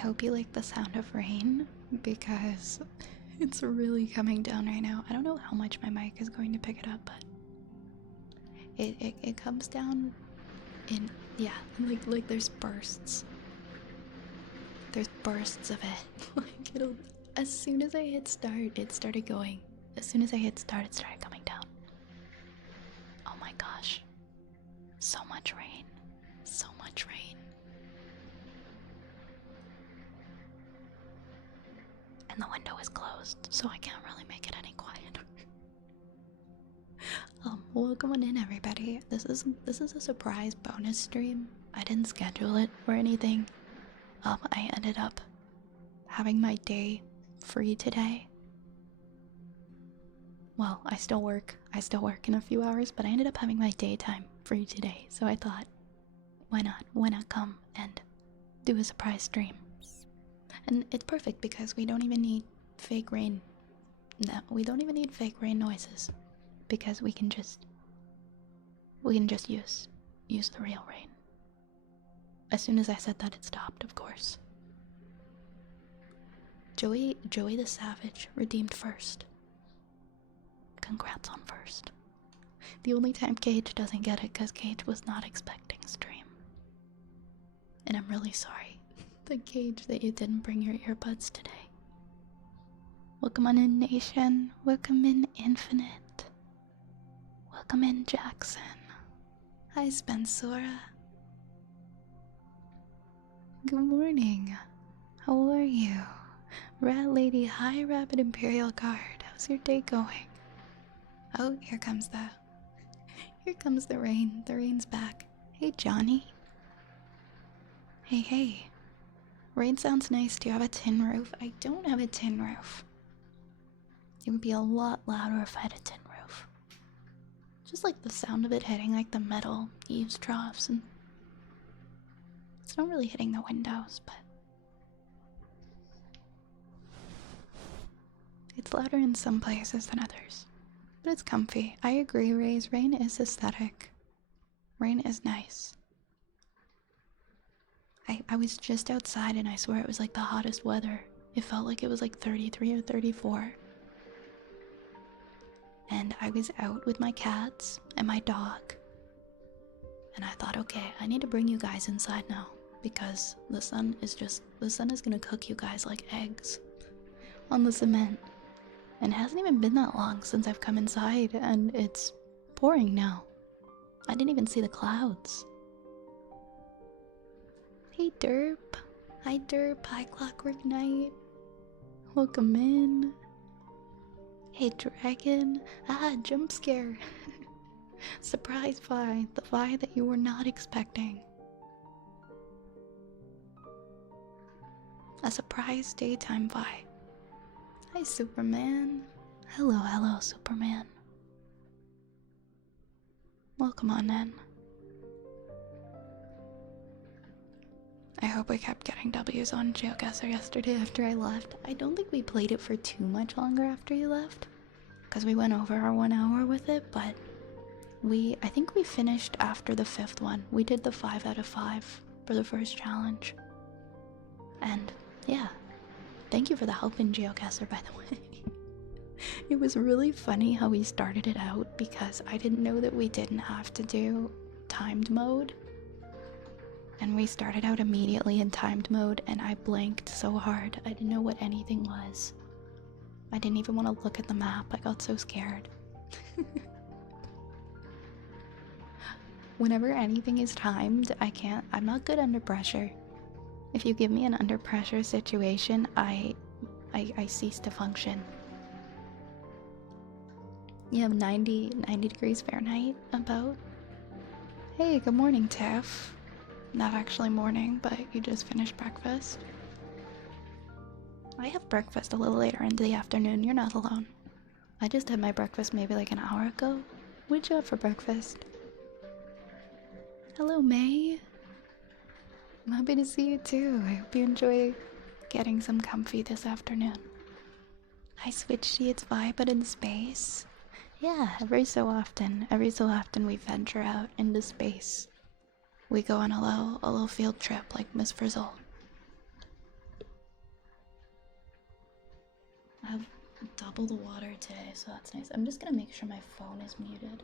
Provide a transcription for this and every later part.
hope you like the sound of rain because it's really coming down right now. I don't know how much my mic is going to pick it up, but it comes down in, yeah, like there's bursts. There's bursts of it. Like it'll, as soon as I hit start, it started going. As soon as I hit start, it started coming down. Oh my gosh. So much rain. So much rain. And the window is closed, so I can't really make it any quieter. Welcome on in, everybody. This is a surprise bonus stream. I didn't schedule it or anything. I ended up having my day free today. Well, I still work in a few hours, but I ended up having my daytime free today, so I thought, why not come and do a surprise stream? And it's perfect because we don't even need fake rain. No, we don't even need fake rain noises because we can just use the real rain. As soon as I said that, it stopped, of course. Joey the Savage redeemed first. Congrats on first. The only time Cage doesn't get it because Cage was not expecting stream. And I'm really sorry, the Cage, that you didn't bring your earbuds today. Welcome on in, Nation. Welcome in, Infinite. Welcome in, Jackson. Hi, Spensora. Good morning. How are you? Rat Lady, hi, Rapid Imperial Guard. How's your day going? Oh, here comes the rain. The rain's back. Hey, Johnny. Hey. Rain sounds nice. Do you have a tin roof? I don't have a tin roof. It would be a lot louder if I had a tin roof. Just like the sound of it hitting like the metal eaves troughs, and it's not really hitting the windows, but it's louder in some places than others. But it's comfy. I agree, Raze. Rain is aesthetic. Rain is nice. I was just outside and I swear it was like the hottest weather. It felt like it was like 33 or 34. And I was out with my cats and my dog. And I thought, okay, I need to bring you guys inside now because the sun is gonna cook you guys like eggs on the cement. And it hasn't even been that long since I've come inside and it's pouring now. I didn't even see the clouds. Hey Derp. Hi Derp. Hi Clockwork Knight. Welcome in. Hey Dragon. Ah, jump scare. Surprise Vi. The Vi that you were not expecting. A surprise daytime Vi. Hi Superman. Hello Superman. Welcome on in. I hope we kept getting W's on GeoGuessr yesterday after I left. I don't think we played it for too much longer after you left, because we went over our 1 hour with it, but I think we finished after the 5th one. We did the 5 out of 5 for the first challenge. And yeah, thank you for the help in GeoGuessr, by the way. It was really funny how we started it out because I didn't know that we didn't have to do timed mode. And we started out immediately in timed mode and I blanked so hard. I didn't know what anything was. I didn't even want to look at the map. I got so scared. Whenever anything is timed, I'm not good under pressure. If you give me an under pressure situation, I cease to function. You have 90 degrees Fahrenheit about? Hey, good morning, Tiff. Not actually morning, but you just finished breakfast. I have breakfast a little later into the afternoon. You're not alone. I just had my breakfast maybe like an hour ago. What'd you have for breakfast? Hello, May. I'm happy to see you too. I hope you enjoy getting some comfy this afternoon. Hi, Switch Sheets vibe, but in space. Yeah, every so often we venture out into space. We go on a little field trip like Miss Frizzle. have double the water today, so that's nice. I'm just gonna make sure my phone is muted.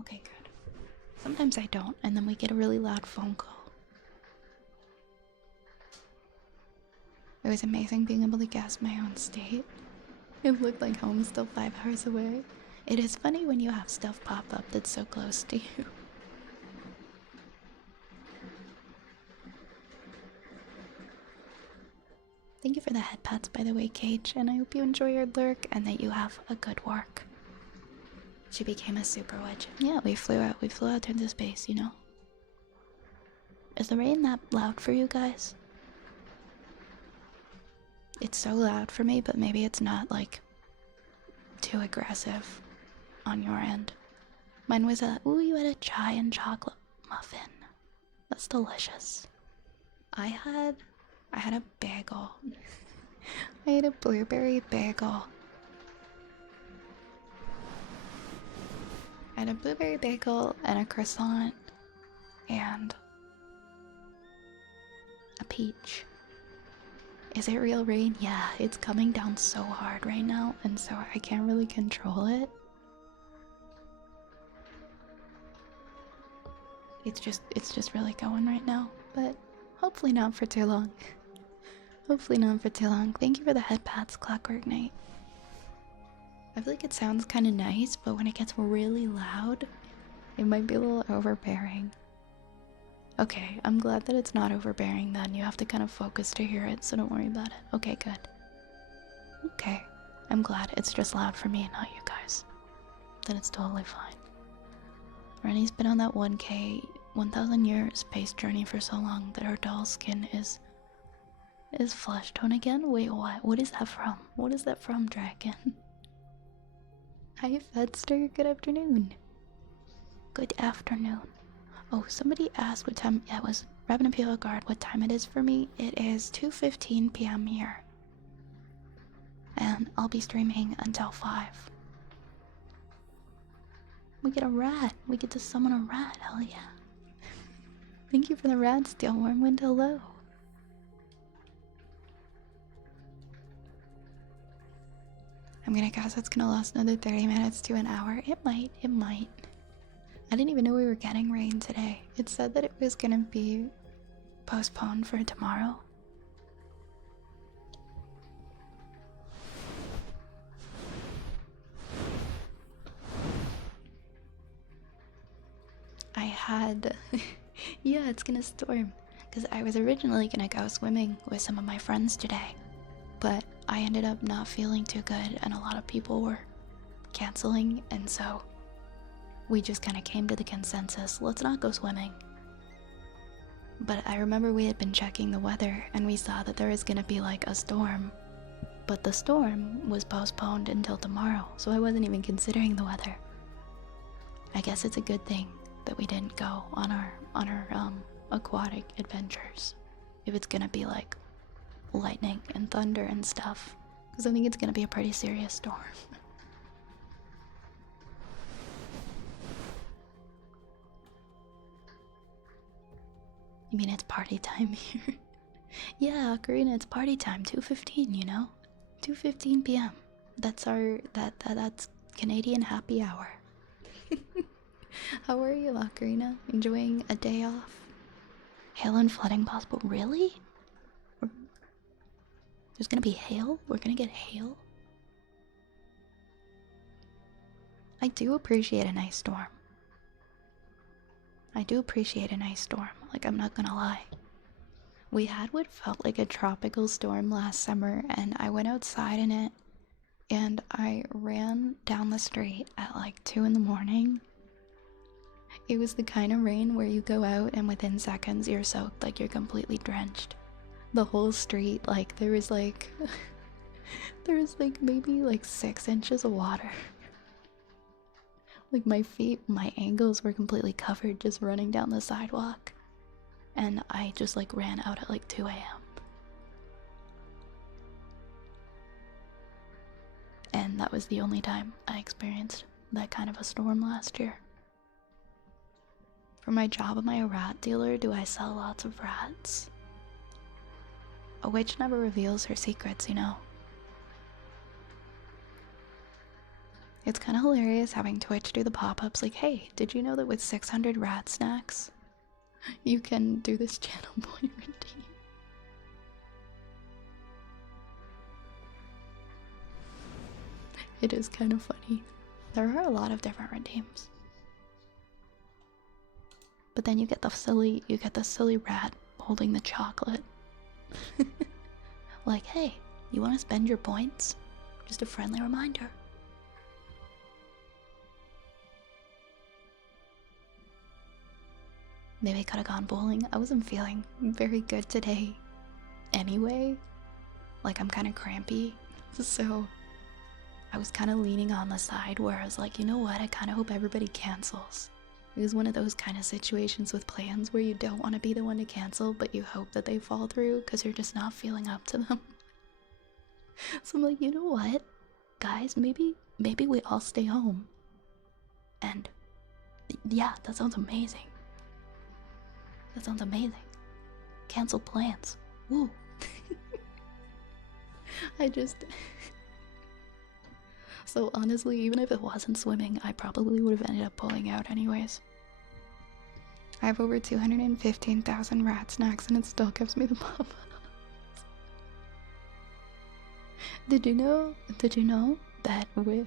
Okay, good. Sometimes I don't, and then we get a really loud phone call. It was amazing being able to guess my own state. It looked like home was still 5 hours away. It is funny when you have stuff pop up that's so close to you. Thank you for the head pats, by the way, Cage, and I hope you enjoy your lurk and that you have a good work. She became a super witch. Yeah, we flew out into space, you know? Is the rain that loud for you guys? It's so loud for me, but maybe it's not, like, too aggressive on your end. Mine was ooh, you had a chai and chocolate muffin. That's delicious. I had a bagel. I had a blueberry bagel. I had a blueberry bagel and a croissant and a peach. Is it real rain? Yeah, it's coming down so hard right now, and so I can't really control it. It's just really going right now, but hopefully not for too long. Hopefully not for too long. Thank you for the head pats, Clockwork Knight. I feel like it sounds kind of nice, but when it gets really loud, it might be a little overbearing. Okay, I'm glad that it's not overbearing then. You have to kind of focus to hear it, so don't worry about it. Okay, good. Okay, I'm glad it's just loud for me and not you guys. Then it's totally fine. Rennie's been on that 1K, 1,000 year space journey for so long that her dull skin is flesh tone again? Wait, what? What is that from? What is that from, Dragon? Hi, Fedster. Good afternoon. Good afternoon. Oh, somebody asked what time. Yeah, it was Revenant P.O. Guard. What time it is for me? It is 2:15 p.m. here. And I'll be streaming until 5. We get a rat. We get to summon a rat. Hell yeah. Thank you for the rat, Steel Wormwind. Hello. I'm gonna guess it's gonna last another 30 minutes to an hour. It might. It might. I didn't even know we were getting rain today. It said that it was gonna be postponed for tomorrow. I had... yeah, it's gonna storm. Because I was originally gonna go swimming with some of my friends today. But I ended up not feeling too good and a lot of people were canceling, and so we just kind of came to the consensus, let's not go swimming. But I remember we had been checking the weather and we saw that there was gonna be like a storm. But the storm was postponed until tomorrow, so I wasn't even considering the weather. I guess it's a good thing that we didn't go on our aquatic adventures. If it's gonna be like lightning and thunder and stuff, because I think it's gonna be a pretty serious storm. You mean it's party time here? Yeah, Ocarina, it's party time. 2:15, you know? 2:15 p.m. That's our that's Canadian happy hour. How are you, Ocarina? Enjoying a day off? Hail and flooding possible? Really? There's gonna be hail? We're gonna get hail? I do appreciate a nice storm. I do appreciate a nice storm, like I'm not gonna lie. We had what felt like a tropical storm last summer and I went outside in it and I ran down the street at like 2 in the morning. It was the kind of rain where you go out and within seconds you're soaked, like you're completely drenched. The whole street, like there was like maybe like 6 inches of water. Like my feet, my ankles were completely covered just running down the sidewalk. And I just like ran out at like 2 a.m. And that was the only time I experienced that kind of a storm last year. For my job, am I a rat dealer? Do I sell lots of rats? A witch never reveals her secrets, you know. It's kind of hilarious having Twitch do the pop-ups like, hey, did you know that with 600 rat snacks, you can do this channel point redeem? It is kind of funny. There are a lot of different redeems. But then you get the silly rat holding the chocolate. Like, hey, you want to spend your points? Just a friendly reminder. Maybe I could have gone bowling. I wasn't feeling very good today anyway. Like, I'm kind of crampy. So I was kind of leaning on the side where I was like, you know what? I kind of hope everybody cancels. It was one of those kind of situations with plans where you don't want to be the one to cancel, but you hope that they fall through because you're just not feeling up to them. So I'm like, you know what? Guys, maybe we all stay home. And yeah, that sounds amazing. That sounds amazing. Cancel plans. Woo. So honestly, even if it wasn't swimming, I probably would have ended up pulling out anyways. I have over 215,000 rat snacks and it still gives me the pop-ups. Did you know that with...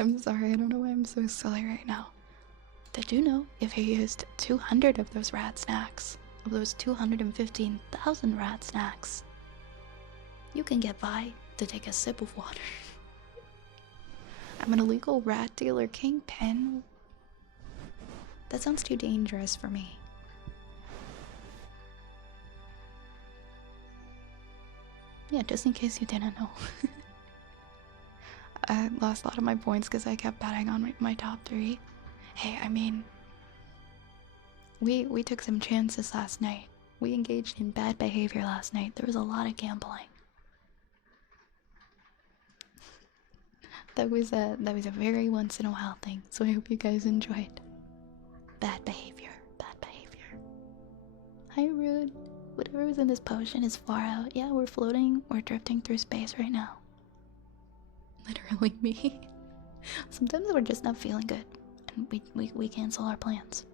I'm sorry, I don't know why I'm so silly right now. Did you know if you used 200 of those rat snacks, of those 215,000 rat snacks, you can get by to take a sip of water? I'm an illegal rat dealer kingpin. That sounds too dangerous for me. Yeah, just in case you didn't know. I lost a lot of my points because I kept betting on my top 3. Hey, I mean, we took some chances last night. We engaged in bad behavior last night. There was a lot of gambling. That was a very once in a while thing, so I hope you guys enjoyed. Bad behavior, bad behavior. Hi, Rude. Whatever was in this potion is far out. Yeah, we're floating, we're drifting through space right now. Literally me. Sometimes we're just not feeling good, and we cancel our plans.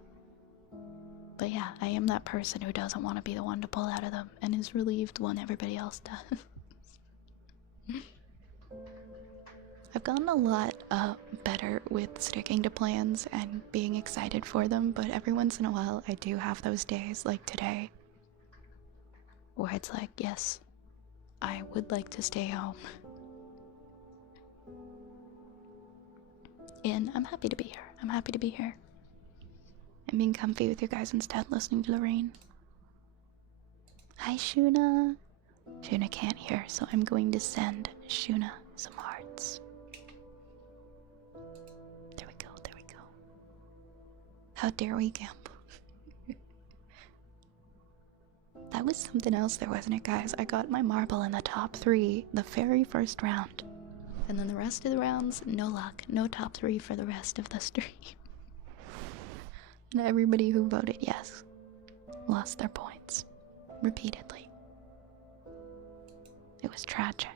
But yeah, I am that person who doesn't want to be the one to pull out of them, and is relieved when everybody else does. I've gotten a lot better with sticking to plans and being excited for them, but every once in a while I do have those days, like today, where it's like, yes, I would like to stay home. And I'm happy to be here. I'm happy to be here. And being comfy with you guys instead, listening to the rain. Hi, Shuna. Shuna can't hear, so I'm going to send Shuna some hearts. There we go, there we go. How dare we gamble? That was something else there, wasn't it, guys? I got my marble in the top 3 the very first round. And then the rest of the rounds, no luck. No top 3 for the rest of the stream. And everybody who voted yes lost their points. Repeatedly. It was tragic.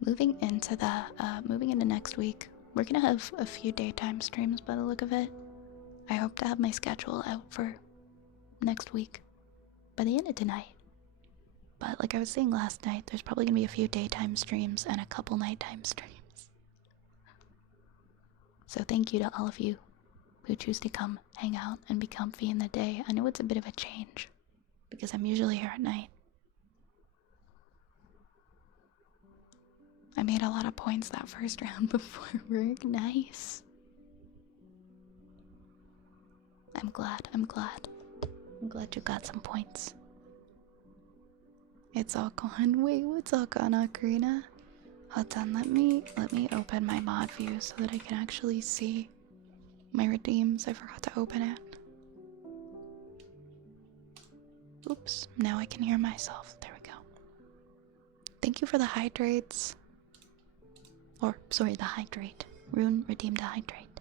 Moving into next week, we're gonna have a few daytime streams by the look of it. I hope to have my schedule out for next week by the end of tonight. But like I was saying last night, there's probably gonna be a few daytime streams and a couple nighttime streams. So thank you to all of you who choose to come hang out and be comfy in the day. I know it's a bit of a change because I'm usually here at night. I made a lot of points that first round before work. Nice. I'm glad. I'm glad you got some points. It's all gone. Wait, what's all gone, Ocarina? Hold on, let me open my mod view so that I can actually see my redeems. I forgot to open it. Oops, now I can hear myself. There we go. Thank you for the hydrates. Or, sorry, the hydrate. Rune redeemed a hydrate.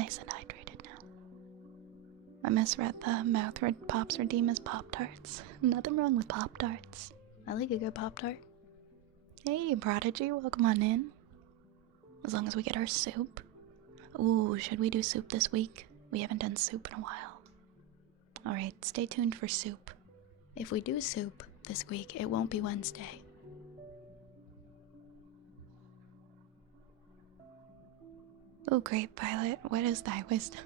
nice and hydrated now. I misread the mouth red pops redeem as Pop-Tarts. Nothing wrong with Pop-Tarts. I like a good Pop-Tart. Hey, Prodigy, welcome on in. As long as we get our soup. Ooh, should we do soup this week? We haven't done soup in a while. Alright, stay tuned for soup. If we do soup this week, it won't be Wednesday. Oh great, Violet, what is thy wisdom?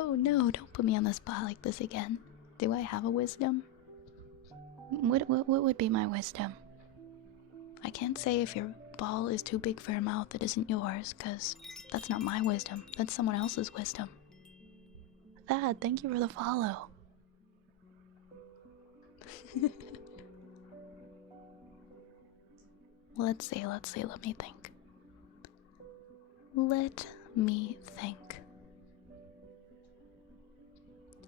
Oh no, don't put me on the spot like this again. Do I have a wisdom? What would be my wisdom? I can't say if your ball is too big for your mouth, it isn't yours, because that's not my wisdom. That's someone else's wisdom. Thad, thank you for the follow. Let's see, let me think. Let me think.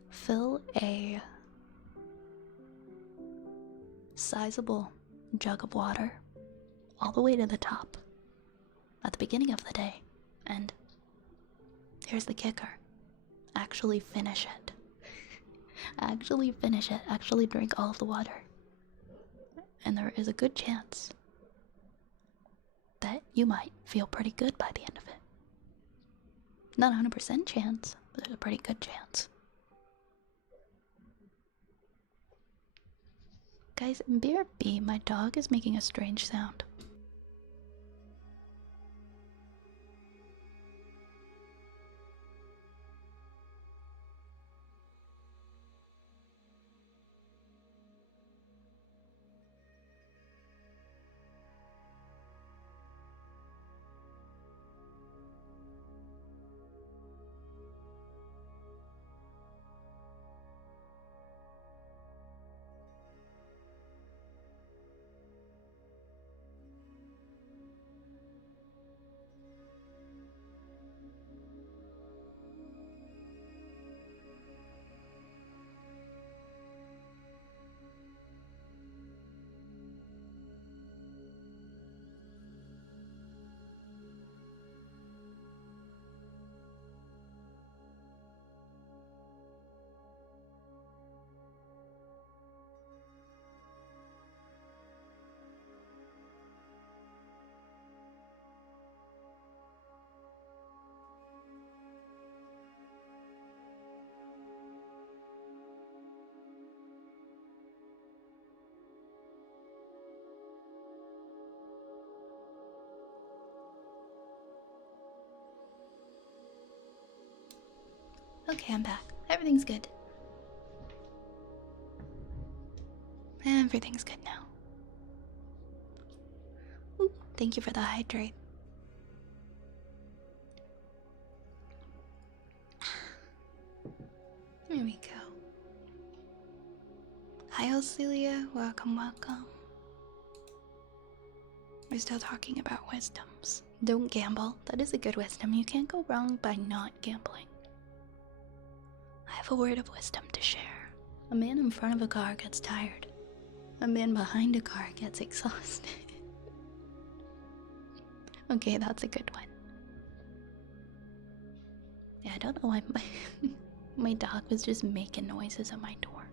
Fill a sizable jug of water all the way to the top at the beginning of the day, and here's the kicker. Actually finish it. Actually finish it. Actually drink all of the water. And there is a good chance that you might feel pretty good by the end of it. Not 100% chance, but there's a pretty good chance. Guys, BRB, my dog is making a strange sound. Okay, I'm back. Everything's good. Everything's good now. Ooh, thank you for the hydrate. There we go. Hi, Celia. Welcome, welcome. We're still talking about wisdoms. Don't gamble. That is a good wisdom. You can't go wrong by not gambling. I have a word of wisdom to share. A man in front of a car gets tired. A man behind a car gets exhausted. Okay, that's a good one. Yeah, I don't know why my dog was just making noises at my door.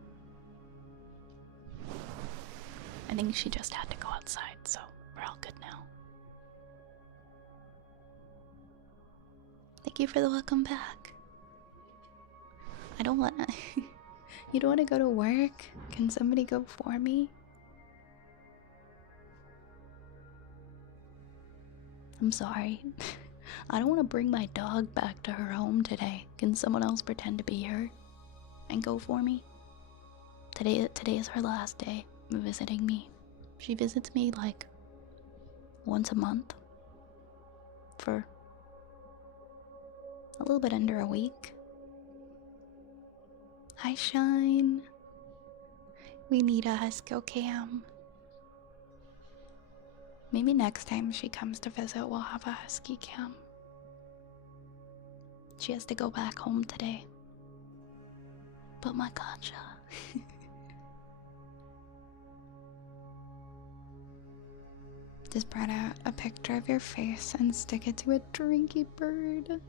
I think she just had to go outside, so we're all good now. Thank you for the welcome back. I don't want to... You don't want to go to work? Can somebody go for me? I'm sorry. I don't want to bring my dog back to her home today. Can someone else pretend to be her and go for me? Today is her last day visiting me. She visits me like once a month for a little bit under a week. Hi, Shine. We need a Husky cam. Maybe next time she comes to visit, we'll have a Husky cam. She has to go back home today. But my gotcha. Just brought out a picture of your face and stick it to a drinky bird.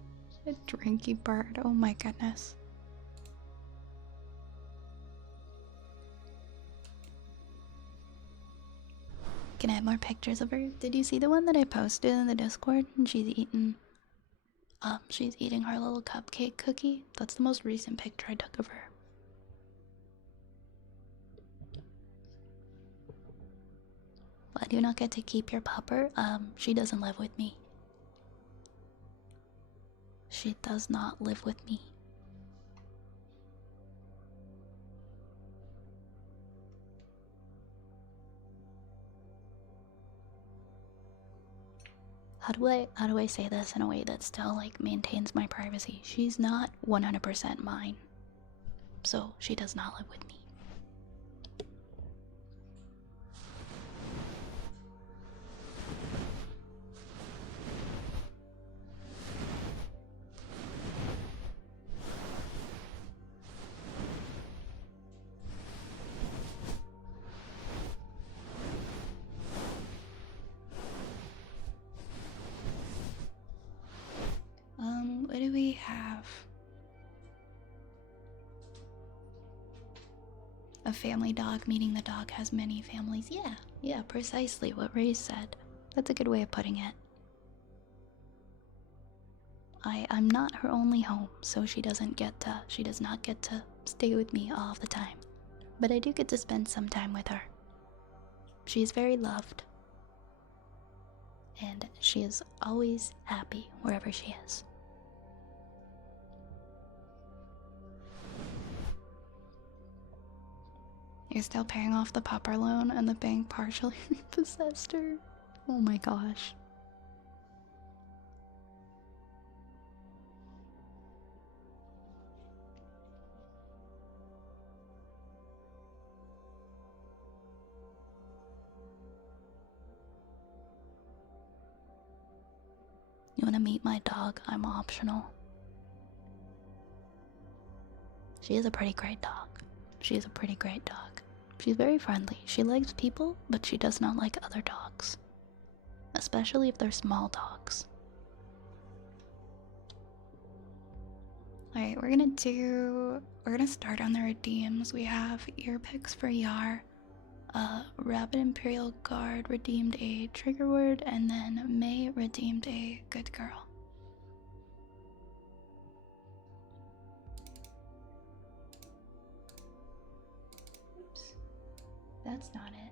A drinky bird. Oh my goodness. Can I have more pictures of her? Did you see the one that I posted in the Discord? And she's eating her little cupcake cookie. That's the most recent picture I took of her. Why do you not get to keep your pupper? She doesn't live with me. She does not live with me. How do I say this in a way that still like maintains my privacy? She's not 100% mine. So she does not live with me. What do we have? A family dog, meaning the dog has many families. Yeah, precisely what Ray said. That's a good way of putting it. I'm not her only home, so she does not get to stay with me all the time. But I do get to spend some time with her. She is very loved. And she is always happy wherever she is. You're still paying off the pupper loan and the bank partially repossessed her. Oh my gosh. You wanna meet my dog? I'm optional. She is a pretty great dog. She is a pretty great dog. She's very friendly. She likes people, but she does not like other dogs. Especially if they're small dogs. Alright, we're gonna start on the redeems. We have ear picks for Yar. Rabbit Imperial Guard redeemed a trigger word, and then May redeemed a good girl. That's not it.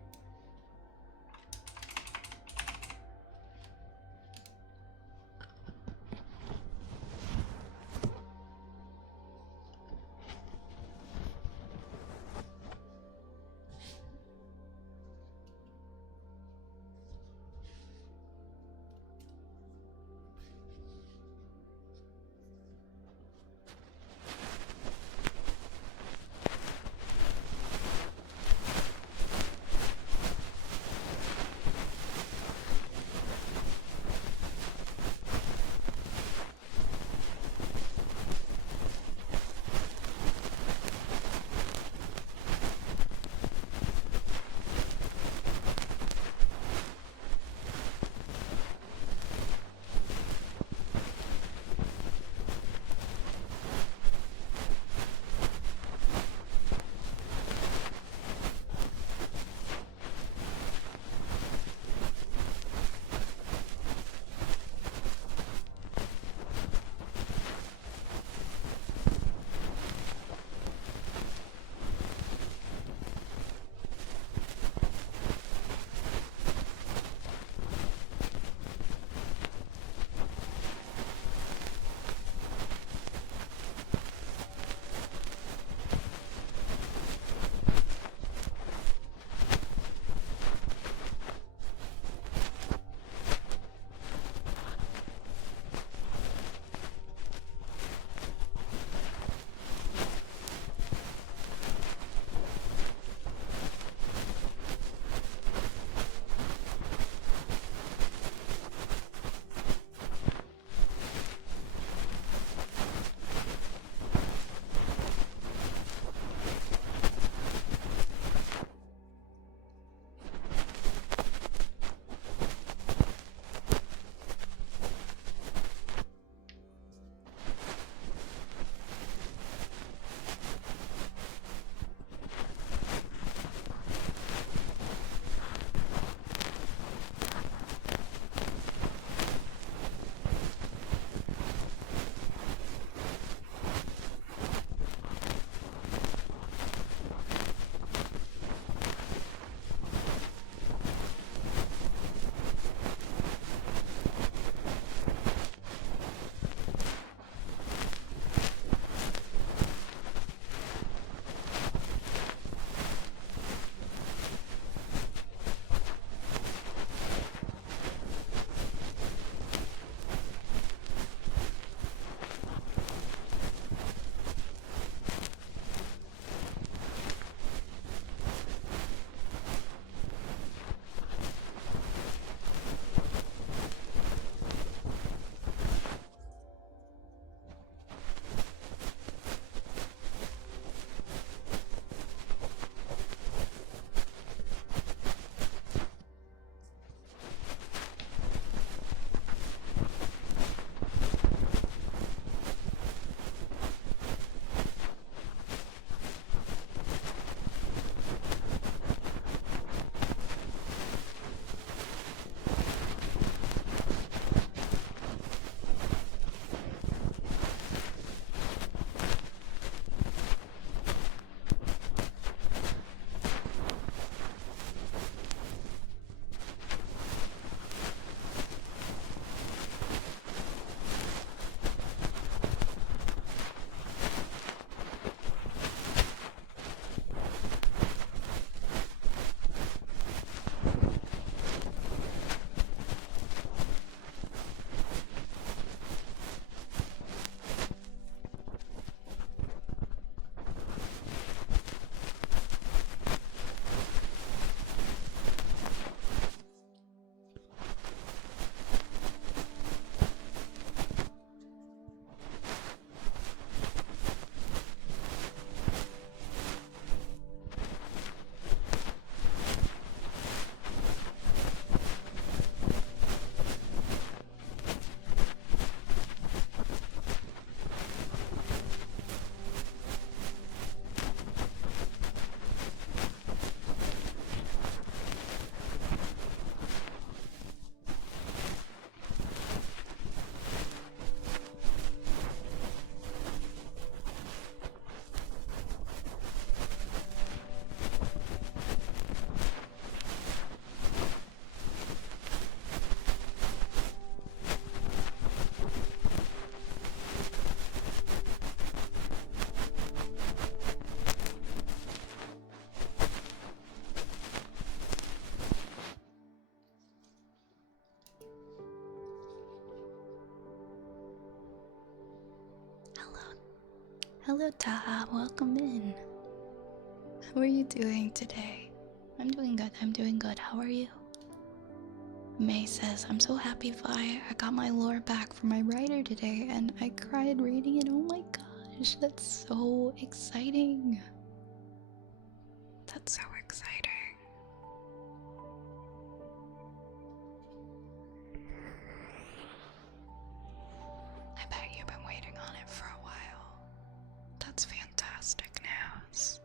Hello, Taha. Welcome in. How are you doing today? I'm doing good. I'm doing good. How are you? May says, I'm so happy, Vi. I got my lore back from my writer today and I cried reading it. Oh my gosh, that's so exciting. That's so exciting. I bet you've been waiting on it for a while. That's fantastic news.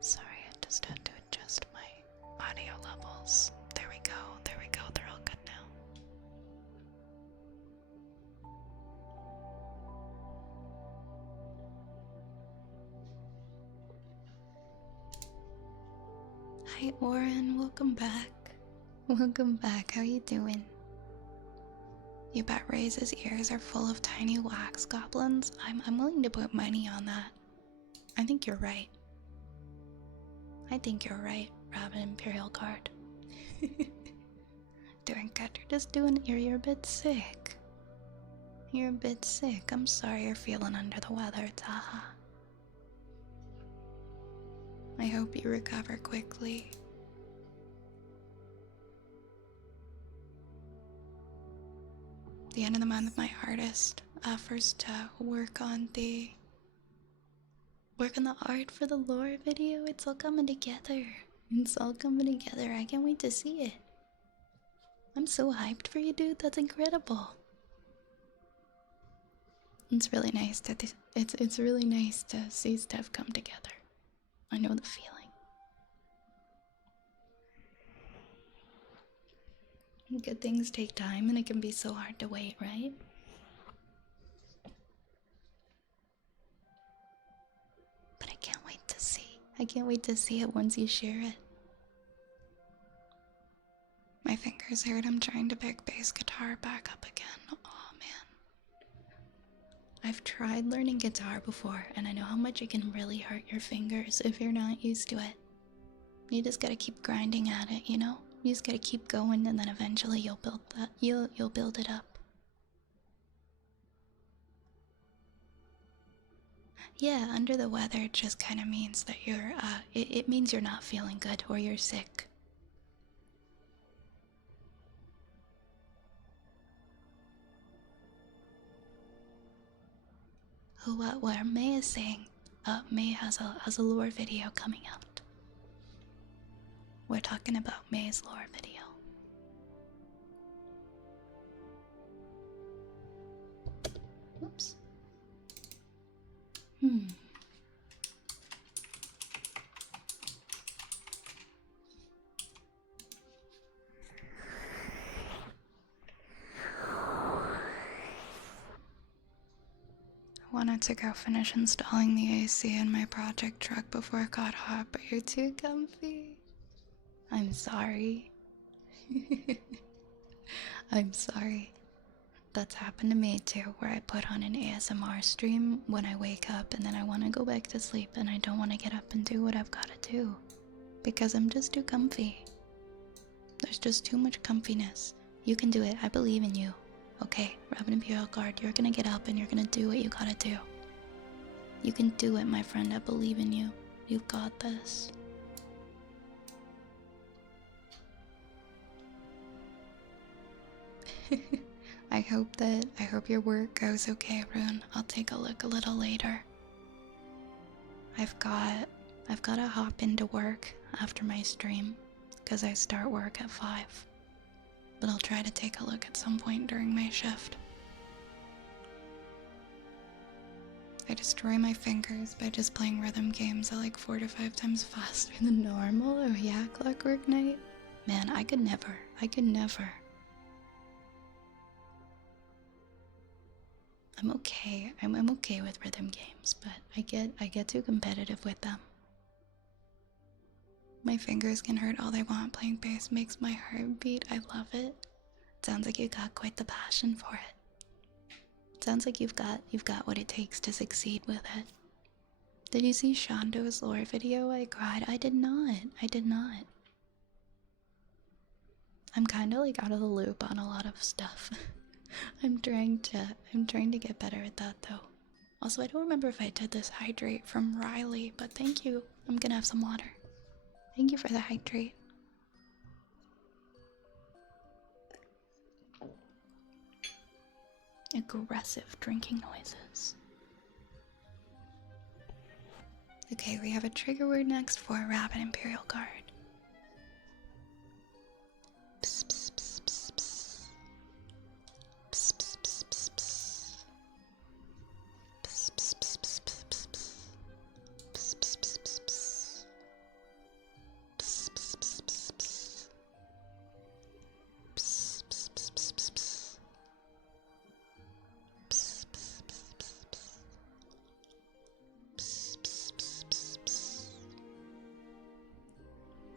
Sorry, I just had to adjust my audio levels. There we go, they're all good now. Hi Oren, welcome back. Welcome back, how you doing? You bet Ray's ears are full of tiny wax goblins? I'm willing to put money on that. I think you're right. I think you're right, Rabbit Imperial Guard. Doing good, you're a bit sick. You're a bit sick. I'm sorry you're feeling under the weather, Taha. I hope you recover quickly. The end of the month, my artist offers to work on the art for the lore video. It's all coming together. It's all coming together. I can't wait to see it. I'm so hyped for you, dude. That's incredible. It's really nice to it's really nice to see stuff come together. I know the feeling. Good things take time and it can be so hard to wait, right? But I can't wait to see. I can't wait to see it once you share it. My fingers hurt. I'm trying to pick bass guitar back up again. Oh man. I've tried learning guitar before and I know how much it can really hurt your fingers if you're not used to it. You just gotta keep grinding at it, you know? You just gotta keep going and then eventually you'll build that. You'll build it up. Yeah, under the weather just kind of means that you're, it means you're not feeling good or you're sick. Oh, what May is saying, May has a lore video coming out. We're talking about May's lore video. Whoops. I wanted to go finish installing the AC in my project truck before it got hot, but you're too comfy. I'm sorry. I'm sorry. That's happened to me too, where I put on an ASMR stream when I wake up and then I want to go back to sleep and I don't want to get up and do what I've got to do because I'm just too comfy. There's just too much comfiness. You can do it. I believe in you. Okay, Rabbit Imperial Guard, you're gonna get up and you're gonna do what you gotta do. You can do it, my friend. I believe in you. You've got this. I hope your work goes okay, Rune. I'll take a look a little later. I've gotta hop into work after my stream, because I start work at 5. But I'll try to take a look at some point during my shift. I destroy my fingers by just playing rhythm games at like 4 to 5 times faster than normal. Oh yeah, Clockwork Knight. Man, I could never. I'm okay. I'm okay with rhythm games, but I get too competitive with them. My fingers can hurt all they want. Playing bass makes my heart beat. I love it. Sounds like you got quite the passion for it. Sounds like you've got what it takes to succeed with it. Did you see Shando's lore video? I cried. I did not. I'm kind of like out of the loop on a lot of stuff. I'm trying to get better at that though. Also, I don't remember if I did this hydrate from Riley, but thank you. I'm gonna have some water. Thank you for the hydrate. Aggressive drinking noises. Okay, we have a trigger word next for a Rapid Imperial Guard. Psst, psst, psst, psst, psst. Psst, psst, psst, psst, psst. Psst, psst, psst, psst, psst, psst. Psst, psst, psst, psst, psst. Psst, psst, psst, psst, psst.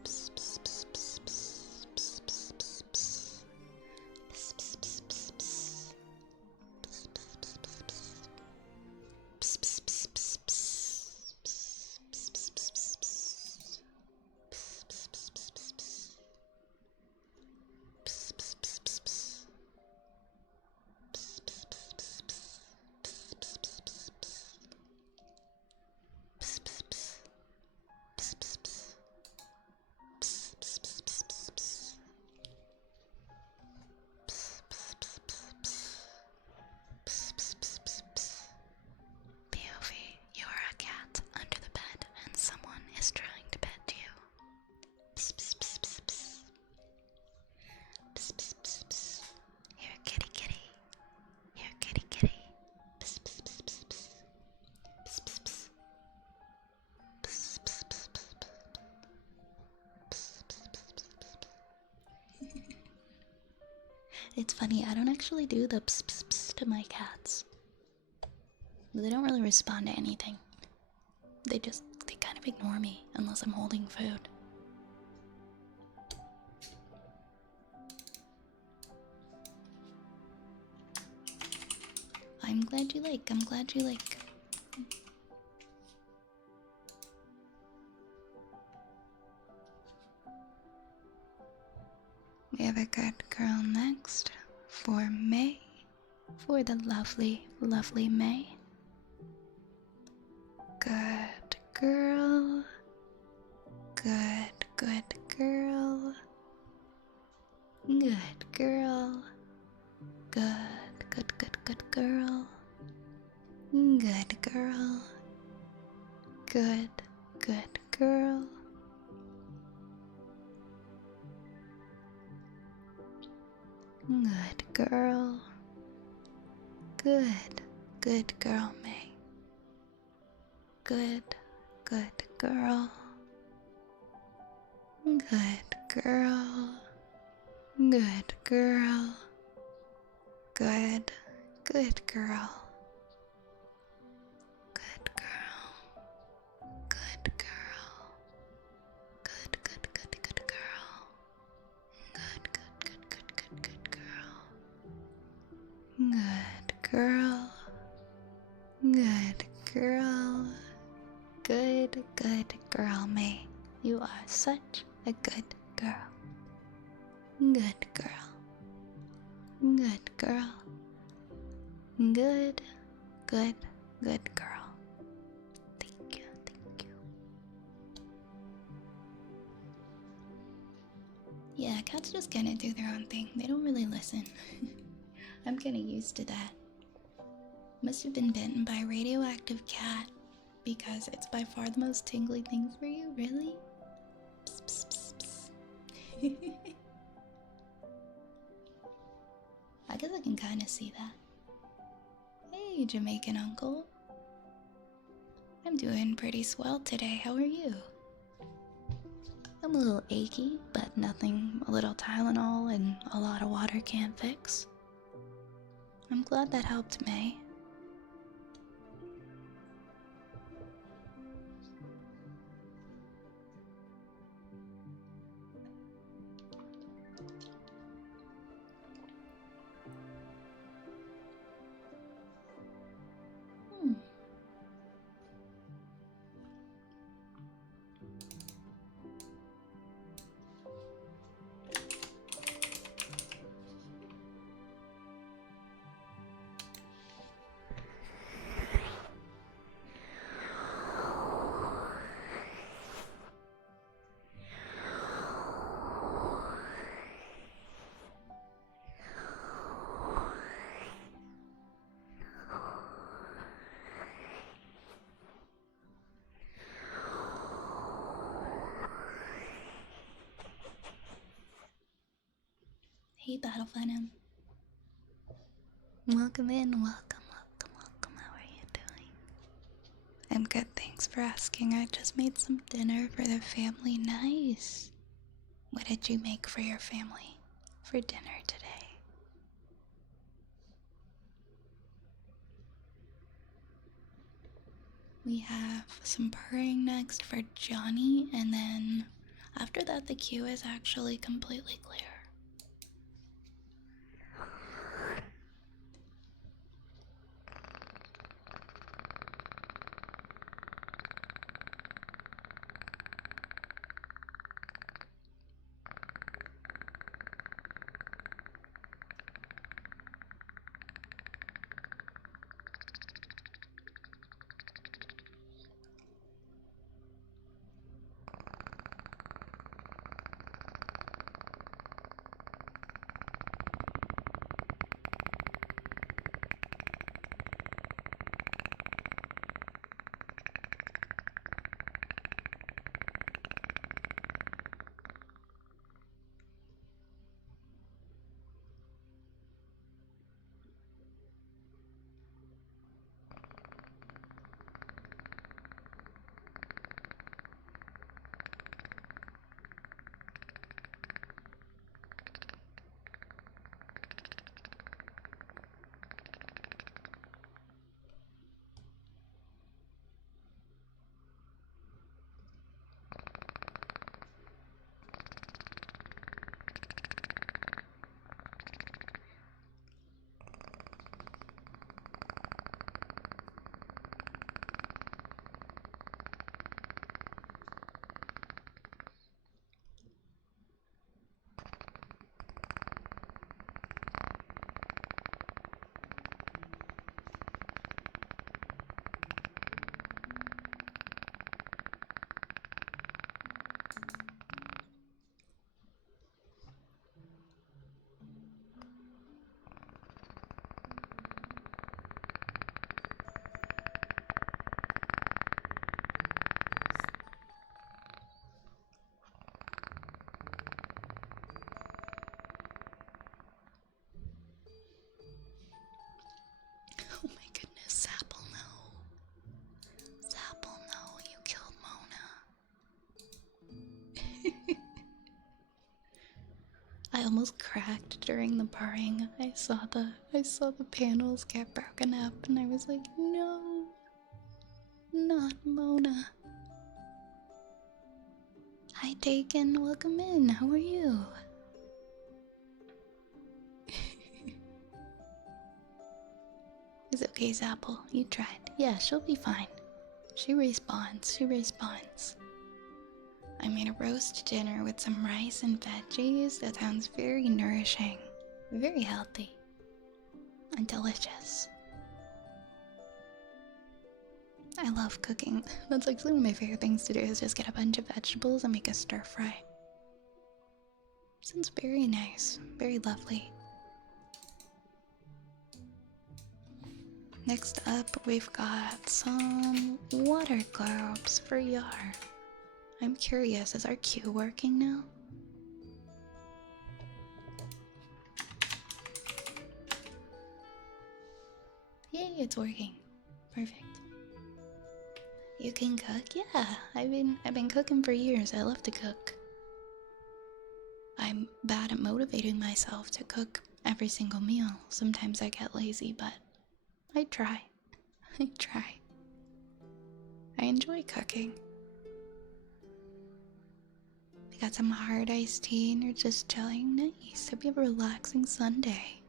Psst, psst, psst, psst, psst, psst. Psst, psst, psst, psst, psst. Psst, psst, psst, psst, psst. Psst, psst, psst, psst, psst. Psst, psst, psst, psst. Psst, psst, psst, psst, psst. Psst, psst, psst, psst, psst. Psst, psst, psst, psst, psst. Psst, psst, psst, psst, psst. Psst, psst, psst, psst, psst, psst. Psst, psst, psst, psst, psst. Psst, psst, psst, psst. POV, you are a cat under the bed and someone is trying to pet you. Psst, psst, psst, psst, psst. Psst, psst, psst, psst. Here, kitty, kitty. Here, kitty, kitty. Psst, psst, psst, psst, psst. Psst, psst, psst. Psst, psst, psst, psst, psst. Psst, psst, psst, psst, psst. It's funny, I don't actually do the psst, psst, psst to my cats. They don't really respond to anything. They kind of ignore me unless I'm holding food. I'm glad you like. We have a good girl next for May. For the lovely, lovely May. Good girl. Good, good girl. Good girl. Good, good, good, good girl. Good girl. Good, good girl. Good girl. Good, good girl, May. Good, good girl. Good girl. Good girl. Good, good girl. Good girl. Good girl. Good, good, good, good girl. Good, good, good, good, good, good girl. Good girl. Good girl. Good, good girl, May. You are such a good girl. Good girl. Good girl. Good, good, good girl. Thank you, thank you. Yeah, cats just kind of do their own thing. They don't really listen. I'm kind of used to that. Must have been bitten by a radioactive cat because it's by far the most tingly thing for you, really? Psst, psst, psst, psst. I guess I can kind of see that. Hey, Jamaican uncle. I'm doing pretty swell today. How are you? I'm a little achy, but nothing a little Tylenol and a lot of water can't fix. I'm glad that helped, May. Hey, Battle Venom. Welcome in, welcome, welcome, welcome. How are you doing? I'm good, thanks for asking. I just made some dinner for the family. Nice. What did you make for your family for dinner today? We have some purring next for Johnny, and then after that, the queue is actually completely clear. Oh my goodness, Zapple, no. Zapple, no, you killed Mona. I almost cracked during the purring. I saw the panels get broken up and I was like, no, not Mona. Hi Dakin, welcome in. How are you? It's okay, Zapple. You tried. Yeah, she'll be fine. She respawns. She respawns. I made a roast dinner with some rice and veggies. That sounds very nourishing. Very healthy. And delicious. I love cooking. That's like one of my favorite things to do is just get a bunch of vegetables and make a stir fry. Sounds very nice. Very lovely. Next up, we've got some water globes for Yar. I'm curious, is our queue working now? Yay, it's working. Perfect. You can cook? Yeah, I've been cooking for years. I love to cook. I'm bad at motivating myself to cook every single meal. Sometimes I get lazy, but I try. I try. I enjoy cooking. We got some hard iced tea and you're just chilling. Nice. Hope you have a relaxing Sunday.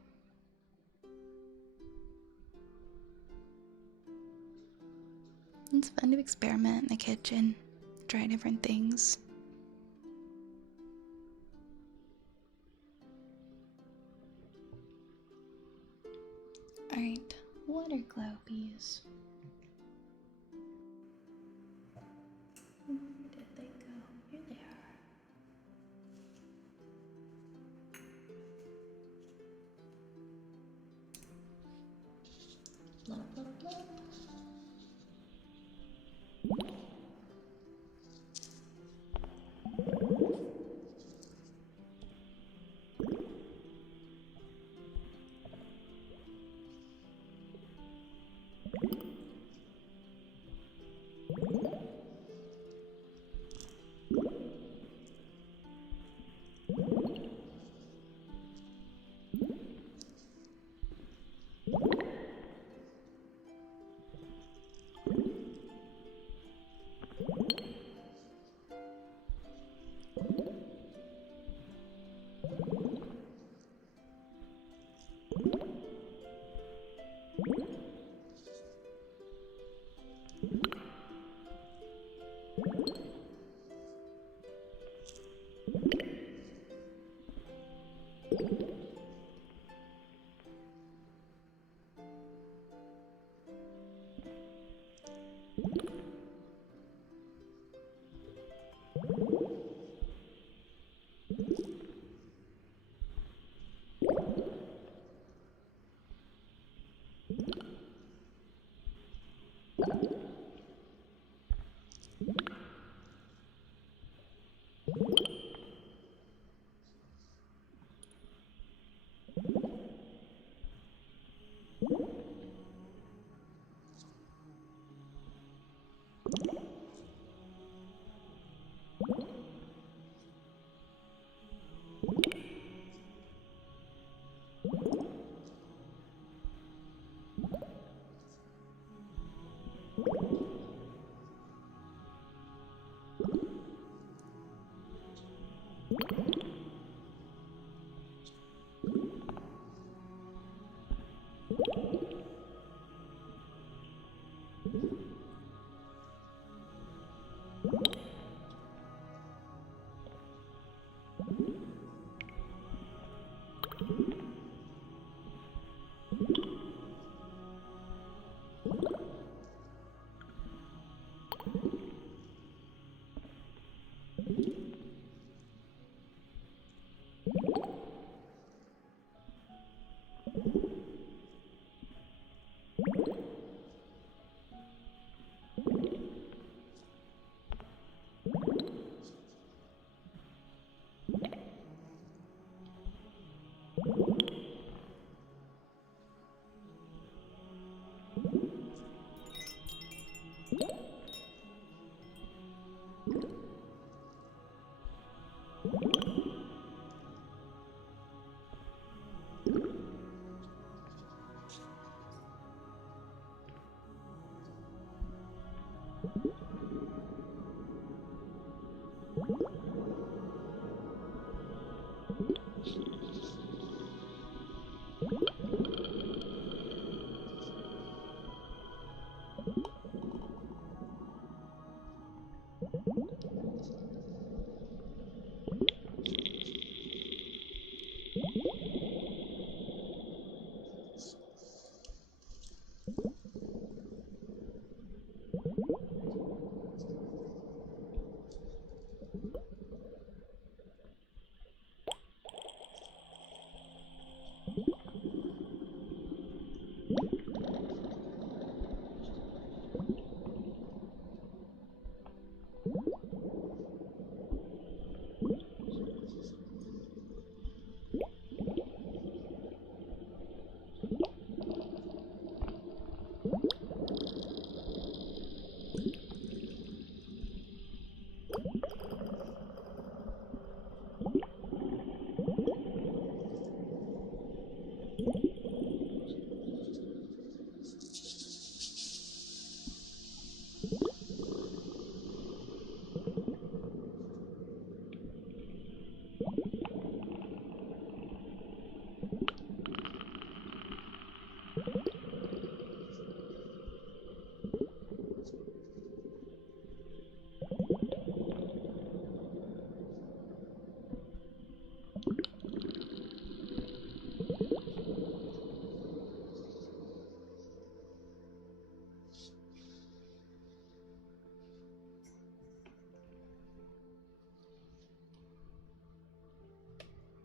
It's fun to experiment in the kitchen, try different things. Alright, water globies. Where did they go? Here they are. Blah, blah, blah.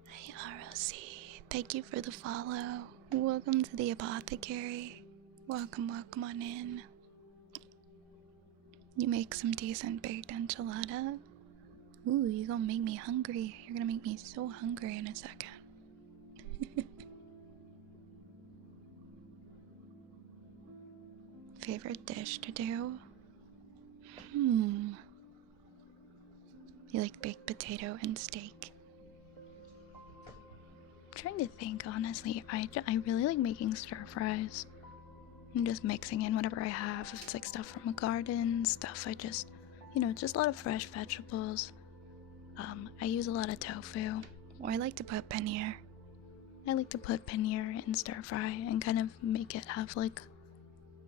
Hey ROC, thank you for the follow. Welcome to the apothecary. Welcome, welcome on in. You make some decent baked enchilada. Ooh, you gonna make me hungry. You're gonna make me so hungry in a second. Favorite dish to do? You like baked potato and steak? I'm trying to think, honestly. I really like making stir fries. I'm just mixing in whatever I have. If it's like stuff from a garden, stuff I just, just a lot of fresh vegetables. I use a lot of tofu, or I like to put paneer. I like to put paneer in stir fry and kind of make it have like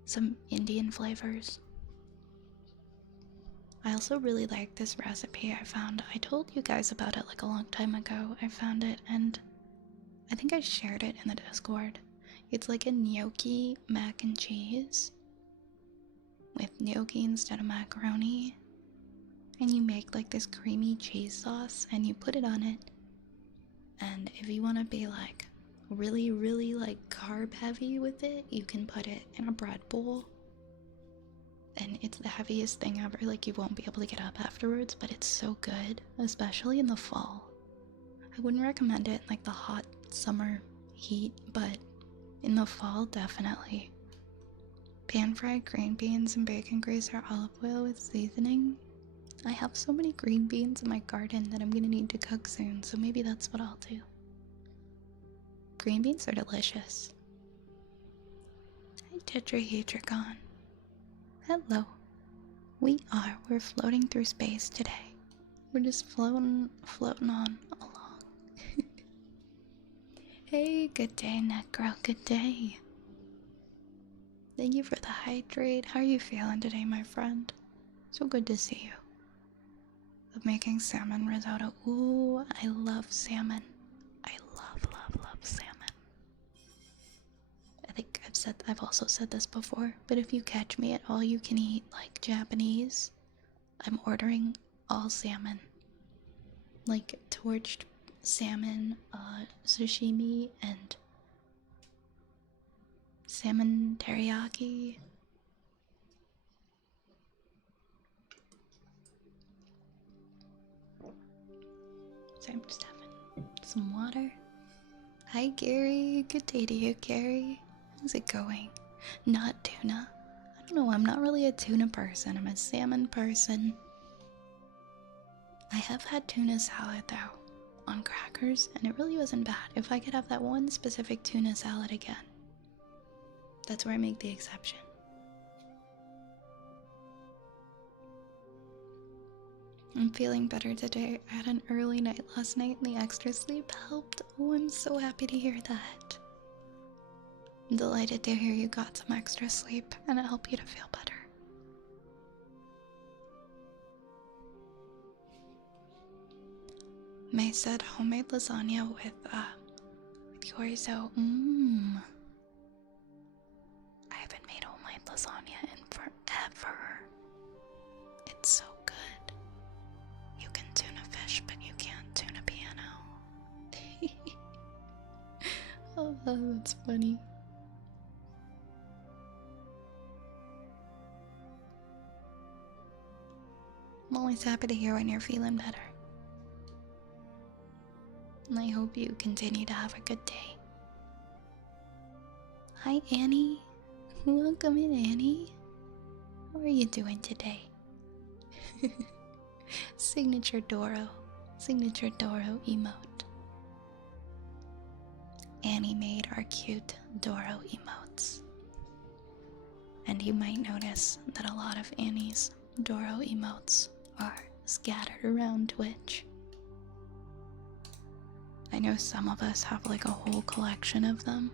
some Indian flavors. I also really like this recipe I found. I told you guys about it like a long time ago. I found it and I think I shared it in the Discord. It's like a gnocchi mac and cheese with gnocchi instead of macaroni. And you make like this creamy cheese sauce and you put it on it. And if you want to be like really, really like carb heavy with it, you can put it in a bread bowl. And it's the heaviest thing ever. Like, you won't be able to get up afterwards, but it's so good, especially in the fall. I wouldn't recommend it in like the hot summer heat, but in the fall, definitely. Pan-fried green beans and bacon grease or olive oil with seasoning. I have so many green beans in my garden that I'm gonna need to cook soon, so maybe that's what I'll do. Green beans are delicious. Hi, Tetrahedron. Hello. We're floating through space today. We're just floating on along. Hey, good day, Necro, good day. Thank you for the hydrate. How are you feeling today, my friend? So good to see you. I'm making salmon risotto. Ooh, I love salmon. I love salmon. I think I've also said this before, but if you catch me at all you can eat like Japanese, I'm ordering all salmon. Like torched salmon, sashimi, and salmon teriyaki. So I'm just having some water. Hi Gary, good day to you, Gary. How's it going? Not tuna. I don't know, I'm not really a tuna person, I'm a salmon person. I have had tuna salad though, on crackers, and it really wasn't bad. If I could have that one specific tuna salad again, that's where I make the exception. I'm feeling better today. I had an early night last night and the extra sleep helped. Oh, I'm so happy to hear that. I'm delighted to hear you got some extra sleep and it helped you to feel better. May said homemade lasagna with chorizo. I haven't made homemade lasagna in forever. It's so good. You can tune a fish, but you can't tune a piano. Oh, that's funny. I'm always happy to hear when you're feeling better. And I hope you continue to have a good day. Hi, Annie. Welcome in, Annie. How are you doing today? Signature Doro emote. Annie made our cute Doro emotes. And you might notice that a lot of Annie's Doro emotes are scattered around Twitch. I know some of us have like a whole collection of them.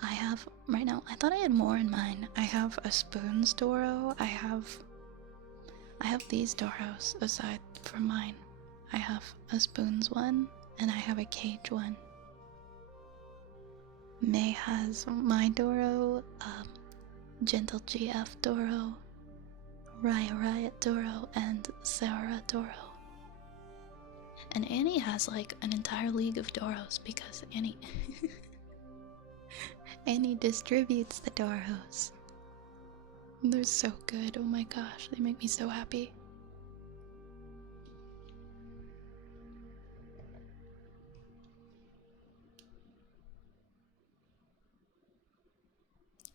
I have, right now, I thought I had more in mine. I have a spoons Doro. I have these Doros aside from mine. I have a spoons one and I have a cage one. May has my Doro, Gentle GF Doro, Riot Doro, and Sarah Doro. And Annie has like an entire league of Doros because Annie Annie distributes the Doros. They're so good, oh my gosh, they make me so happy.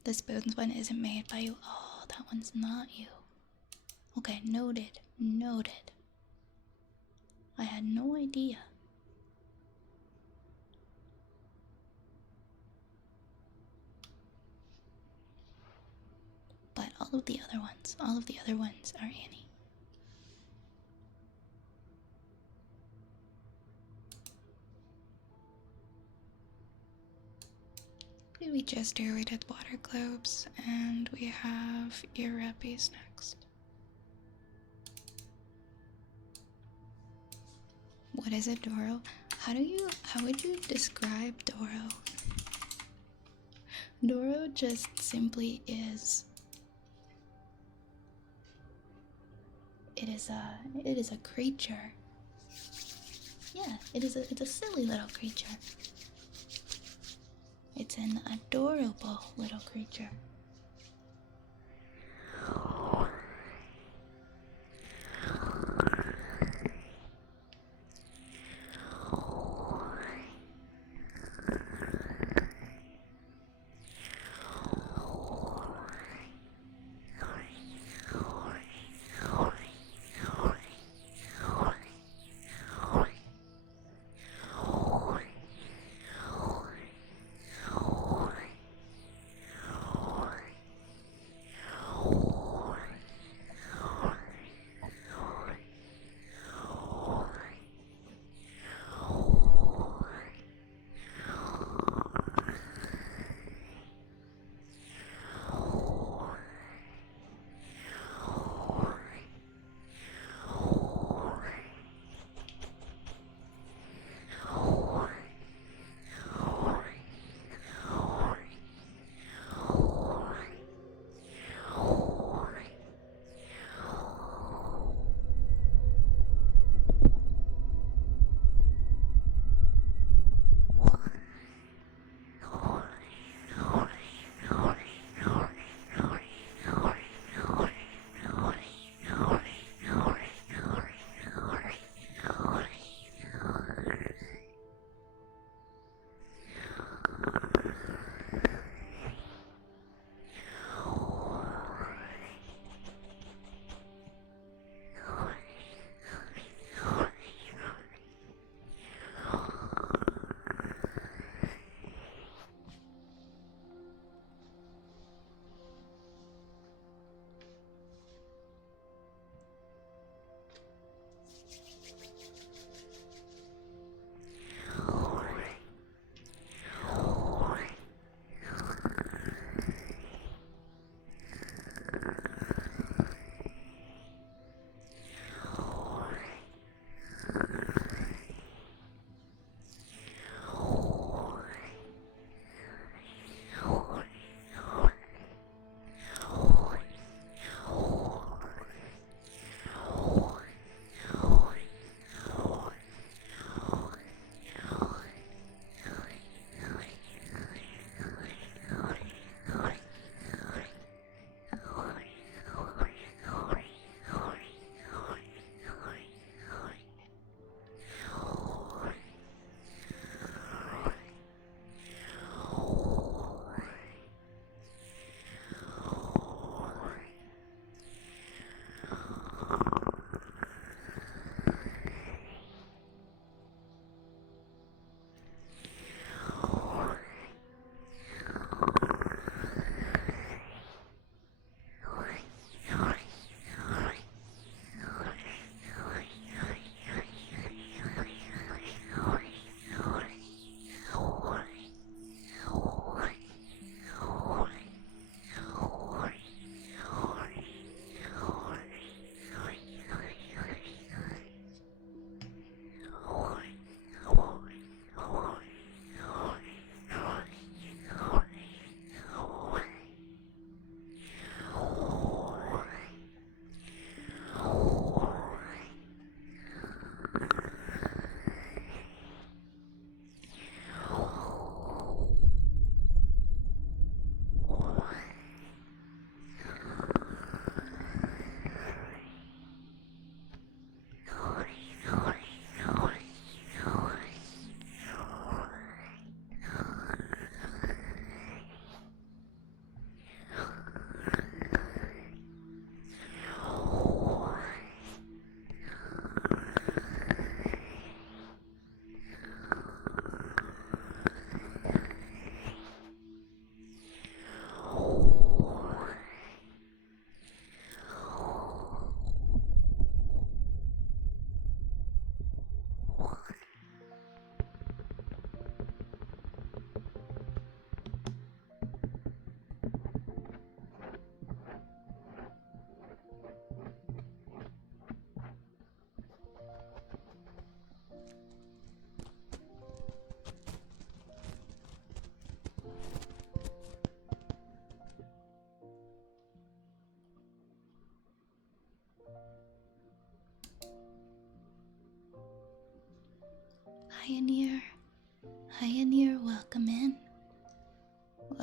The spoons one isn't made by you. Oh, that one's not you. Okay, noted. Noted. I had no idea. But all of the other ones are Annie. We just aerated water globes, and we have ear wrappies next. What is it, Doro? How would you describe Doro? Doro just simply is. It is a creature. Yeah, it's a silly little creature. It's an adorable little creature.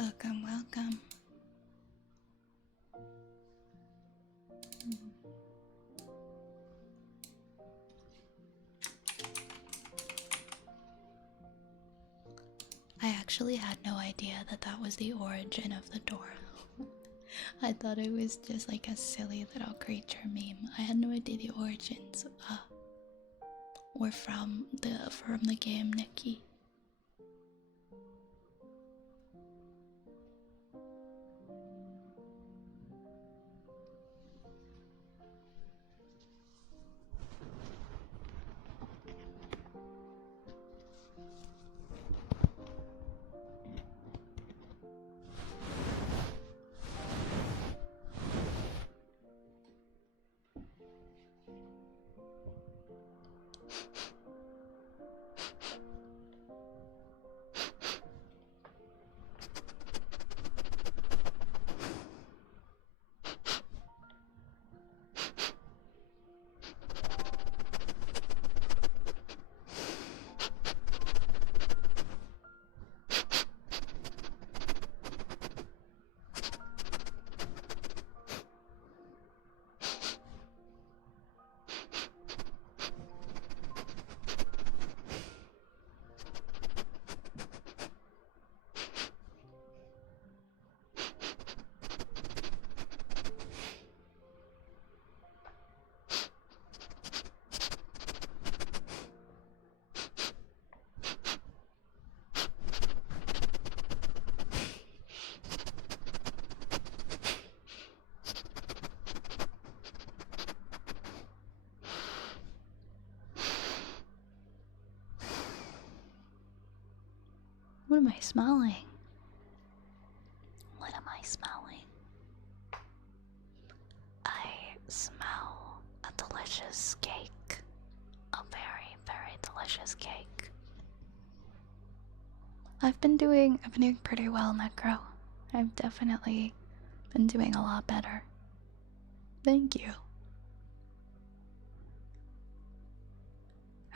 Welcome, welcome. I actually had no idea that that was the origin of the door. I thought it was just like a silly little creature meme. I had no idea the origins were from the game, Nikki. What am I smelling? What am I smelling? I smell a delicious cake. A very, very delicious cake. I've been doing pretty well, Necro. I've definitely been doing a lot better. Thank you.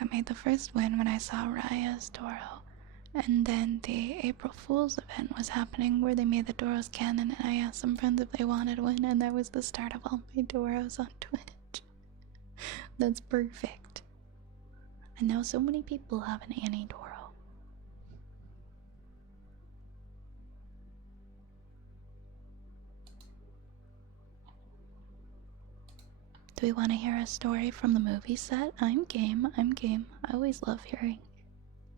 I made the first win when I saw Raya's Doro. And then the April Fool's event was happening where they made the Doros canon, and I asked some friends if they wanted one, and that was the start of all my Doros on Twitch. That's perfect. And now so many people have an Annie Doro. Do we want to hear a story from the movie set? I'm game, I'm game. I always love hearing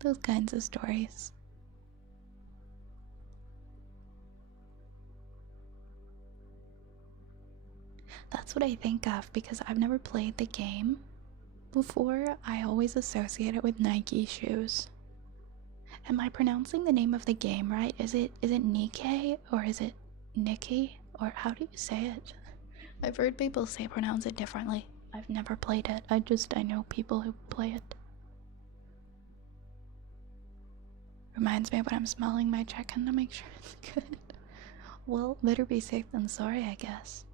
those kinds of stories. That's what I think of because I've never played the game before. I always associate it with Nike shoes. Am I pronouncing the name of the game right? Is it Nikkei or is it Nikki? Or how do you say it? I've heard people pronounce it differently. I've never played it. I know people who play it. Reminds me of when I'm smelling my chicken to make sure it's good. Well, better be safe than sorry, I guess.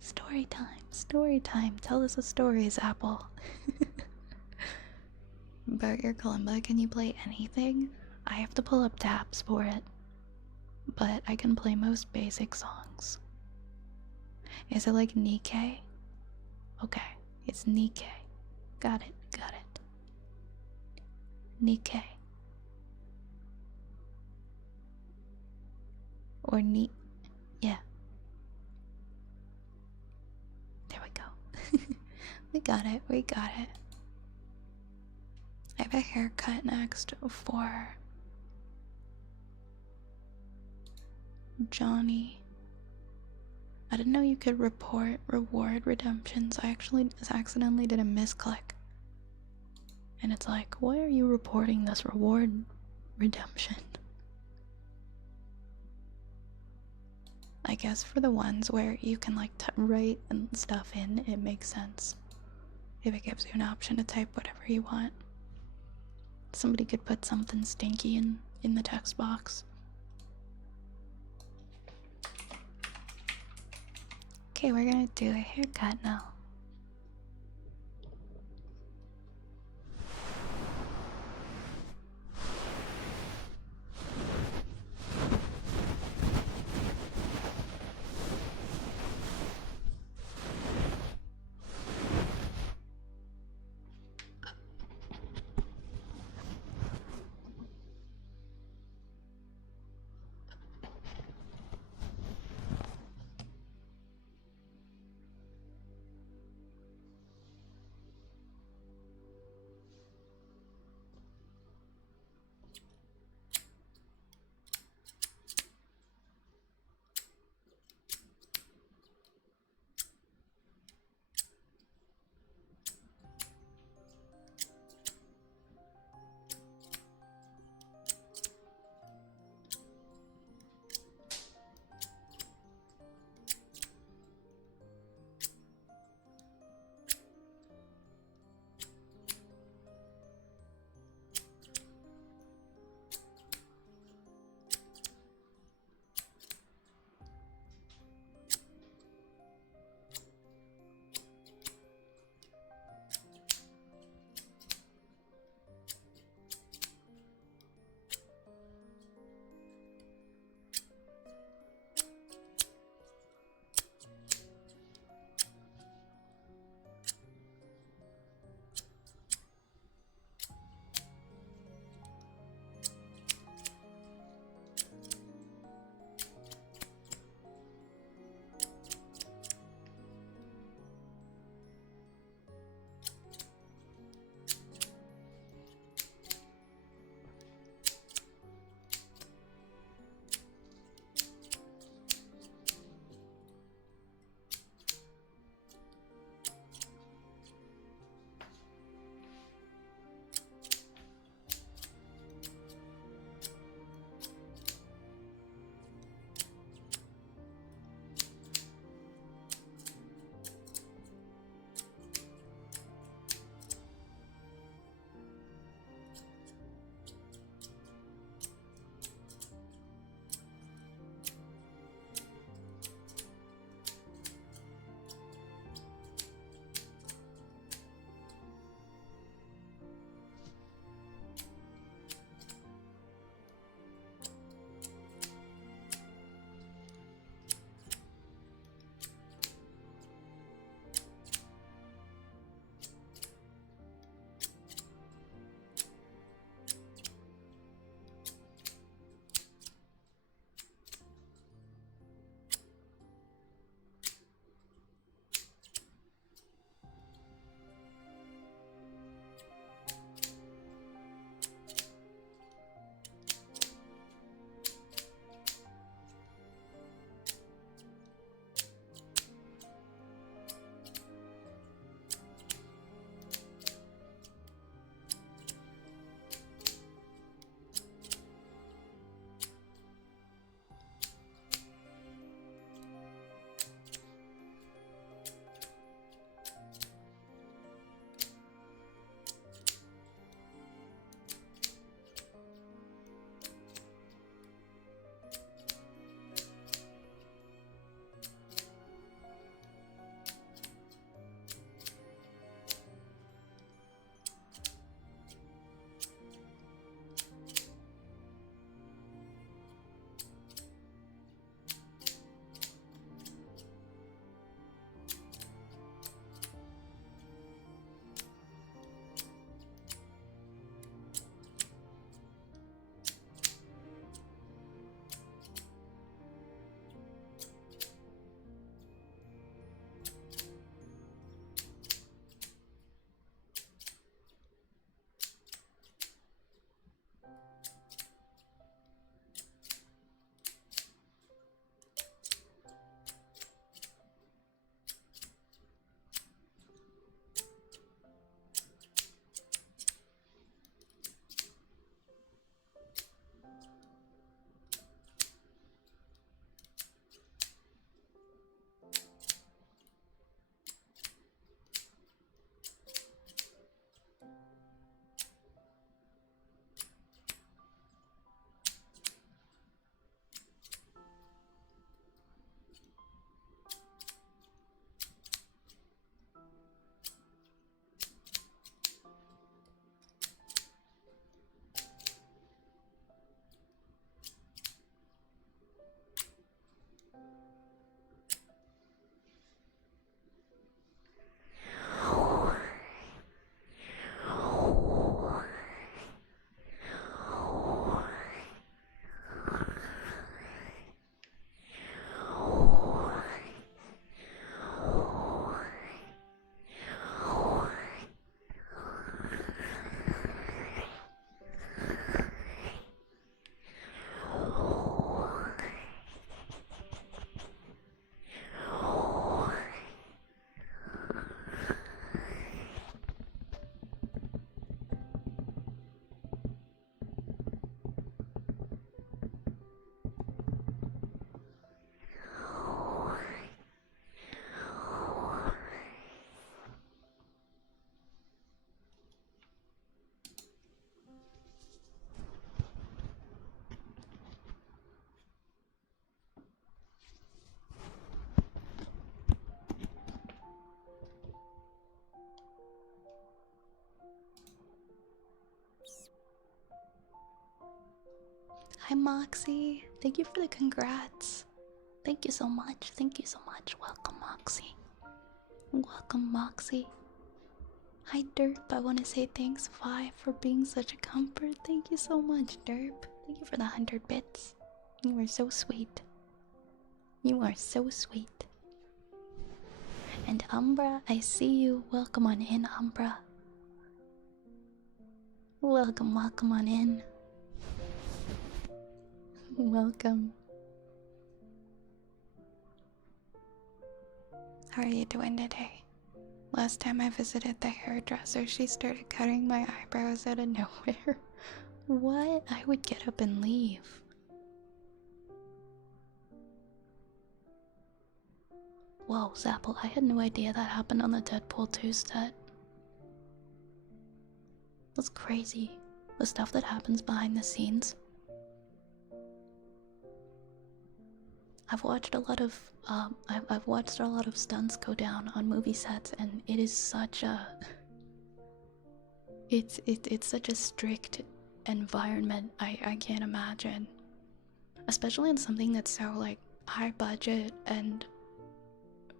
Story time, story time. Tell us a story, Apple. About your Kalimba, can you play anything? I have to pull up tabs for it. But I can play most basic songs. Is it like Nikkei? Okay. It's Nikkei. Got it, got it. Nikkei. Or yeah. There we go. We got it, we got it. I have a haircut next for Johnny. I didn't know you could report reward redemptions. I actually accidentally did a misclick. And it's like, why are you reporting this reward redemption? I guess for the ones where you can like write and stuff in, it makes sense. If it gives you an option to type whatever you want. Somebody could put something stinky in the text box. Okay, we're gonna do a haircut now. Hi, Moxie. Thank you for the congrats. Thank you so much. Thank you so much. Welcome, Moxie. Welcome, Moxie. Hi, Derp. I want to say thanks, Vi, for being such a comfort. Thank you so much, Derp. Thank you for the 100 bits. You are so sweet. You are so sweet. And Umbra, I see you. Welcome on in, Umbra. Welcome, welcome on in. Welcome. How are you doing today? Last time I visited the hairdresser, she started cutting my eyebrows out of nowhere. What? I would get up and leave. Whoa, Zapple, I had no idea that happened on the Deadpool 2 set. That's crazy. The stuff that happens behind the scenes. I've watched a lot of I've watched a lot of stunts go down on movie sets, and it is such a it's such a strict environment. I can't imagine, especially in something that's so like high budget and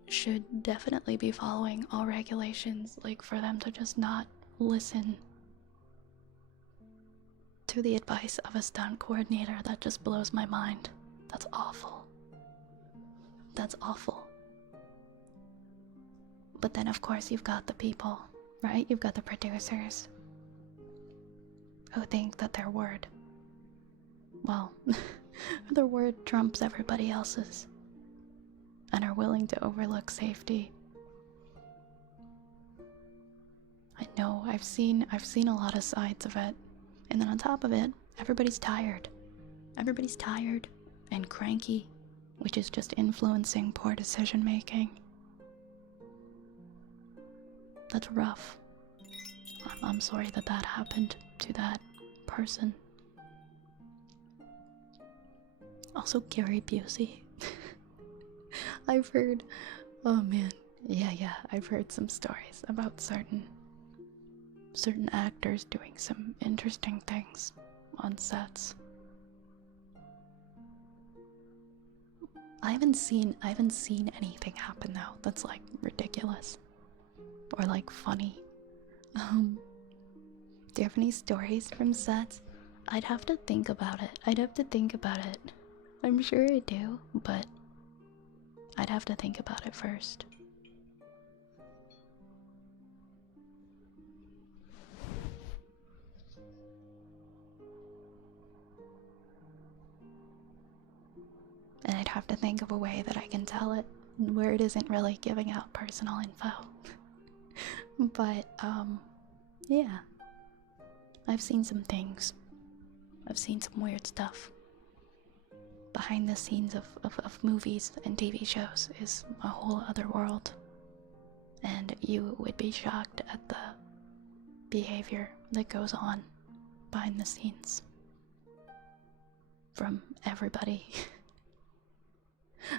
should definitely be following all regulations. Like for them to just not listen to the advice of a stunt coordinator, that just blows my mind. That's awful. That's awful. But then of course you've got the people, right? You've got the producers who think that their word, well, their word trumps everybody else's, and are willing to overlook safety. I know, I've seen a lot of sides of it. And then on top of it, everybody's tired. Everybody's tired and cranky, which is just influencing poor decision making. That's rough. I'm sorry that that happened to that person. Also, Gary Busey. I've heard, oh man, yeah, I've heard some stories about certain actors doing some interesting things on sets. I haven't seen anything happen though that's like ridiculous or like funny. Do you have any stories from sets? I'd have to think about it. I'm sure I do, but I'd have to think about it first. And I'd have to think of a way that I can tell it where it isn't really giving out personal info. But, yeah. I've seen some things. I've seen some weird stuff. Behind the scenes of movies and TV shows is a whole other world. And you would be shocked at the behavior that goes on behind the scenes. From everybody.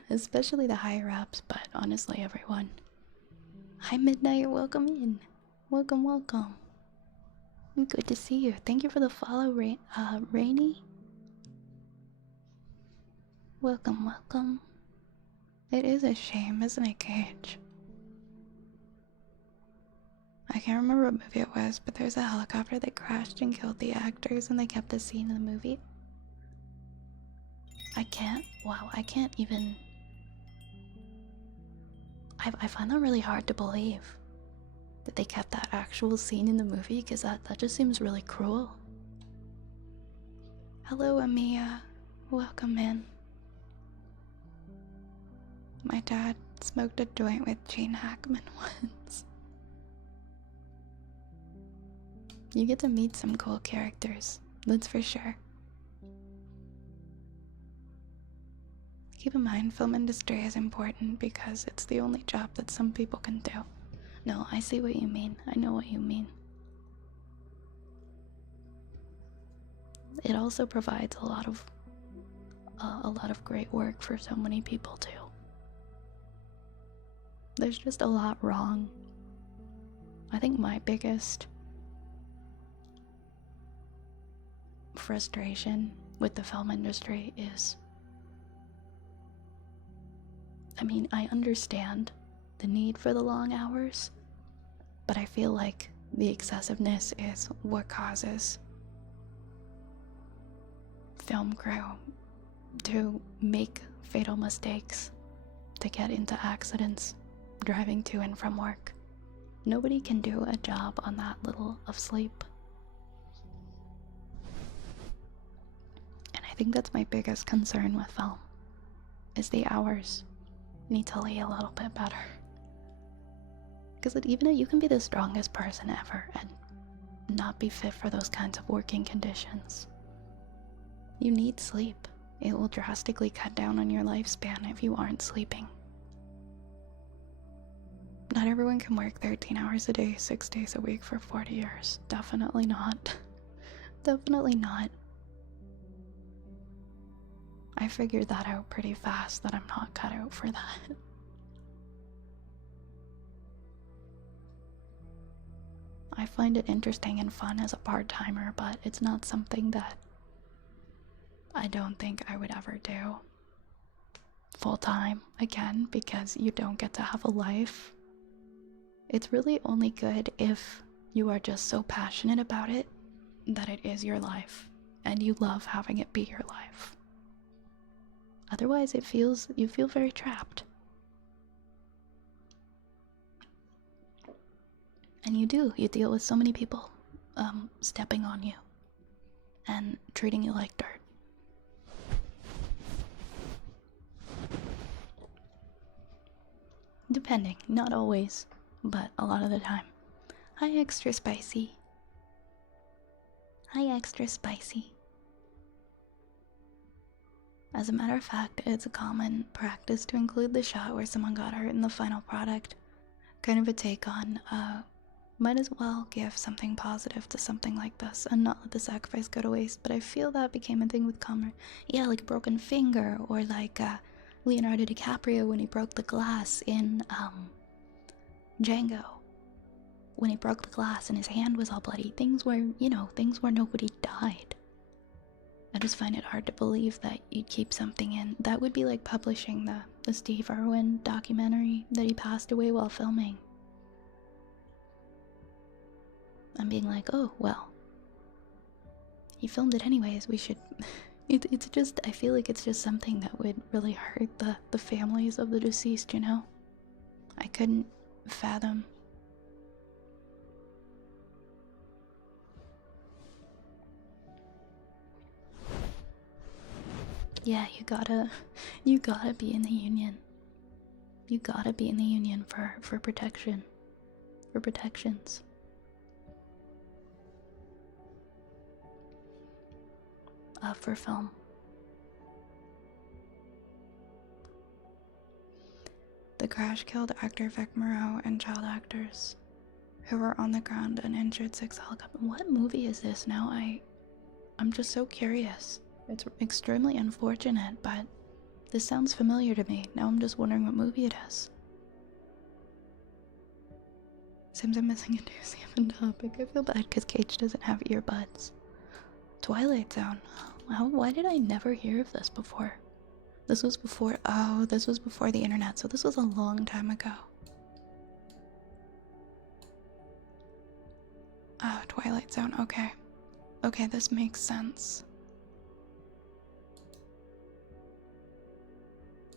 Especially the higher ups, but honestly everyone. Hi Midnight, welcome in. Welcome, welcome. Good to see you. Thank you for the follow, Rainy. Welcome, welcome. It is a shame, isn't it, Cage? I can't remember what movie it was, but there's a helicopter that crashed and killed the actors, and they kept the scene in the movie. I can't even. I find that really hard to believe that they kept that actual scene in the movie, because that just seems really cruel. Hello, Amia. Welcome in. My dad smoked a joint with Gene Hackman once. You get to meet some cool characters, that's for sure. Keep in mind, film industry is important because it's the only job that some people can do. No, I see what you mean. I know what you mean. It also provides a lot of great work for so many people too. There's just a lot wrong. I think my biggest frustration with the film industry is, I mean, I understand the need for the long hours, but I feel like the excessiveness is what causes film crew to make fatal mistakes, to get into accidents driving to and from work. Nobody can do a job on that little of sleep. And I think that's my biggest concern with film, is the hours need to lay a little bit better. Because even if you can be the strongest person ever and not be fit for those kinds of working conditions, you need sleep. It will drastically cut down on your lifespan if you aren't sleeping. Not everyone can work 13 hours a day, 6 days a week for 40 years. Definitely not. Definitely not. I figured that out pretty fast, that I'm not cut out for that. I find it interesting and fun as a part-timer, but it's not something that I don't think I would ever do full-time again, because you don't get to have a life. It's really only good if you are just so passionate about it that it is your life and you love having it be your life. Otherwise you feel very trapped. And you deal with so many people stepping on you and treating you like dirt. Depending, not always, but a lot of the time. Hi, extra spicy. Hi, extra spicy. As a matter of fact, it's a common practice to include the shot where someone got hurt in the final product. Kind of a take on, might as well give something positive to something like this and not let the sacrifice go to waste. But I feel that became a thing with Comer. Yeah, like a broken finger, or like Leonardo DiCaprio when he broke the glass in Django. When he broke the glass and his hand was all bloody. Things where, things where nobody died. I just find it hard to believe that you'd keep something in. That would be like publishing the Steve Irwin documentary that he passed away while filming. And being like, oh, well, he filmed it anyways, we should... It's just, I feel like it's just something that would really hurt the families of the deceased, you know? I couldn't fathom. Yeah, you gotta be in the union. You gotta be in the union for protection. For protections. For film. The crash killed actor Vic Morrow and child actors who were on the ground and injured 6 helicopters. What movie is this now? I'm just so curious. It's extremely unfortunate, but this sounds familiar to me. Now I'm just wondering what movie it is. Seems I'm missing a doozy of a topic. I feel bad because Cage doesn't have earbuds. Twilight Zone. Why did I never hear of this before? This was before the internet, so this was a long time ago. Oh, Twilight Zone, okay. Okay, this makes sense.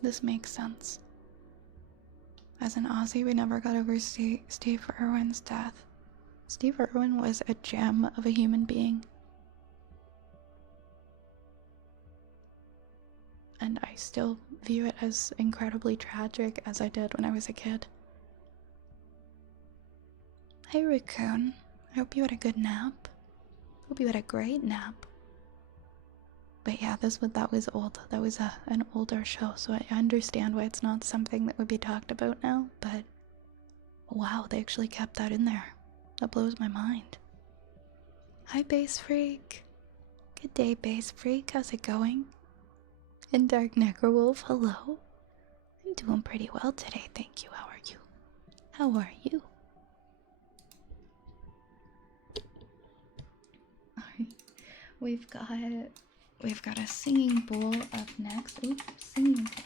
This makes sense. As an Aussie, we never got over Steve Irwin's death. Steve Irwin was a gem of a human being. And I still view it as incredibly tragic as I did when I was a kid. Hey Raccoon, I hope you had a good nap. Hope you had a great nap. But yeah, that was old. That was an older show, so I understand why it's not something that would be talked about now, but wow, they actually kept that in there. That blows my mind. Hi Base Freak. Good day, Base Freak. How's it going? And Dark Necrowolf, hello. I'm doing pretty well today, thank you. How are you? How are you? We've got a singing bowl up next. Ooh, singing bowl.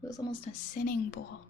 It was almost a sinning bowl.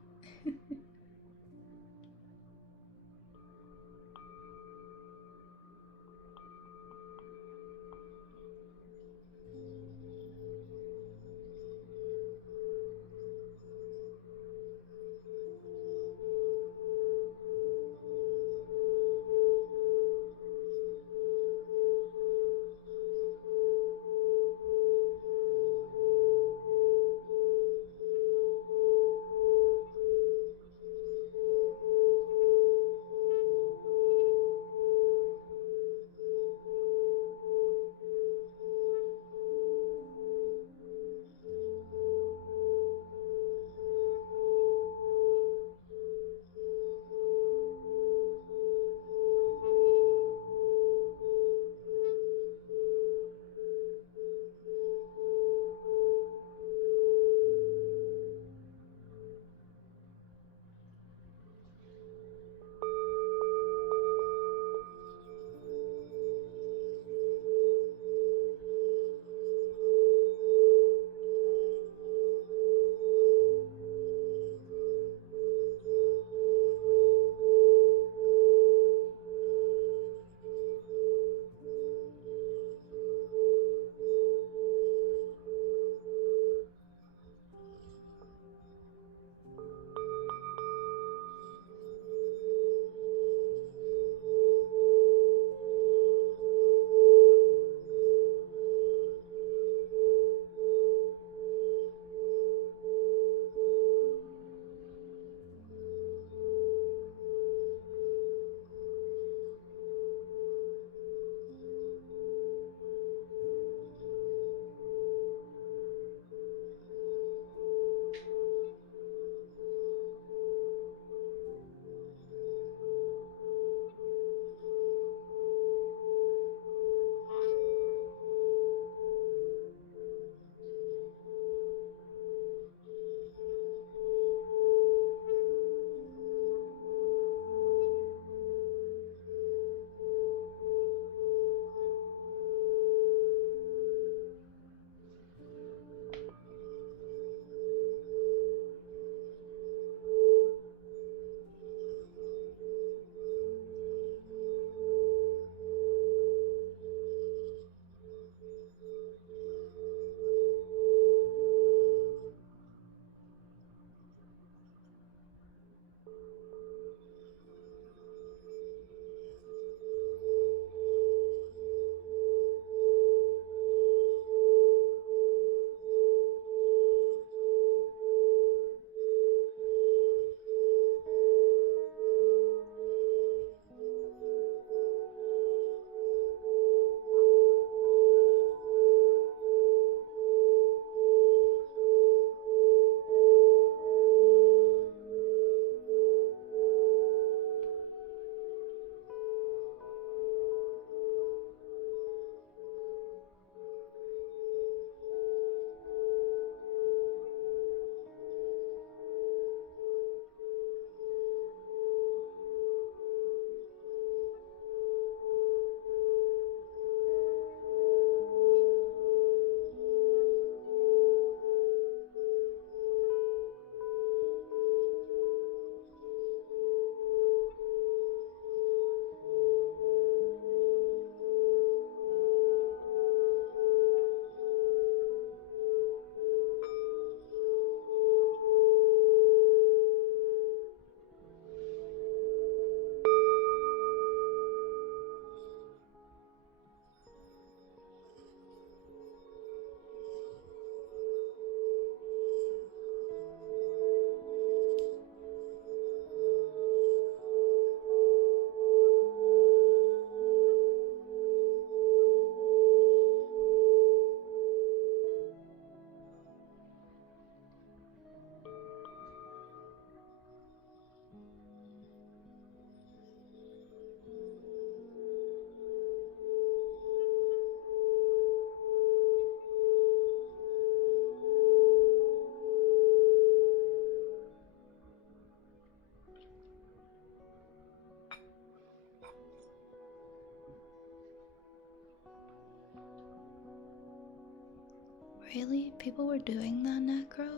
Really? People were doing that, Necro?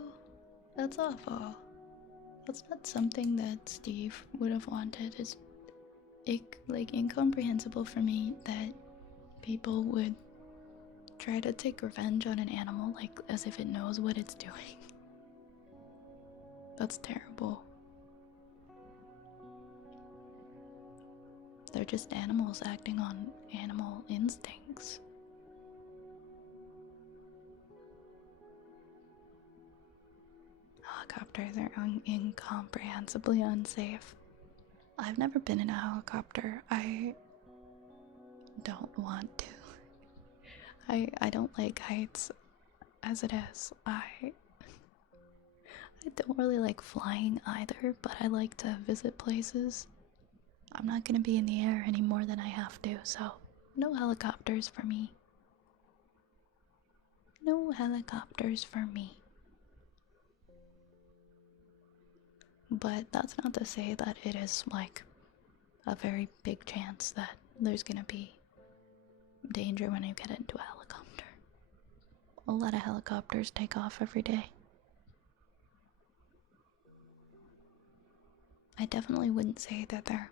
That's awful. That's not something that Steve would have wanted. It's like incomprehensible for me that people would try to take revenge on an animal like as if it knows what it's doing. That's terrible. They're just animals acting on animal instincts. Helicopters are incomprehensibly unsafe. I've never been in a helicopter. I don't want to. I don't like heights as it is. I don't really like flying either, but I like to visit places. I'm not gonna be in the air any more than I have to, so no helicopters for me. No helicopters for me. But that's not to say that it is like a very big chance that there's gonna be danger when you get into a helicopter. A lot of helicopters take off every day. I definitely wouldn't say that they're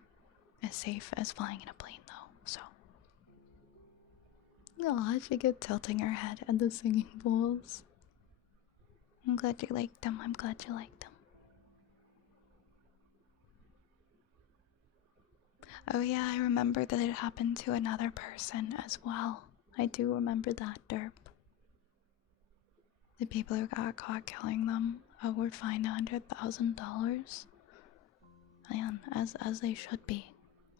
as safe as flying in a plane though, so. Aw, she kept tilting her head at the singing bowls. I'm glad you liked them. I'm glad you liked them. Oh yeah, I remember that it happened to another person as well. I do remember that, derp. The people who got caught killing them were fined $100,000. Man, as they should be,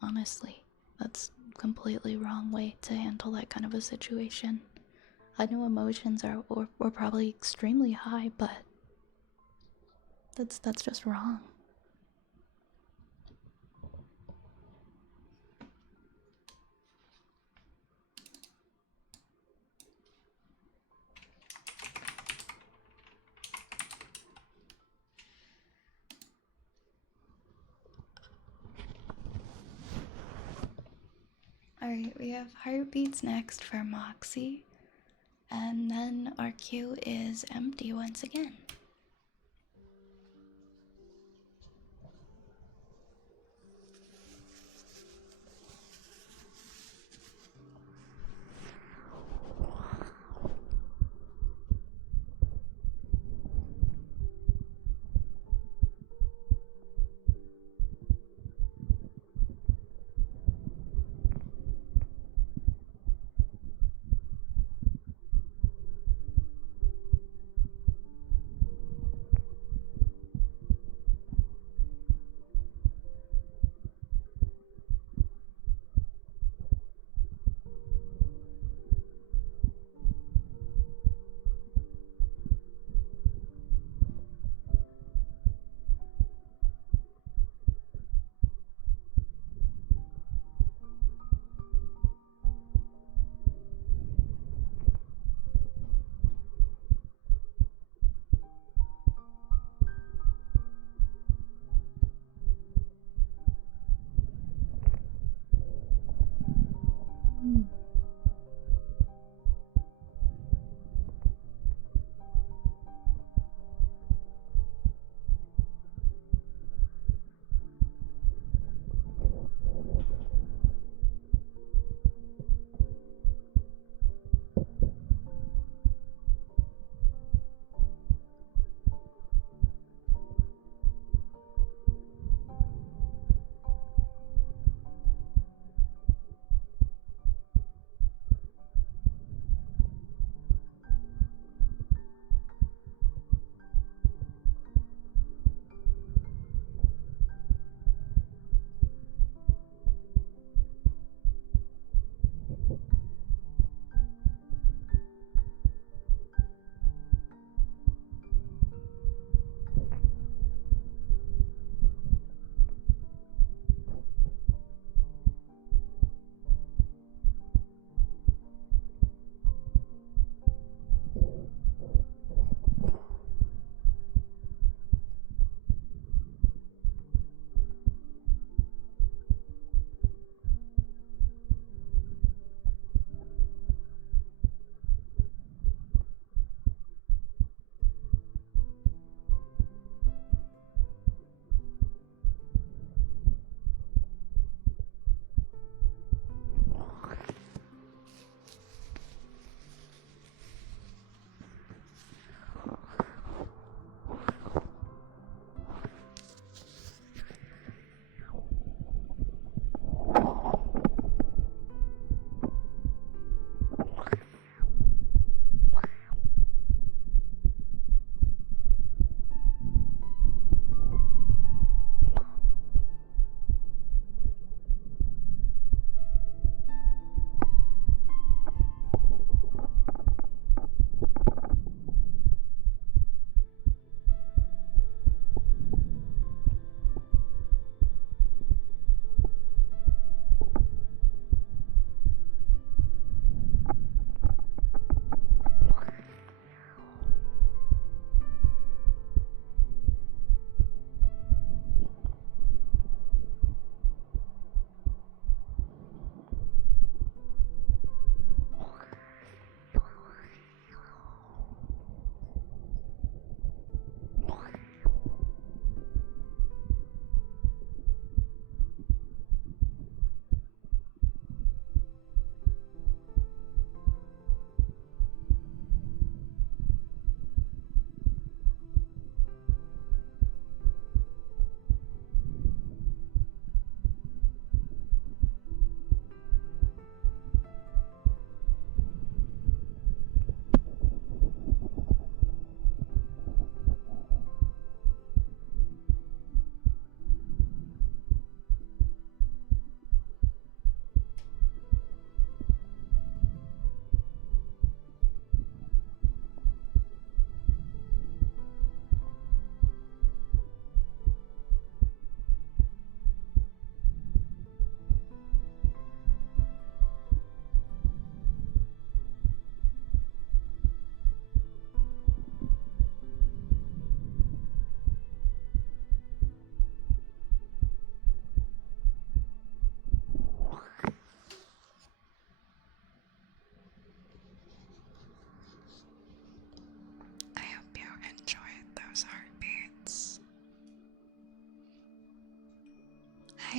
honestly. That's completely wrong way to handle that kind of a situation. I know emotions were probably extremely high, but that's just wrong. Alright, we have heartbeats next for Moxie, and then our queue is empty once again.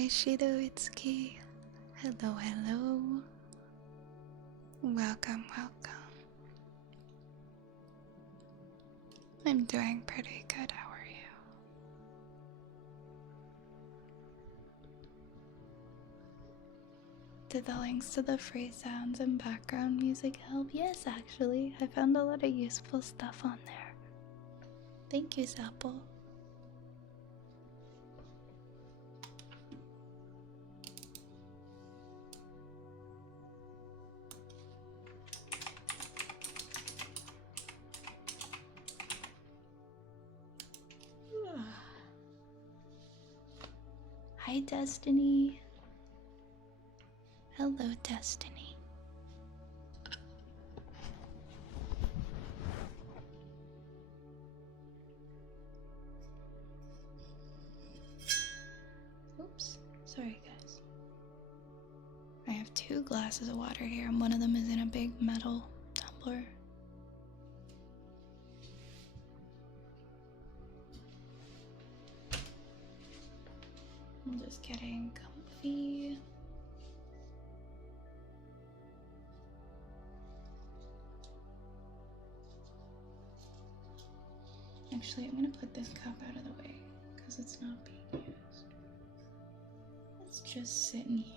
Hi Shidoitsuki. Hello, hello. Welcome, welcome. I'm doing pretty good. How are you? Did the links to the free sounds and background music help? Yes, actually. I found a lot of useful stuff on there. Thank you, Zapple. Hi, Destiny. Hello, Destiny. Oops. Sorry, guys. I have 2 glasses of water here, and one of them is in a big metal tumbler. I'm just getting comfy. Actually, I'm gonna put this cup out of the way because it's not being used. It's just sitting here.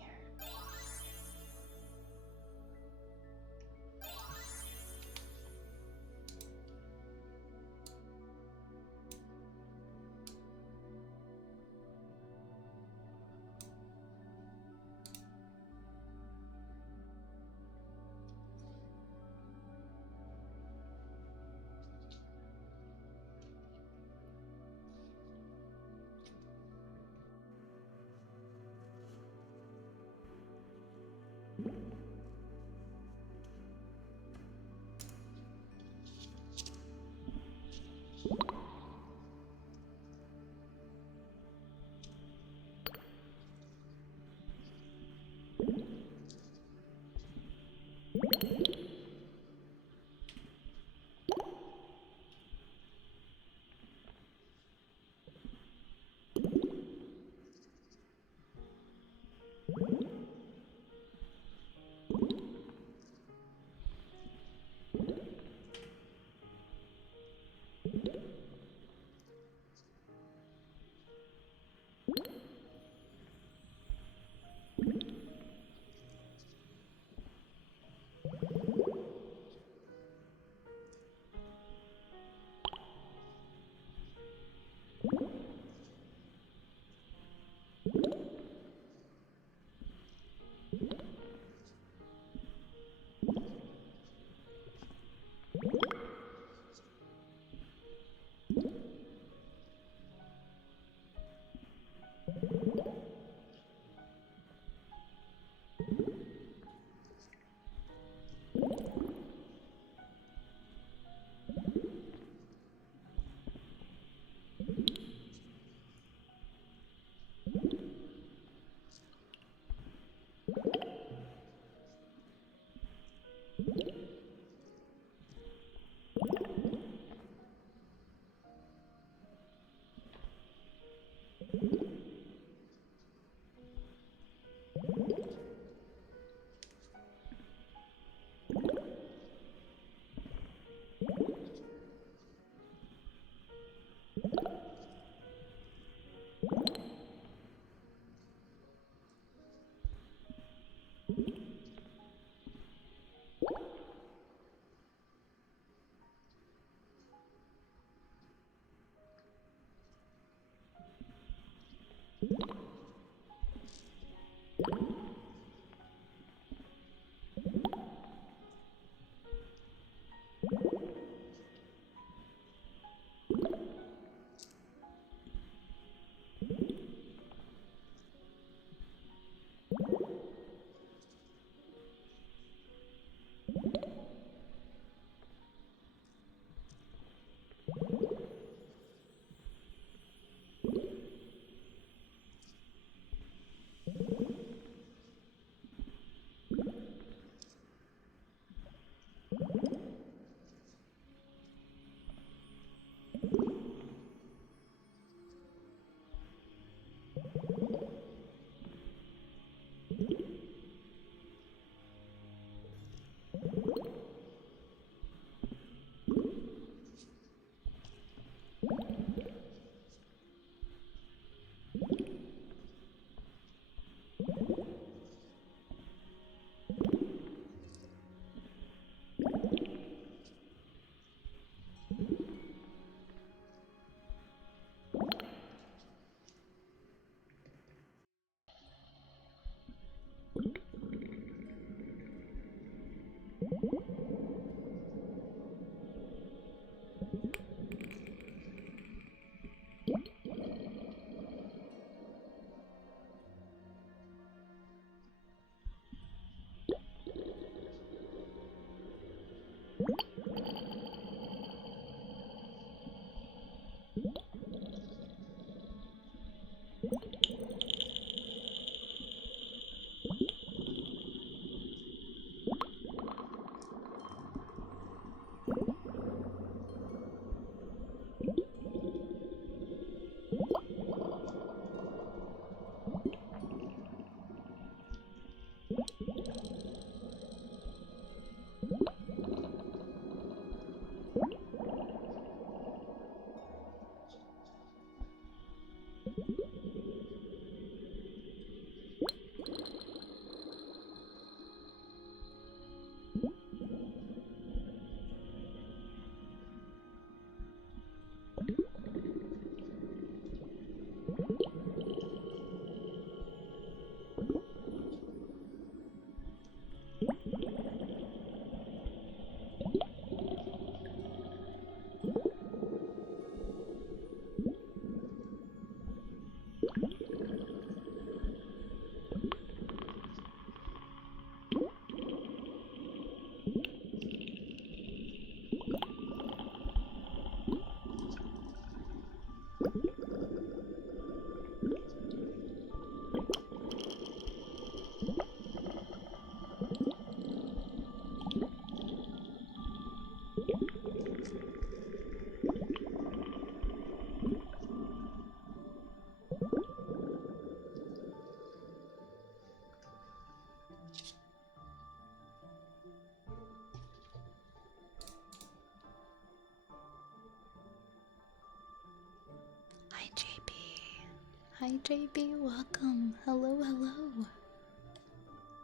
Hi JB, welcome. Hello, hello.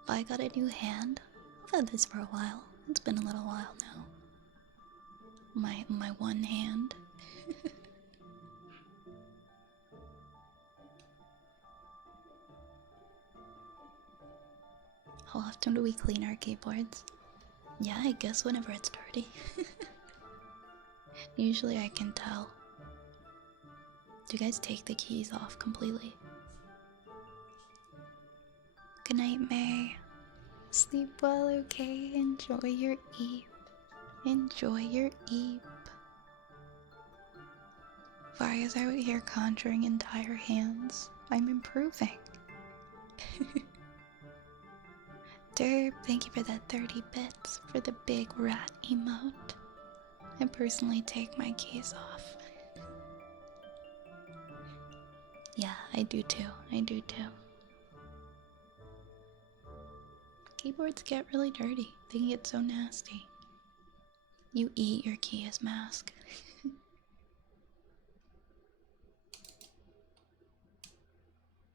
I got a new hand. I've had this for a while. It's been a little while now. My one hand. How often do we clean our keyboards? Yeah, I guess whenever it's dirty. Usually I can tell. Do you guys take the keys off completely? Good night, May. Sleep well, okay? Enjoy your eep. Enjoy your eep. Vaya's out here conjuring entire hands. I'm improving. Derp, thank you for that 30 bits for the big rat emote. I personally take my keys off. Yeah, I do too. I do too. Keyboards get really dirty. They can get so nasty. You eat your keys mask.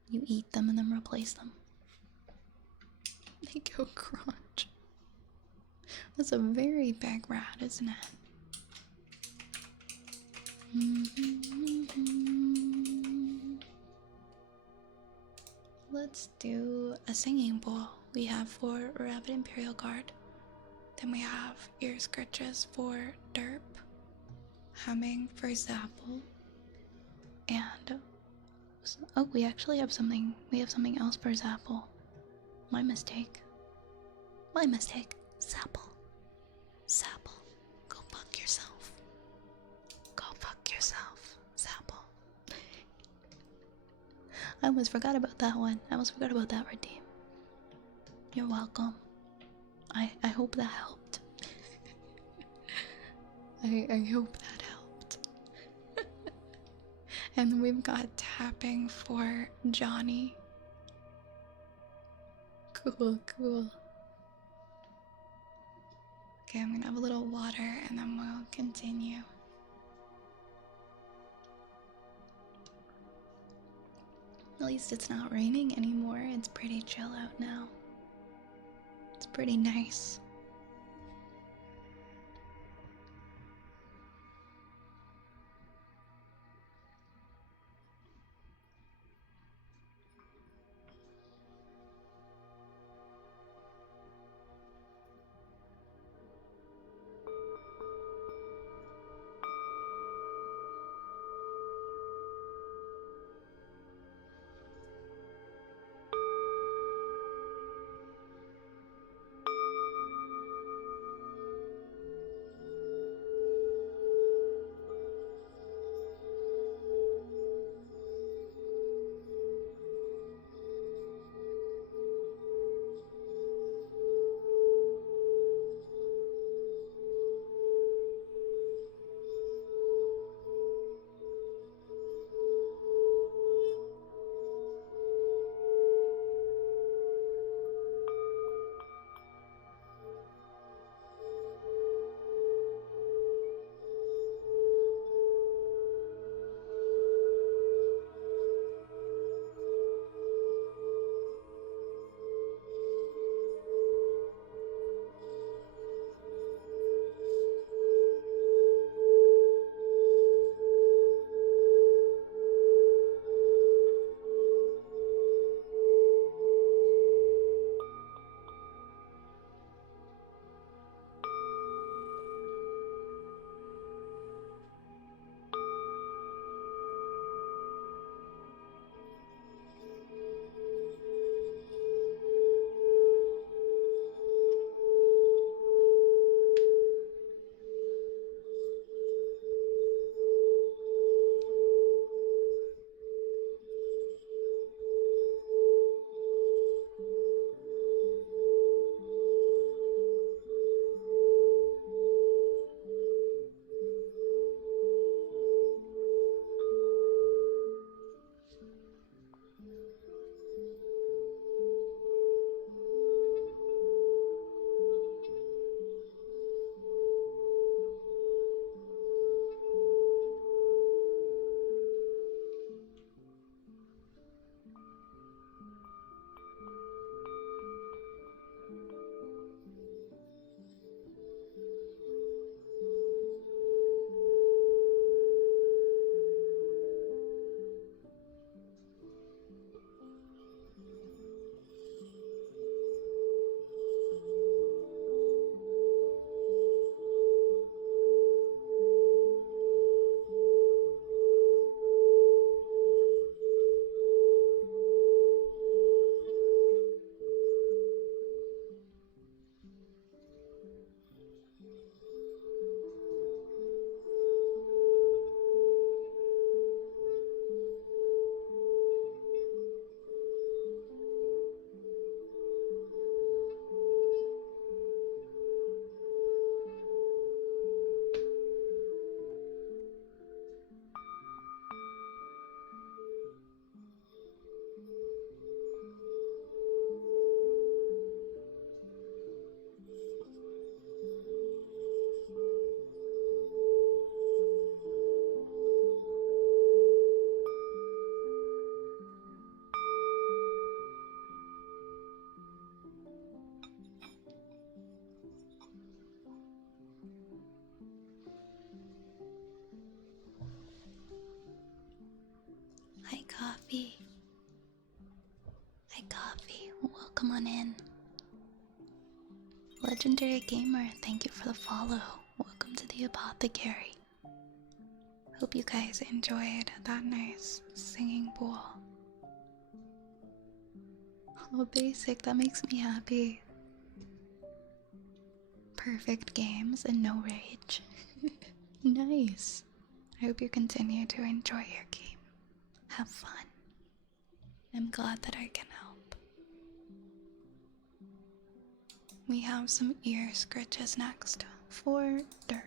You eat them and then replace them. They go crunch. That's a very big rat, isn't it? Let's do a singing bowl. We have for Rabbit Imperial Guard. Then we have ear scratches for Derp, humming for Zapple, and oh, we actually have something. We have something else for Zapple. My mistake. My mistake. Zapple. Zapple. Go fuck yourself. Go fuck yourself. Zapple. I almost forgot about that one. I almost forgot about that redeem. You're welcome. I hope that helped. I hope that helped. And then we've got tapping for Johnny. Cool, cool. Okay, I'm gonna have a little water and then we'll continue. At least it's not raining anymore. It's pretty chill out now. It's pretty nice. on in. Legendary Gamer, thank you for the follow. Welcome to the Apothecary. Hope you guys enjoyed that nice singing bowl. Oh, basic, that makes me happy. Perfect games and no rage. Nice. I hope you continue to enjoy your game. Have fun. I'm glad that I can help. We have some ear scratches next for Derp.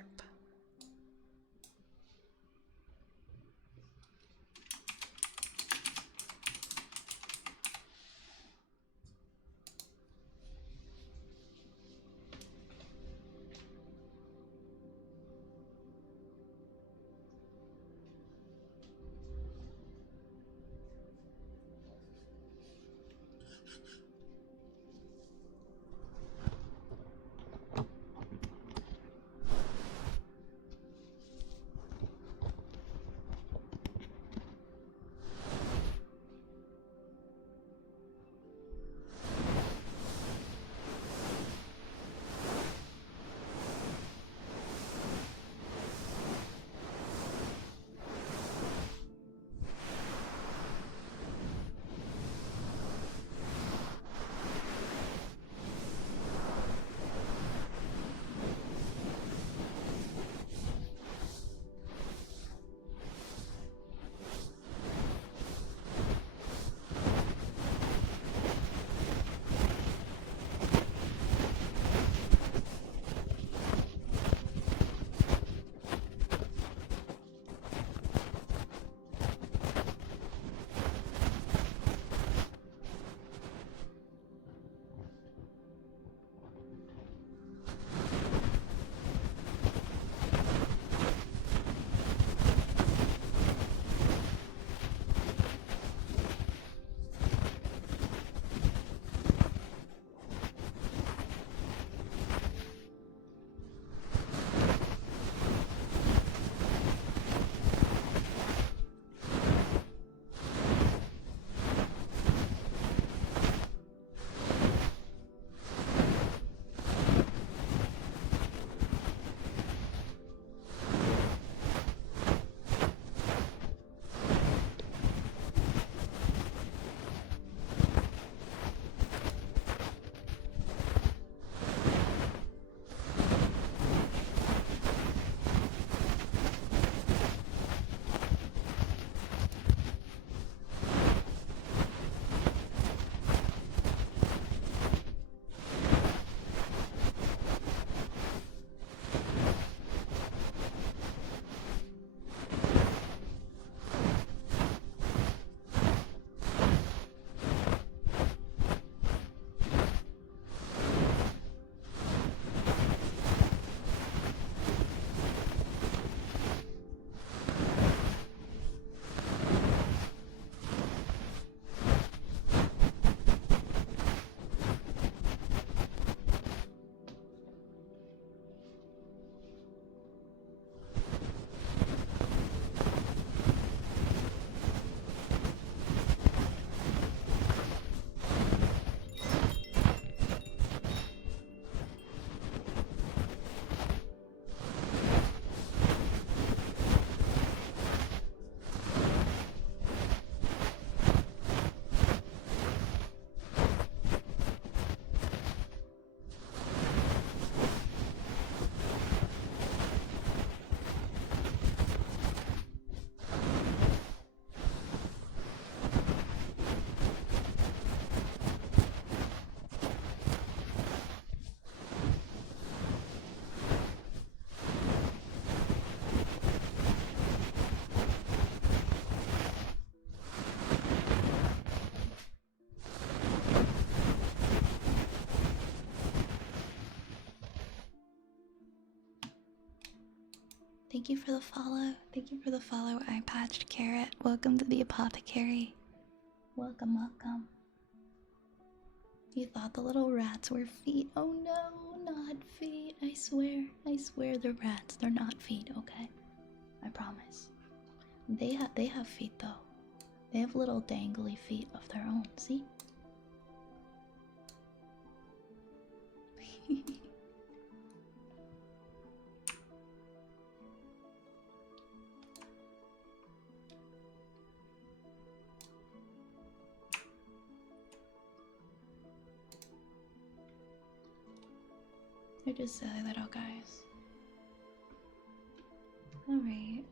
Thank you for the follow. Thank you for the follow, Eye Patched Carrot. Welcome to the Apothecary. Welcome, welcome. You thought the little rats were feet. Oh no, not feet. I swear they're rats. They're not feet, okay? I promise. They have feet though. They have little dangly feet of their own, see? They're just silly little guys. Alright,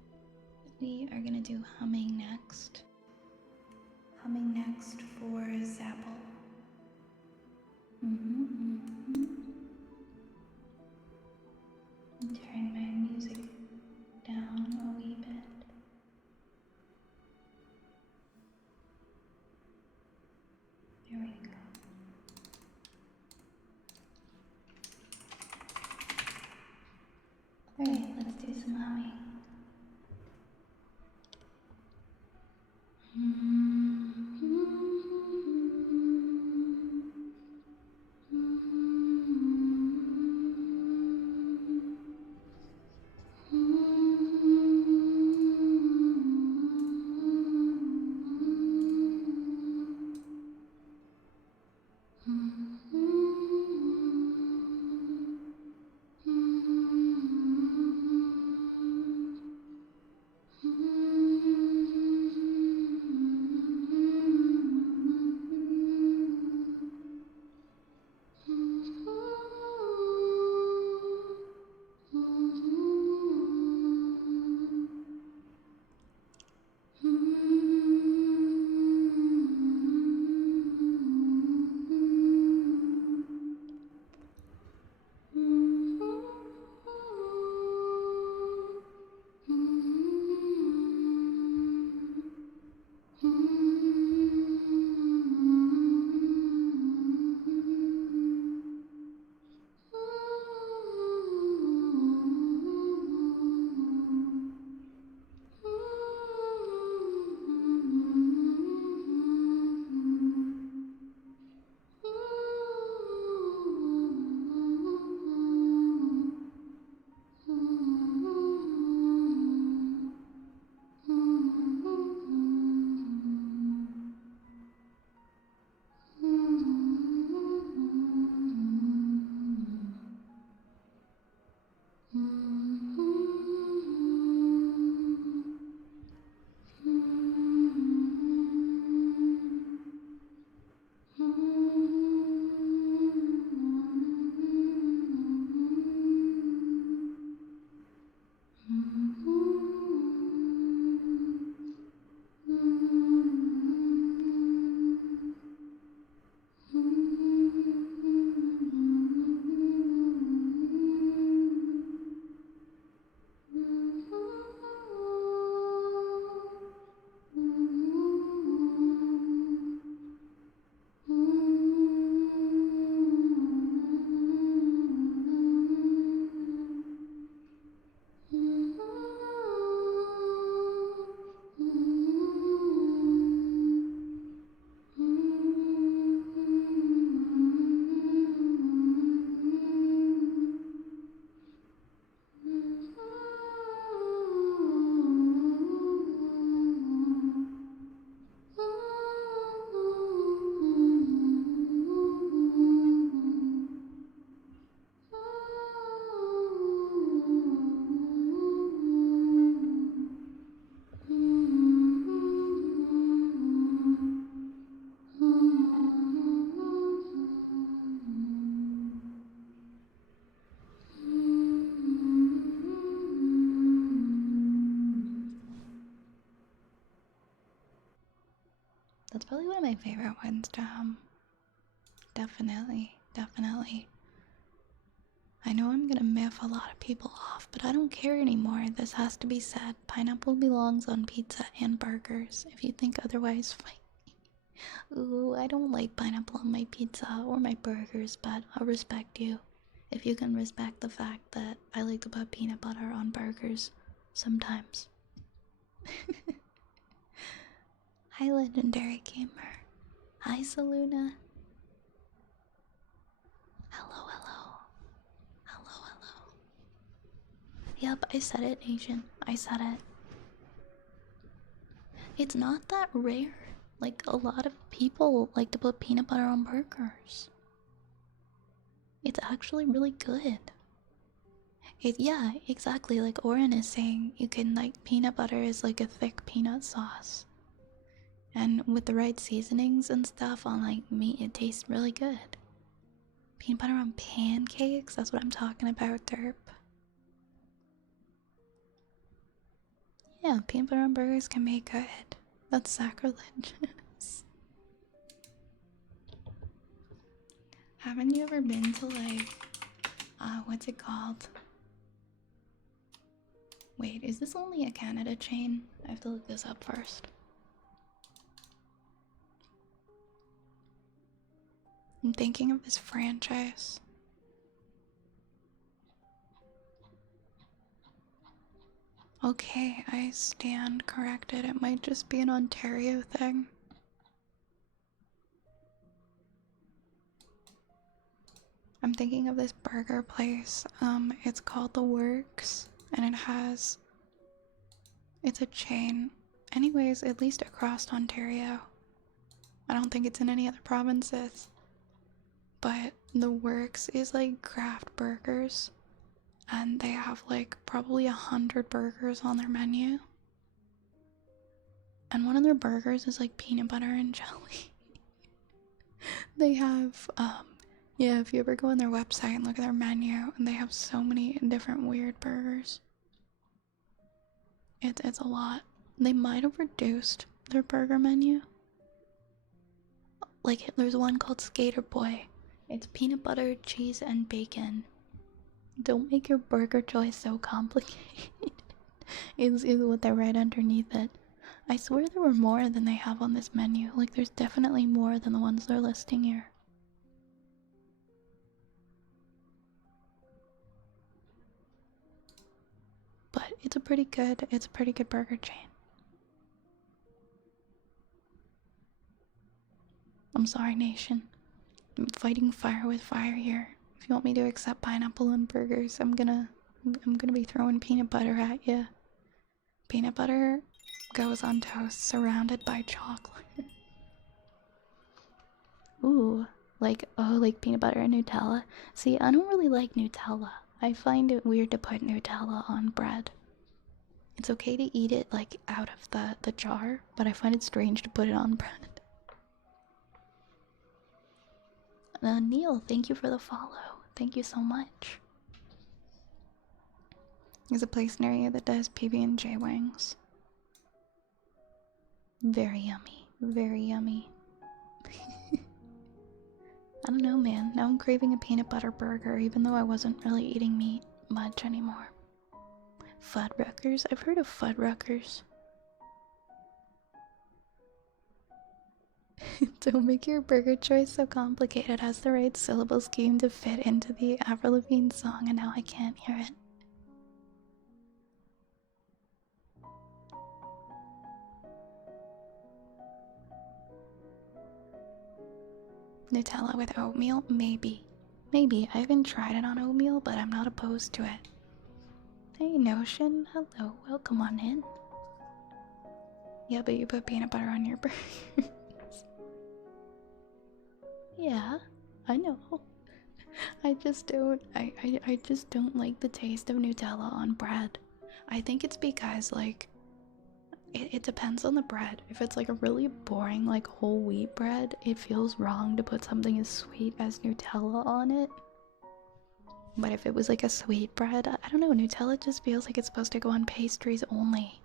we are gonna do humming next. Humming next for Zapple. Turn my music down a wee bit. There we go. Alright, let's do some humming. That's probably one of my favorite ones to hum. Definitely, definitely. I know I'm gonna miff a lot of people off, but I don't care anymore. This has to be said. Pineapple belongs on pizza and burgers. If you think otherwise, fine. Ooh, I don't like pineapple on my pizza or my burgers, but I'll respect you. If you can respect the fact that I like to put peanut butter on burgers sometimes. Hi, Legendary Gamer. Hi, Saluna. Hello, hello. Hello, hello. Yep, I said it, Asian. I said it. It's not that rare. Like, a lot of people like to put peanut butter on burgers. It's actually really good. Yeah, exactly. Like Oren is saying, you can like peanut butter is like a thick peanut sauce. And with the right seasonings and stuff on like meat, it tastes really good. Peanut butter on pancakes? That's what I'm talking about, derp. Yeah, peanut butter on burgers can be good. That's sacrilege. Haven't you ever been to like, what's it called? Wait, is this only a Canada chain? I have to look this up first. I'm thinking of this franchise. Okay, I stand corrected. It might just be an Ontario thing. I'm thinking of this burger place. It's called The Works, and it's a chain. Anyways, at least across Ontario. I don't think it's in any other provinces. But The Works is like craft burgers, and they have like probably 100 burgers on their menu. And one of their burgers is like peanut butter and jelly. They have, yeah, if you ever go on their website and look at their menu, and they have so many different weird burgers. It's a lot. They might have reduced their burger menu. Like, there's one called Skater Boy. It's peanut butter, cheese, and bacon. Don't make your burger choice so complicated. is what they write underneath it. I swear there were more than they have on this menu. Like, there's definitely more than the ones they're listing here. But it's a pretty good burger chain. I'm sorry, nation. I'm fighting fire with fire here. If you want me to accept pineapple on burgers, I'm gonna be throwing peanut butter at you. Peanut butter goes on toast surrounded by chocolate. Ooh, like, oh, like peanut butter and Nutella. See, I don't really like Nutella. I find it weird to put Nutella on bread. It's okay to eat it like out of the jar, but I find it strange to put it on bread. Neil, thank you for the follow. Thank you so much. There's a place near you that does PB&J wings. Very yummy. Very yummy. I don't know, man. Now I'm craving a peanut butter burger, even though I wasn't really eating meat much anymore. Fuddruckers? I've heard of Fuddruckers. Don't make your burger choice so complicated. It has the right syllable scheme to fit into the Avril Lavigne song, and now I can't hear it. Nutella with oatmeal? Maybe. Maybe. I haven't tried it on oatmeal, but I'm not opposed to it. Hey, Notion. Hello. Welcome on in. Yeah, but you put peanut butter on your burgers. Yeah, I know. I just don't like the taste of Nutella on bread. I think it's because like it depends on the bread. If it's like a really boring like whole wheat bread, it feels wrong to put something as sweet as Nutella on it. But if it was like a sweet bread, I don't know, Nutella just feels like it's supposed to go on pastries only.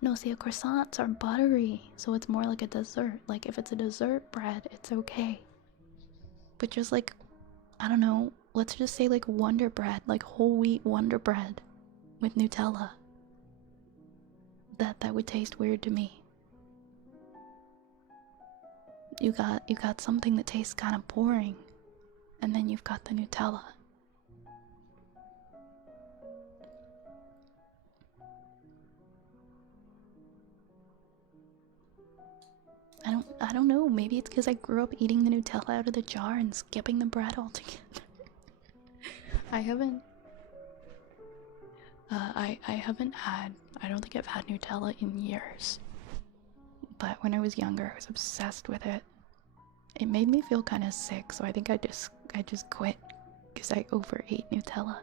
No, see, croissants are buttery, so it's more like a dessert. Like if it's a dessert bread, it's okay. But just like, I don't know, let's just say like Wonder Bread, like whole wheat Wonder Bread with Nutella. That would taste weird to me. You got something that tastes kind of boring, and then you've got the Nutella. I don't know, maybe it's because I grew up eating the Nutella out of the jar and skipping the bread altogether. I haven't I don't think I've had Nutella in years. But when I was younger, I was obsessed with it. It made me feel kind of sick, so I think I just quit. because I overate Nutella.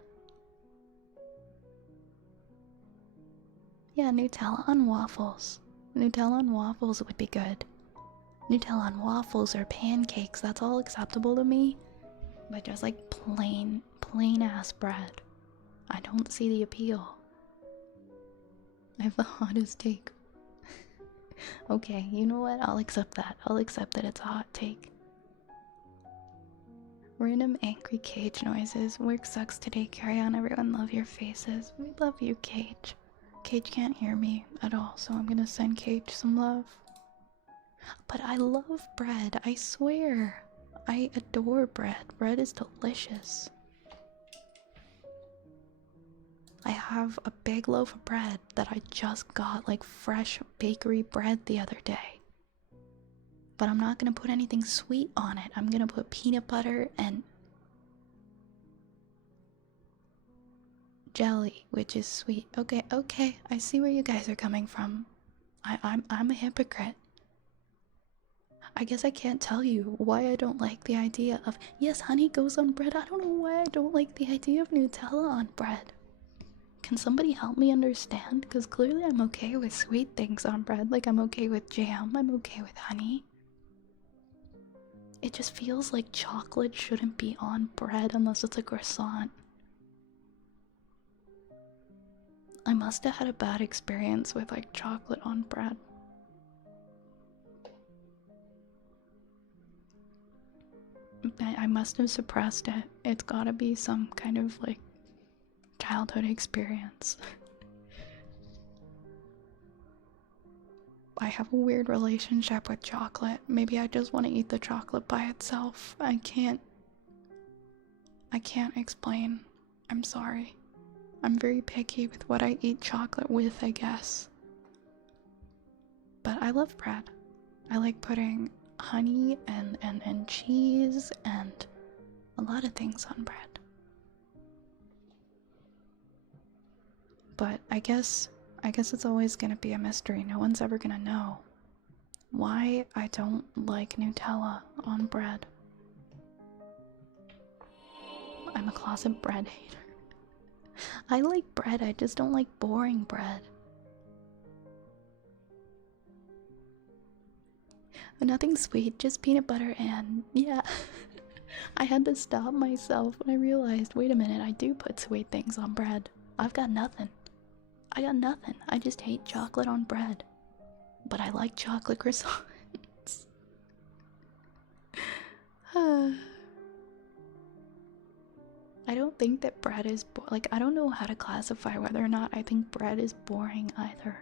Yeah, Nutella on waffles. Nutella on waffles would be good. Nutella on waffles or pancakes, that's all acceptable to me. But just like plain ass bread, I don't see the appeal. I have the hottest take. Okay, you know what? I'll accept that. I'll accept that it's a hot take. Random angry Cage noises. Work sucks today. Carry on, everyone. Love your faces. We love you, Cage. Cage can't hear me at all, so I'm gonna send Cage some love. But I love bread, I swear. I adore bread. Bread is delicious. I have a big loaf of bread that I just got, like fresh bakery bread the other day. But I'm not gonna put anything sweet on it. I'm gonna put peanut butter and jelly, which is sweet. Okay, okay, I see where you guys are coming from. I'm a hypocrite. I guess I can't tell you why I don't like the idea of, yes, honey goes on bread. I don't know why I don't like the idea of Nutella on bread. Can somebody help me understand? Because clearly I'm okay with sweet things on bread. Like I'm okay with jam, I'm okay with honey. It just feels like chocolate shouldn't be on bread unless it's a croissant. I must have had a bad experience with like chocolate on bread. I must have suppressed it. It's gotta be some kind of like childhood experience. I have a weird relationship with chocolate. Maybe I just want to eat the chocolate by itself. I can't explain. I'm sorry. I'm very picky with what I eat chocolate with, I guess. But I love bread. I like putting honey and cheese and a lot of things on bread. But I guess it's always gonna be a mystery. No one's ever gonna know why I don't like Nutella on bread. I'm a closet bread hater. I like bread, I just don't like boring bread. Nothing sweet, just peanut butter and yeah. I had to stop myself when I realized, wait a minute, I do put sweet things on bread. I've got nothing. I got nothing. I just hate chocolate on bread. But I like chocolate croissants. I don't think that bread is like, I don't know how to classify whether or not I think bread is boring either.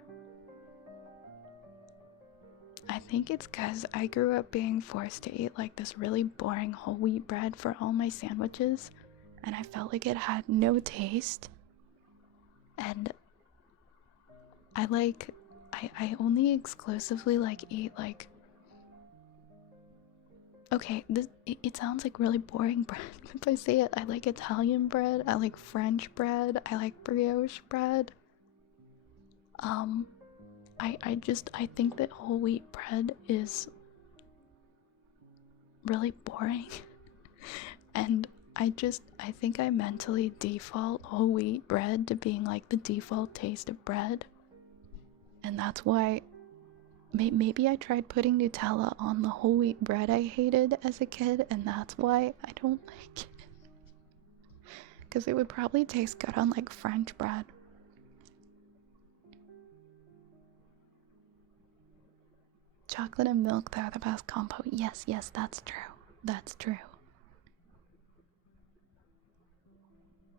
I think it's because I grew up being forced to eat like this really boring whole wheat bread for all my sandwiches, and I felt like it had no taste. And I only exclusively like eat like, okay, it sounds like really boring bread. If I say it, I like Italian bread, I like French bread, I like brioche bread. I think that whole wheat bread is really boring. And I think I mentally default whole wheat bread to being like the default taste of bread. And that's why maybe I tried putting Nutella on the whole wheat bread I hated as a kid, and that's why I don't like it. Because it would probably taste good on like French bread. Chocolate and milk, they're the best combo. Yes, yes, that's true. That's true.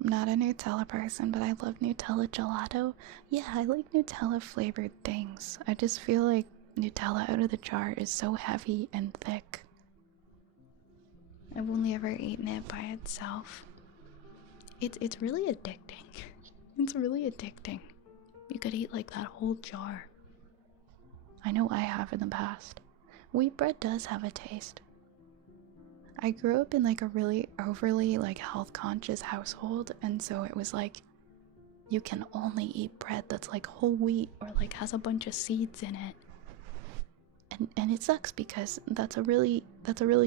I'm not a Nutella person, but I love Nutella gelato. Yeah, I like Nutella flavored things. I just feel like Nutella out of the jar is so heavy and thick. I've only ever eaten it by itself. It's really addicting. It's really addicting. You could eat like that whole jar. I know I have in the past. Wheat bread does have a taste. I grew up in like a really overly like health conscious household, and so it was like you can only eat bread that's like whole wheat or like has a bunch of seeds in it. And it sucks because that's a really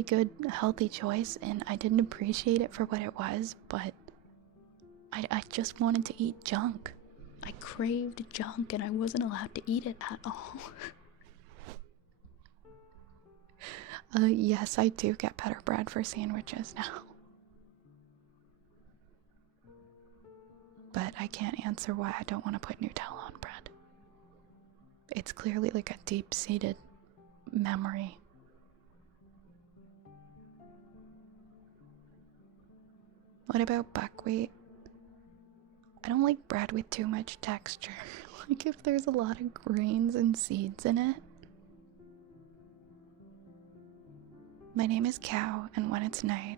good healthy choice, and I didn't appreciate it for what it was, but I just wanted to eat junk. I craved junk and I wasn't allowed to eat it at all. Yes, I do get better bread for sandwiches now. But I can't answer why I don't want to put Nutella on bread. It's clearly like a deep-seated memory. What about buckwheat? I don't like bread with too much texture. Like if there's a lot of grains and seeds in it. My name is Cow, and when it's night,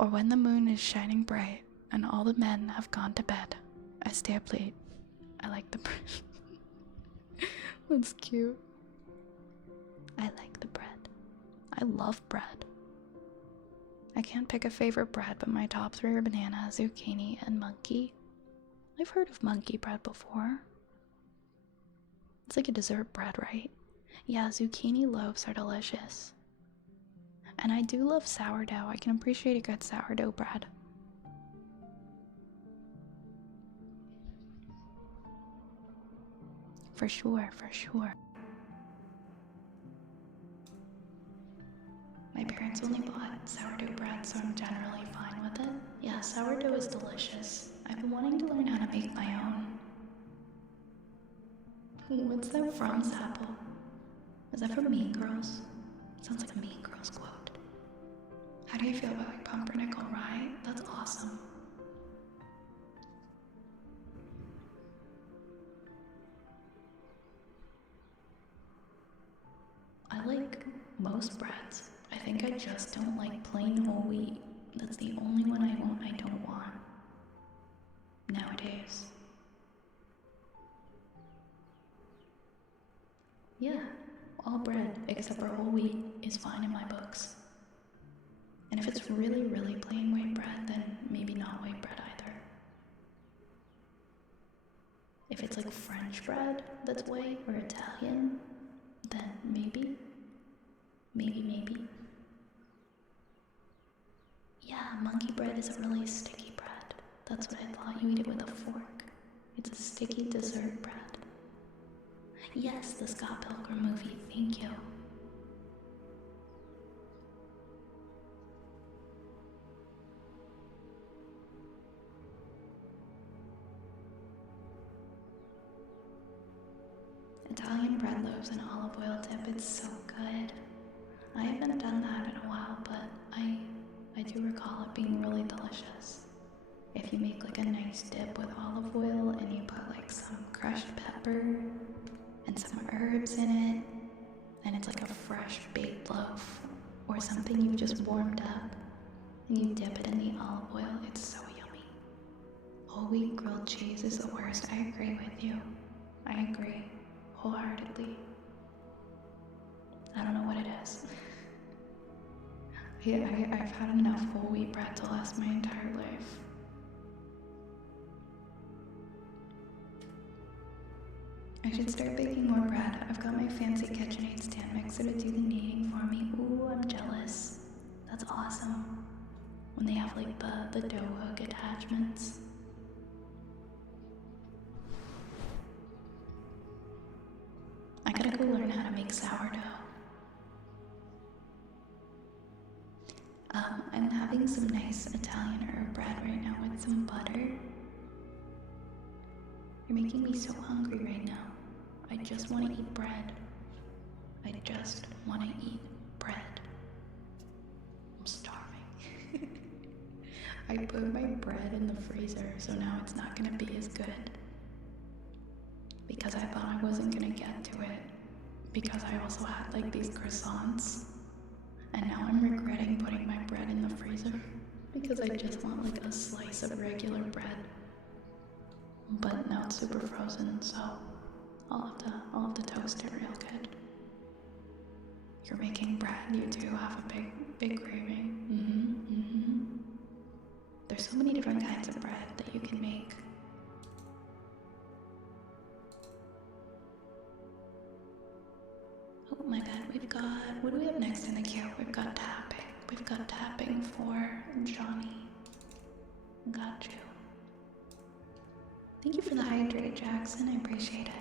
or when the moon is shining bright and all the men have gone to bed, I stay up late. I like the bread. That's cute. I like the bread. I love bread. I can't pick a favorite bread, but my top 3 are banana, zucchini, and monkey. I've heard of monkey bread before. It's like a dessert bread, right? Yeah, zucchini loaves are delicious. And I do love sourdough. I can appreciate a good sourdough bread. For sure, for sure. My parents only bought sourdough bread, so I'm generally fine with it. Yeah, sourdough is delicious. I've been wanting to learn how to make my own. What's that from, Zapple? Is that from Mean Girls? Sounds like a Mean Girls quote. How do you feel about like pumpernickel rye? That's awesome. I like most breads. I think I just don't like plain whole wheat. That's the only one I don't want nowadays. Yeah, all bread except for whole wheat is fine in my books. And if it's really, really plain white bread, then maybe not white bread either. If it's like French bread that's white or Italian, then maybe. Maybe. Yeah, monkey bread is a really sticky bread. That's what I thought. You eat it with a fork. It's a sticky dessert bread. Yes, the Scott Pilgrim movie. Thank you. Italian bread loaves and olive oil dip, it's so good. I haven't done that in a while, but I do recall it being really delicious. If you make like a nice dip with olive oil and you put like some crushed pepper and some herbs in it, and it's like a fresh baked loaf or something you just warmed up, and you dip it in the olive oil, it's so yummy. Whole wheat grilled cheese is the worst. I agree with you. I agree wholeheartedly. I don't know what it is. I've had enough whole wheat bread to last my entire life. I should start baking more bread. I've got my fancy KitchenAid stand mixer to do the kneading for me. Ooh, I'm jealous. That's awesome. When they have like the dough hook attachments. I gotta go learn how to make sourdough. I'm having some nice Italian herb bread right now with some butter. You're making me so hungry right now. I just want to eat bread. I just want to eat bread. I'm starving. I put my bread in the freezer, so now it's not gonna be as good. Because I thought I wasn't gonna get to it. Because I also had like these croissants. And now I'm regretting putting my bread in the freezer. Because I just want like a slice of regular bread. But now it's super frozen, so I'll have to toast it real good. You're making bread, you do have a big craving. There's so many different kinds of bread that you can make. my bad. We've got, what do we have next in the queue? We've got tapping. We've got tapping for Johnny. Got you. Thank you for the hydrate, Jackson. I appreciate it.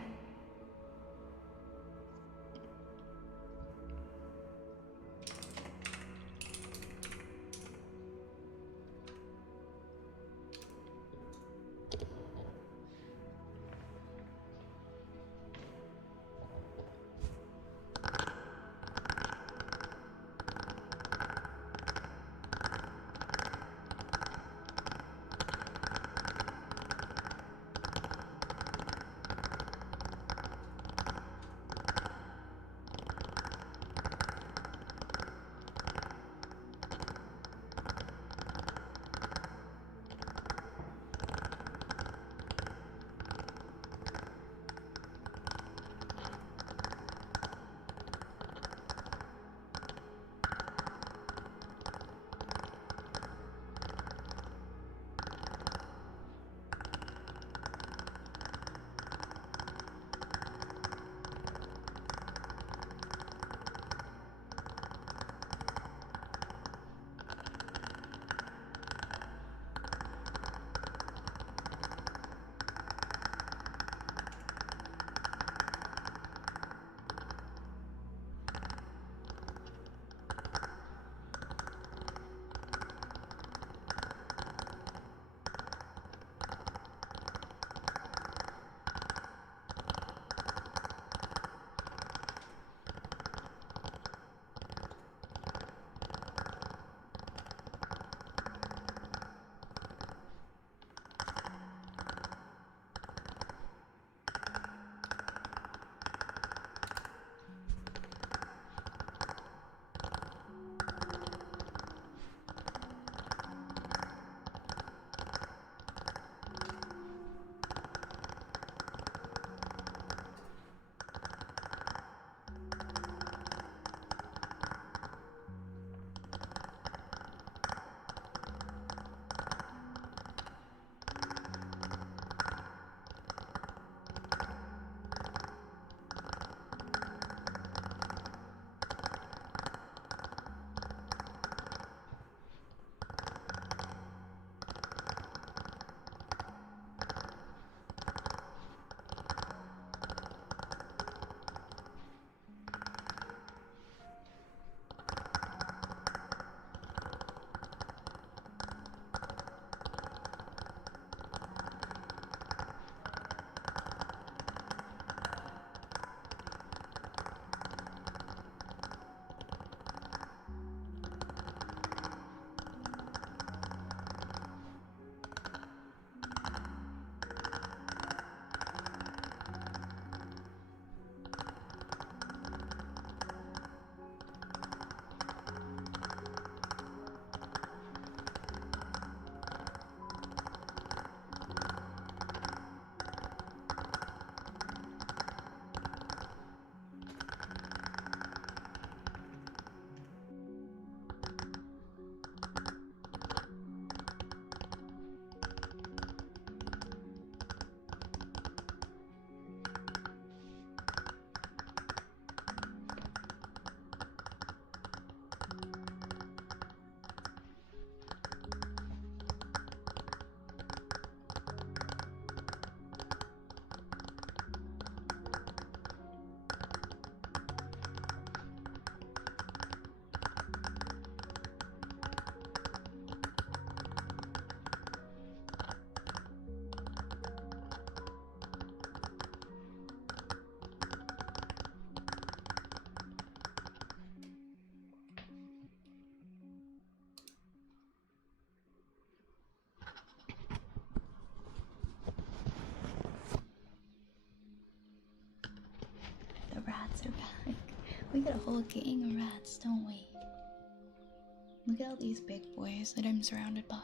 Rats are back. We got a whole gang of rats, don't we? Look at all these big boys that I'm surrounded by.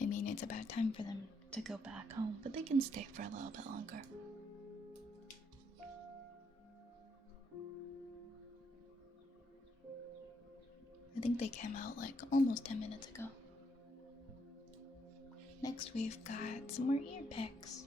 I mean, it's about time for them to go back home, but they can stay for a little bit longer. I think they came out like almost 10 minutes ago. Next, we've got some more ear picks.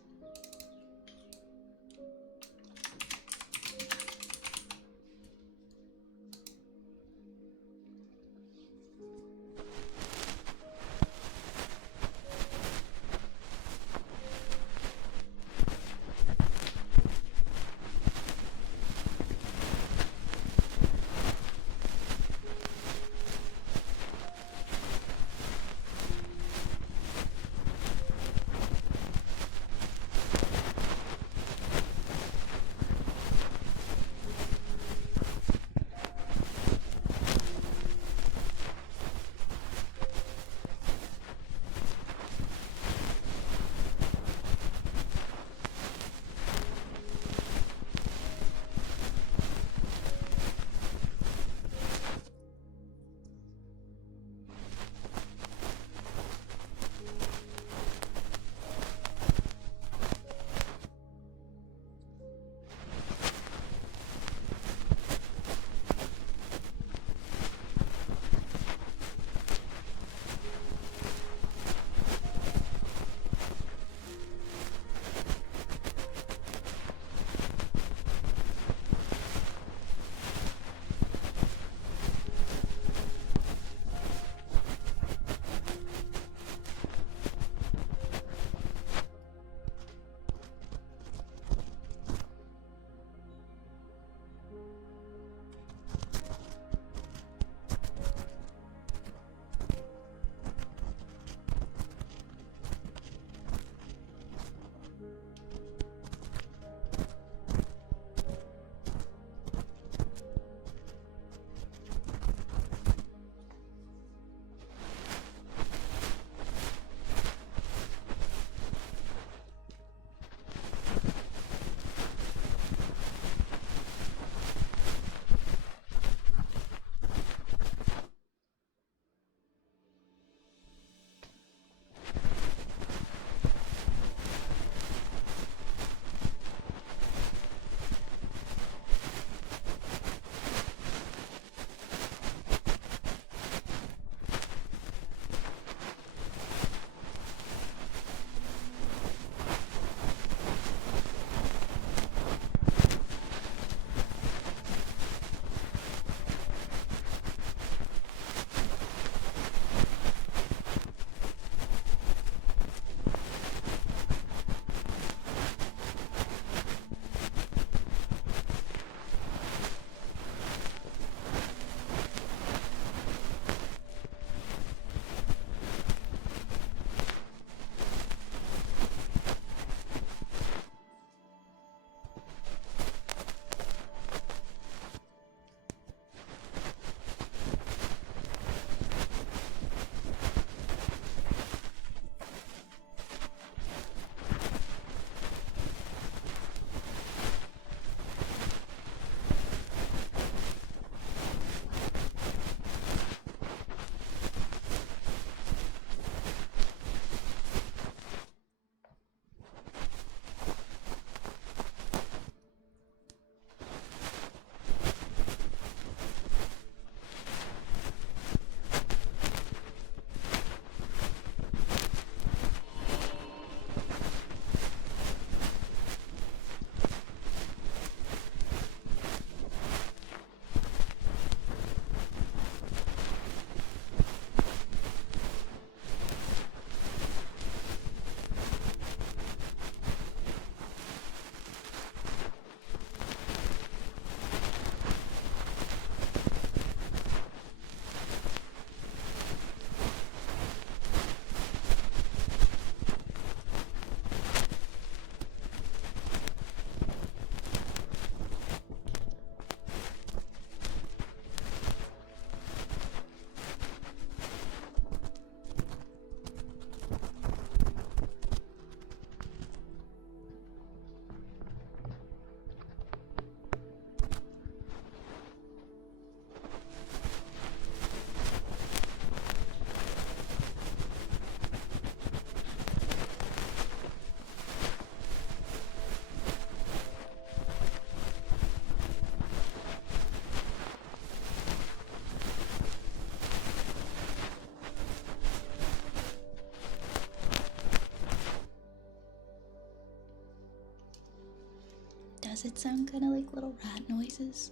Does it sound kind of like little rat noises?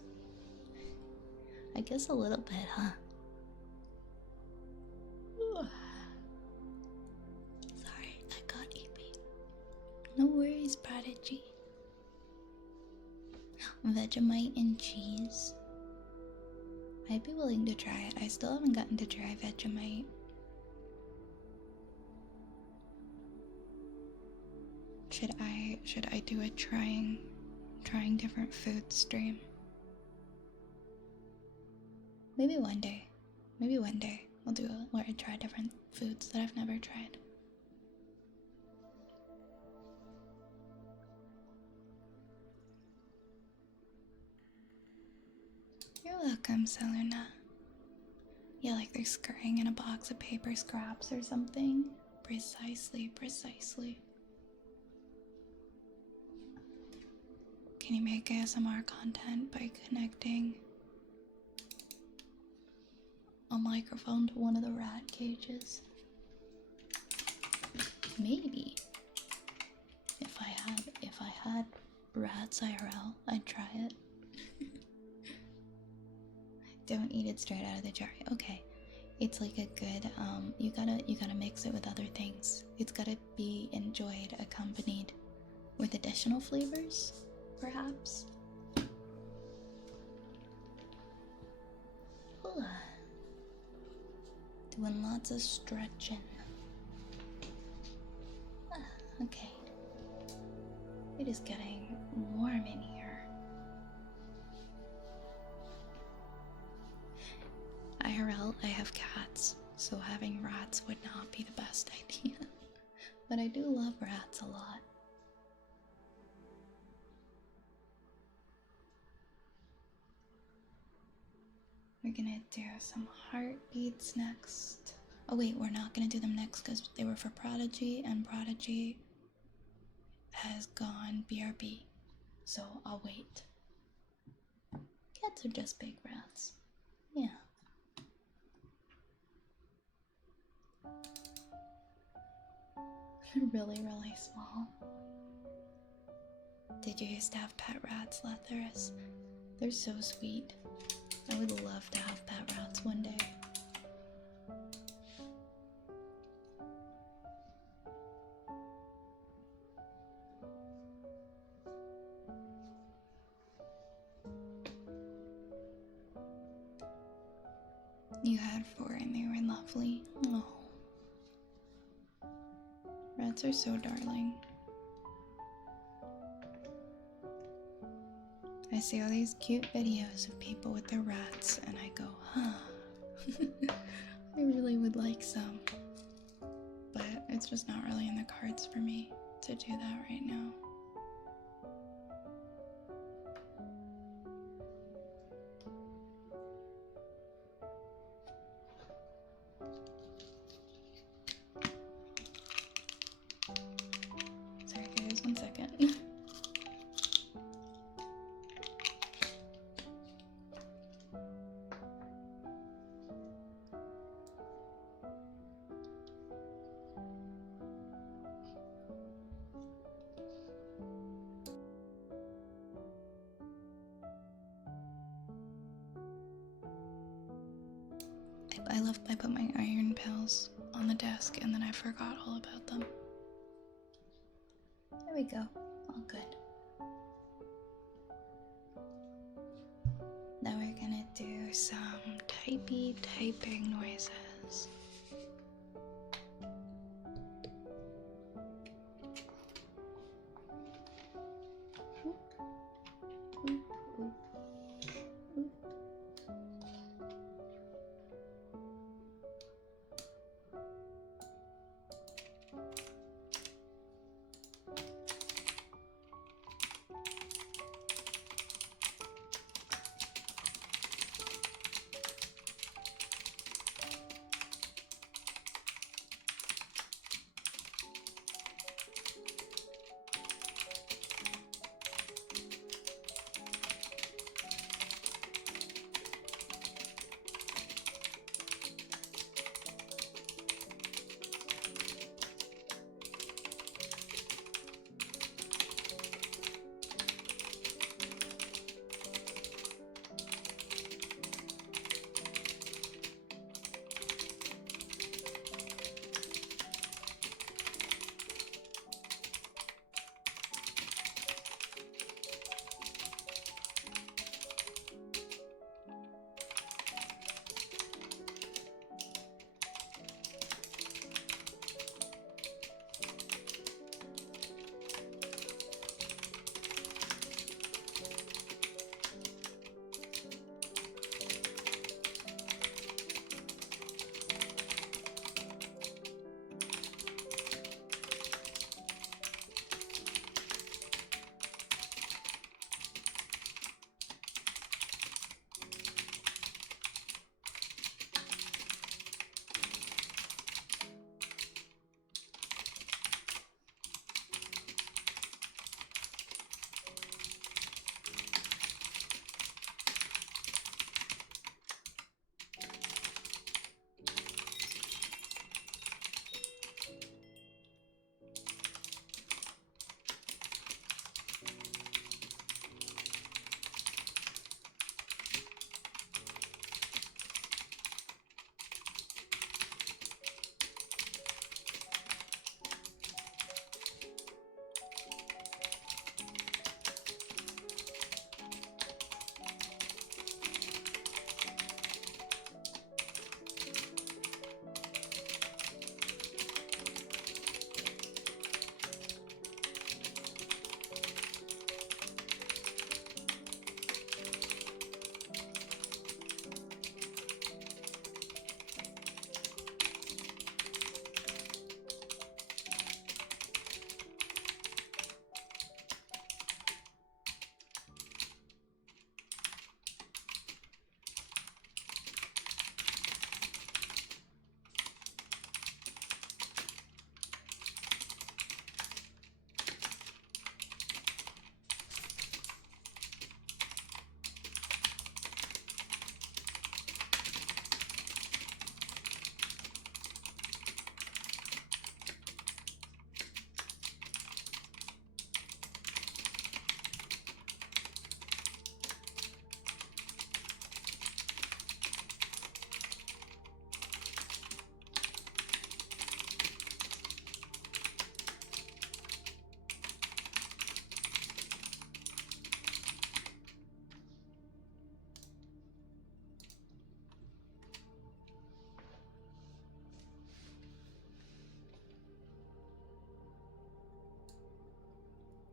I guess a little bit, huh? Sorry, I got EP. No worries, Prodigy. Vegemite and cheese. I'd be willing to try it. I still haven't gotten to try Vegemite. Should I do a trying different food stream? Maybe one day. Maybe one day I'll do it where I try different foods that I've never tried. You're welcome, Selena. Yeah, like they're scurrying in a box of paper scraps or something. Precisely. Can you make ASMR content by connecting a microphone to one of the rat cages? Maybe. If I had rats IRL, I'd try it. Don't eat it straight out of the jar. Okay. It's like a good you gotta mix it with other things. It's gotta be enjoyed accompanied with additional flavors, perhaps. Ooh. Doing lots of stretching. Okay. It is getting warm in here. IRL, I have cats, so having rats would not be the best idea. But I do love rats a lot. We're gonna do some heartbeats next. Oh wait, we're not gonna do them next because they were for Prodigy, and Prodigy has gone BRB. So I'll wait. Cats are just big rats. Yeah. Really small. Did you used to have pet rats, Letherus? They're so sweet. I would love to have pet rats one day. You had 4 and they were lovely. Oh. Rats are so darling. I see all these cute videos of people with their rats and I go, huh. I really would like some. But it's just not really in the cards for me to do that right now. Sorry guys, 1 second. I put my iron pills on the desk and then I forgot all about them. There we go. All good. Now we're gonna do some typing noises.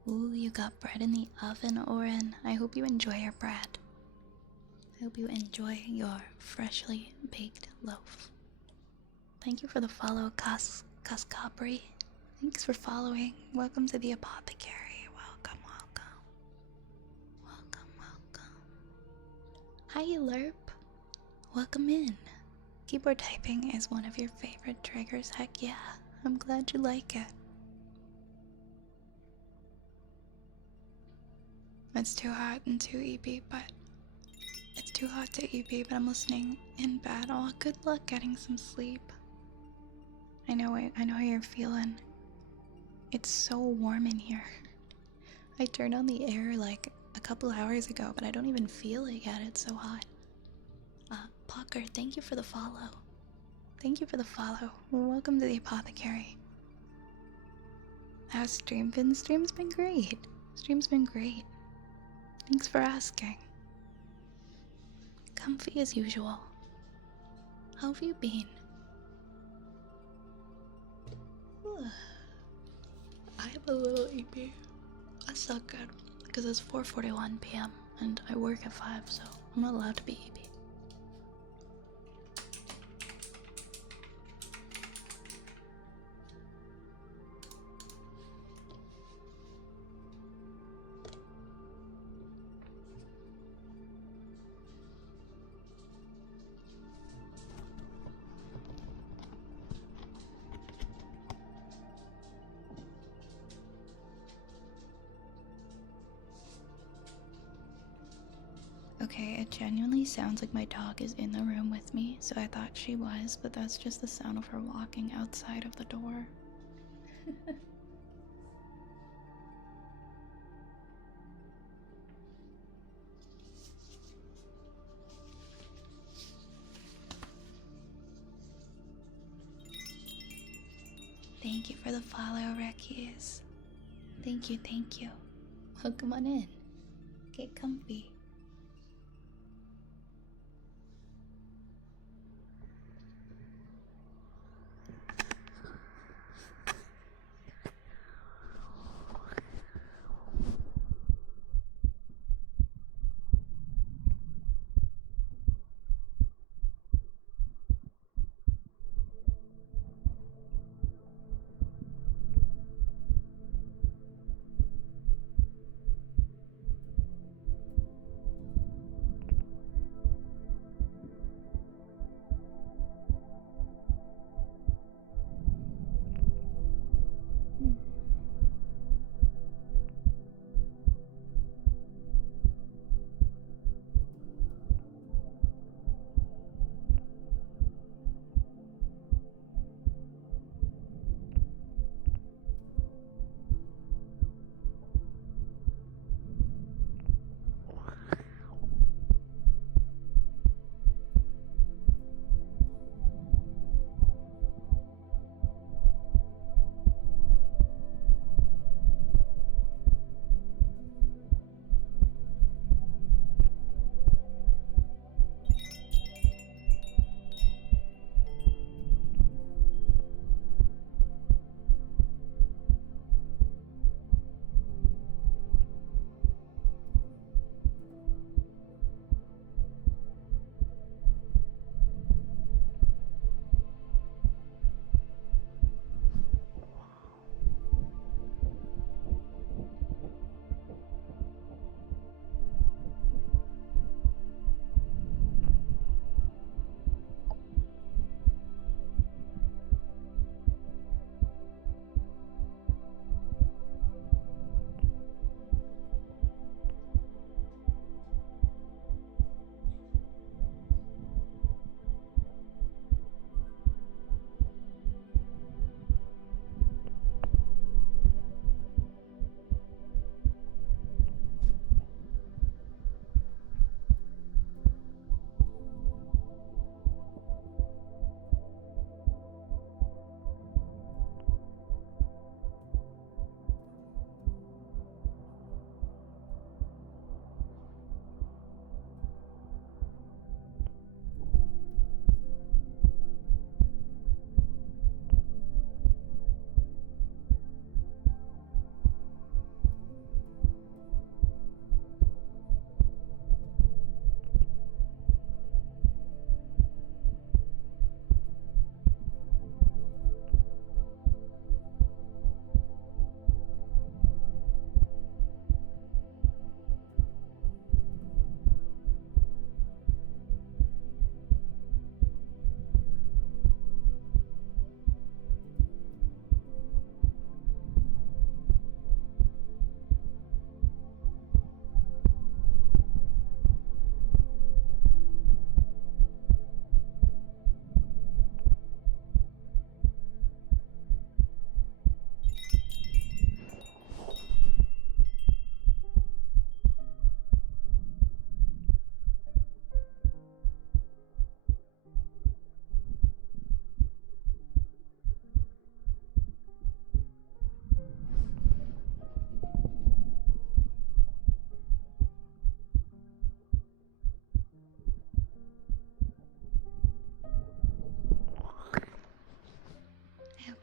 Ooh, you got bread in the oven, Oren. I hope you enjoy your bread. I hope you enjoy your freshly baked loaf. Thank you for the follow, Cascabri. Thanks for following. Welcome to the apothecary. Welcome, welcome. Welcome, welcome. Hi, Lerp. Welcome in. Keyboard typing is one of your favorite triggers. Heck yeah. I'm glad you like it. It's too hot and too EP, but it's too hot to EP, but I'm listening in bed. Oh, good luck getting some sleep. I know how you're feeling. It's so warm in here. I turned on the air like a couple hours ago, but I don't even feel it yet. It's so hot. Pocker, thank you for the follow. Thank you for the follow. Welcome to the apothecary. How's stream been? Stream's been great. Stream's been great. Thanks for asking. Comfy as usual. How have you been? I have a little EP. I suck good because it's 4:41 p.m. and I work at 5, so I'm not allowed to be EP. Okay, it genuinely sounds like my dog is in the room with me, so I thought she was, but that's just the sound of her walking outside of the door. Thank you for the follow, Reckies. Thank you, thank you. Welcome on in. Get comfy.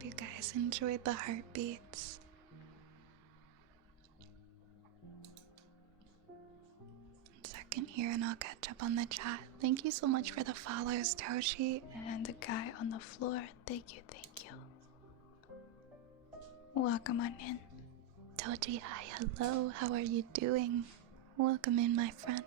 you guys enjoyed the heartbeats. Second here, and I'll catch up on the chat. Thank you so much for the follows, Toshi, and the guy on the floor. Thank you, thank you. Welcome on in. Toji, hi, hello, how are you doing? Welcome in, my friend.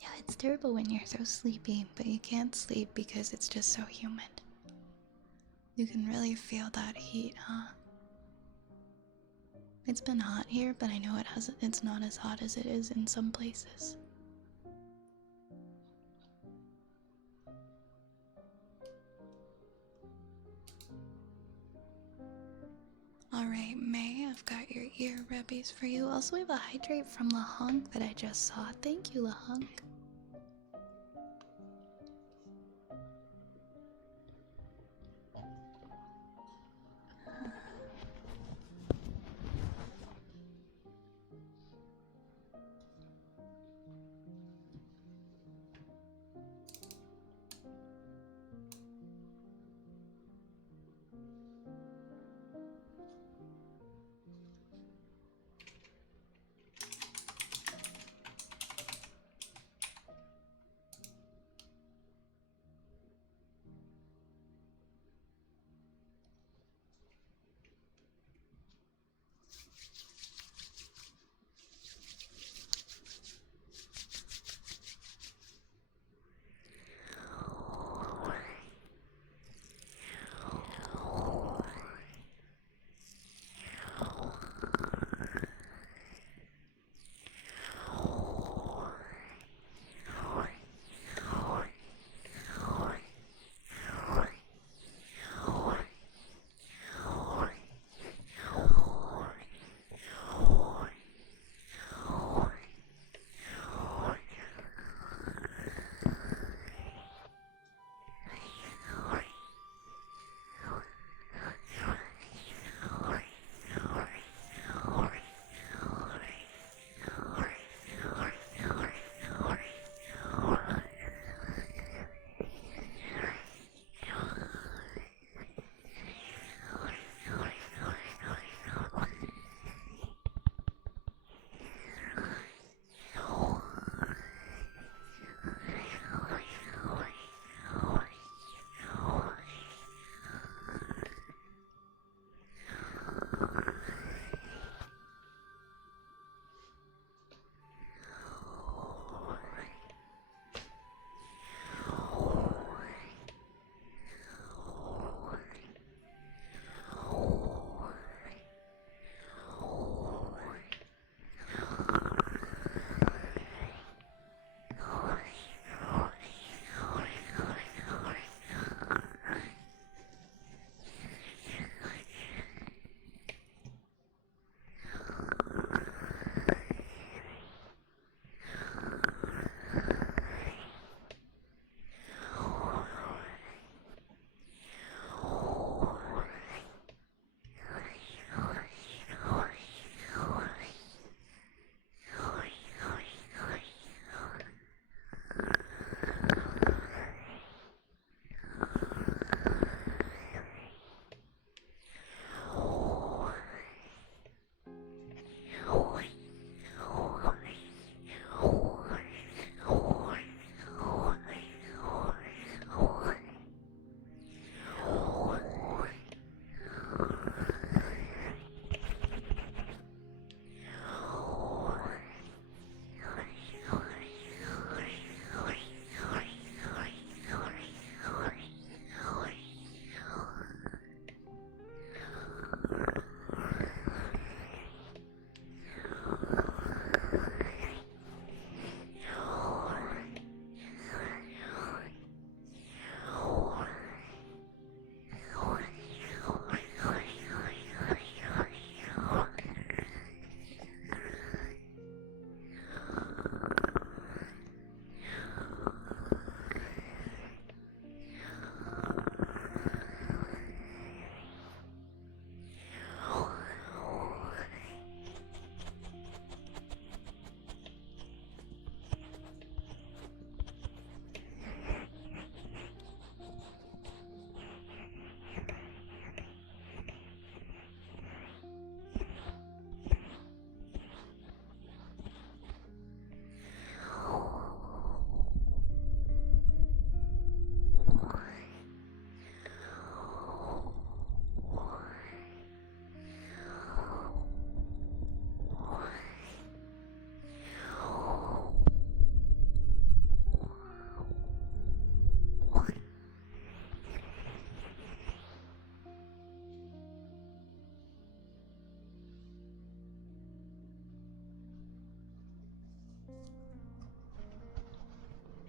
Yeah, it's terrible when you're so sleepy, but you can't sleep because it's just so humid. You can really feel that heat, huh? It's been hot here, but I know it's not as hot as it is in some places. Alright, May, I've got your ear rubbies for you. Also, we have a hydrate from Lahunk that I just saw. Thank you, Lahunk.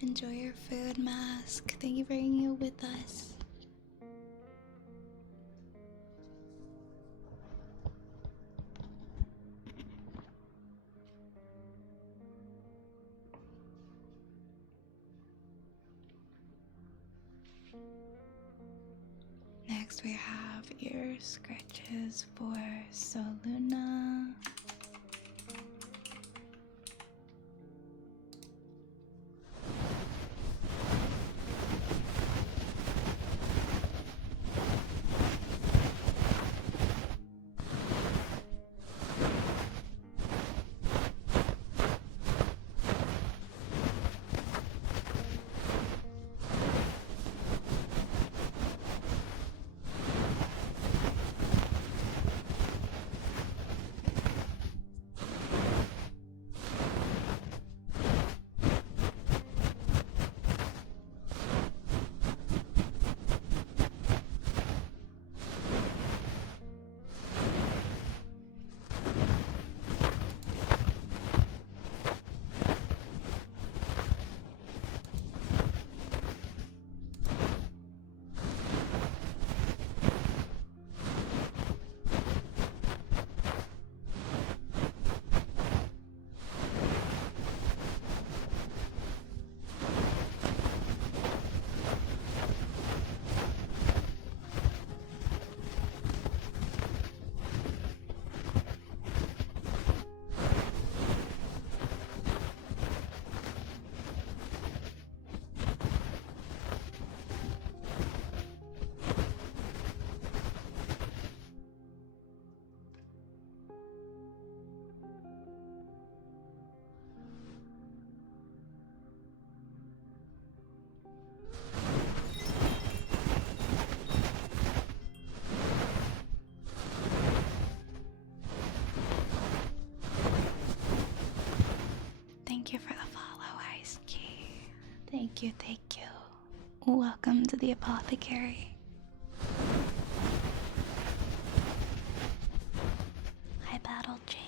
Enjoy your food, Mask. Thank you for hanging out with us. Next, we have ear scratches for Soluna. Thank you for the follow, Ice Key. Thank you, thank you. Welcome to the apothecary. I battled Jane.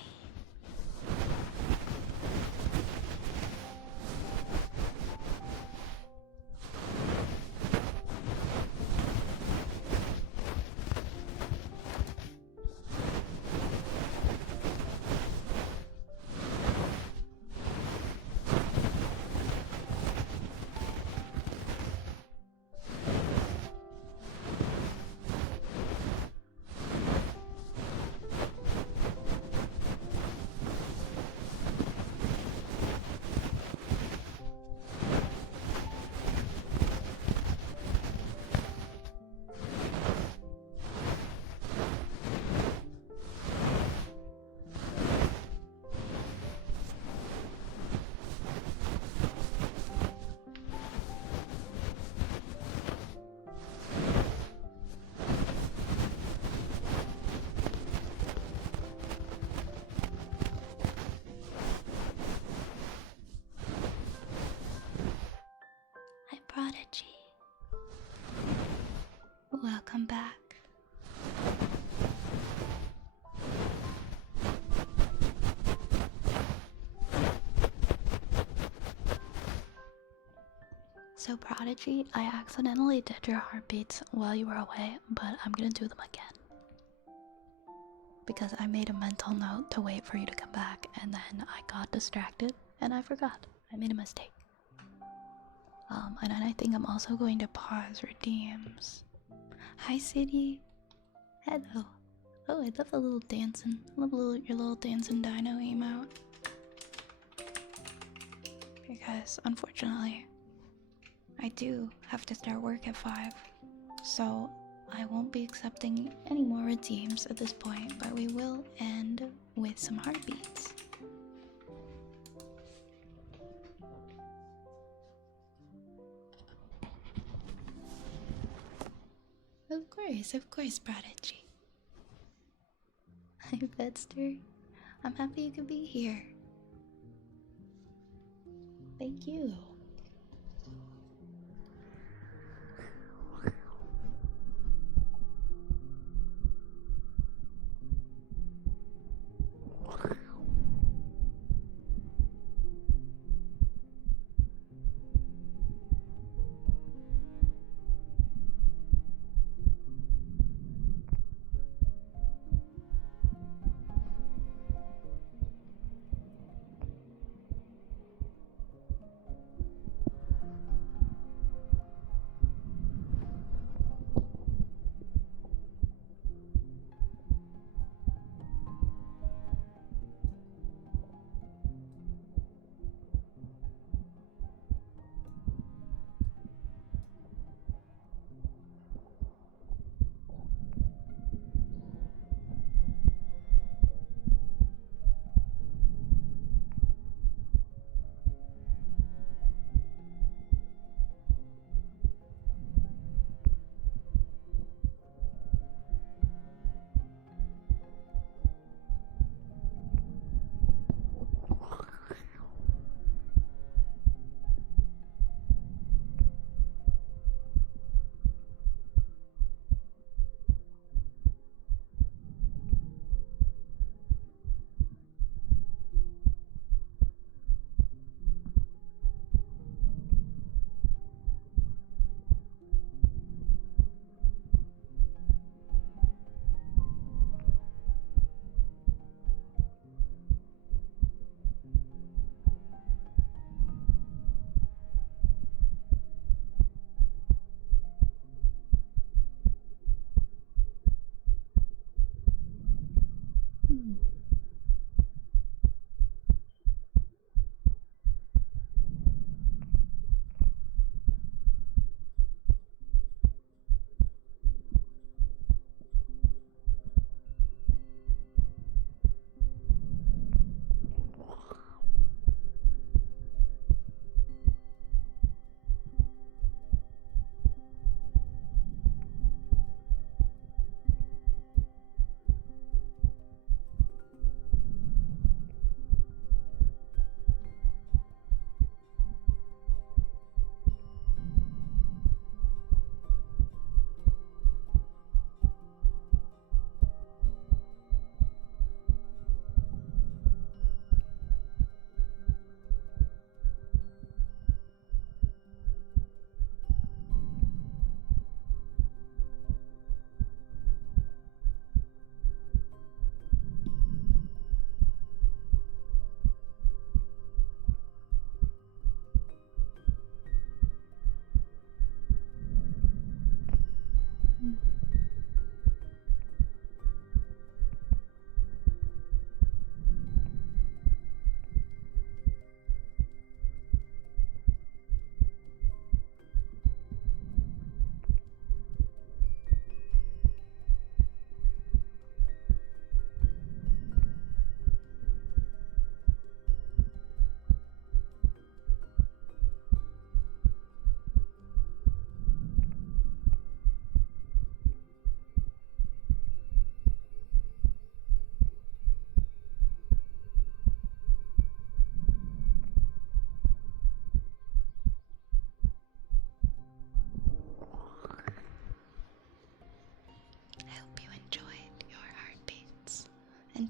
Hi, Prodigy. Welcome back. So, Prodigy, I accidentally did your heartbeats while you were away, but I'm gonna do them again. Because I made a mental note to wait for you to come back, and then I got distracted, and I forgot. I made a mistake. And then I think I'm also going to pause redeems. Hi, City. Hello. Oh, I love the little dancing. I love your little dancing dino emote. Because, unfortunately, I do have to start work at 5. So, I won't be accepting any more redeems at this point, but we will end with some heartbeats. Of course, Prodigy. Hi, Bedster. I'm happy you could be here. Thank you.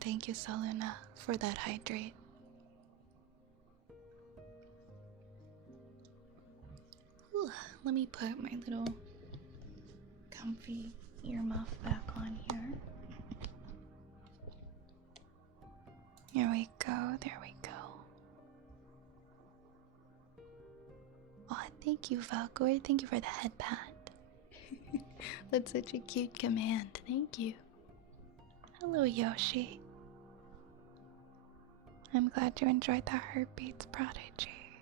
Thank you, Saluna, for that hydrate. Ooh, let me put my little comfy earmuff back on here. Here we go, there we go. Oh, thank you, Valkyrie. Thank you for the headband. That's such a cute command. Thank you. Hello, Yoshi. I'm glad you enjoyed the Heartbeats Prodigy.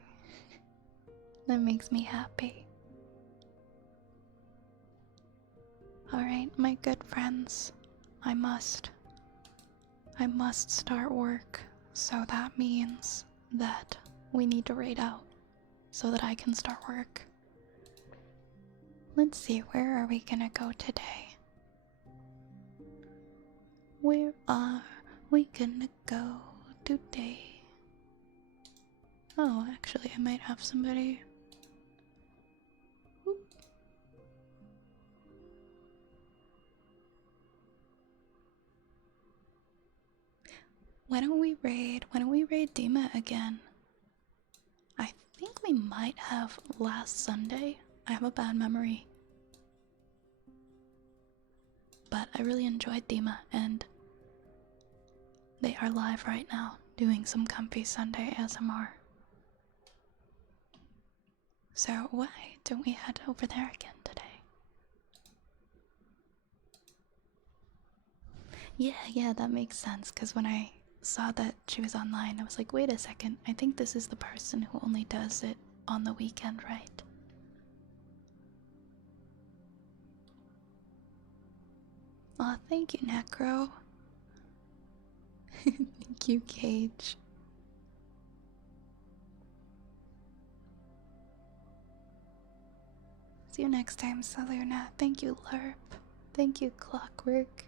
That makes me happy. Alright, my good friends. I must start work, so that means that we need to raid out so that I can start work. Let's see, where are we gonna go today? Where are we gonna go today? Oh, actually, I might have somebody. Oop. Why don't we raid Dima again? I think we might have last Sunday. I have a bad memory. But I really enjoyed Dima, and they are live right now doing some comfy Sunday ASMR. So why don't we head over there again today? Yeah, that makes sense, because when I saw that she was online, I was like, wait a second, I think this is the person who only does it on the weekend, right? Aw, thank you, Necro. Thank you, Cage. See you next time, Saluna. Thank you, Lerp. Thank you, Clockwork.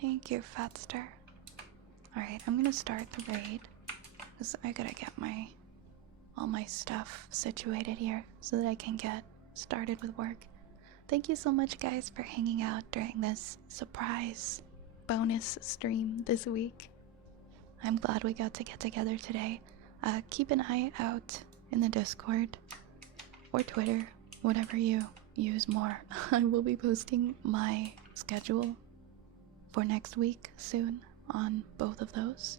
Thank you, Fatster. Alright, I'm gonna start the raid, because I gotta get all my stuff situated here so that I can get started with work. Thank you so much, guys, for hanging out during this surprise bonus stream this week. I'm glad we got to get together today. Keep an eye out in the Discord or Twitter, whatever you use more. I will be posting my schedule for next week soon on both of those.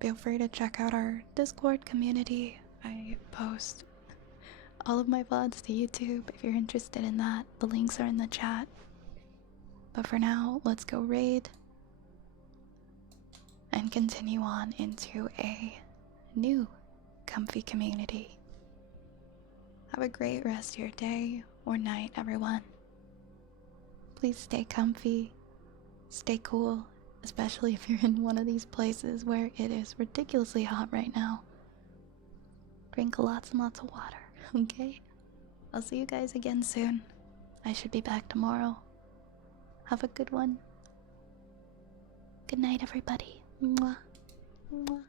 Feel free to check out our Discord community. I post all of my VODs to YouTube if you're interested in that. The links are in the chat. But for now, let's go raid and continue on into a new comfy community. Have a great rest of your day or night, everyone. Please stay comfy, stay cool, especially if you're in one of these places where it is ridiculously hot right now. Drink lots and lots of water, okay? I'll see you guys again soon. I should be back tomorrow. Have a good one. Good night, everybody. Mwah. Mwah.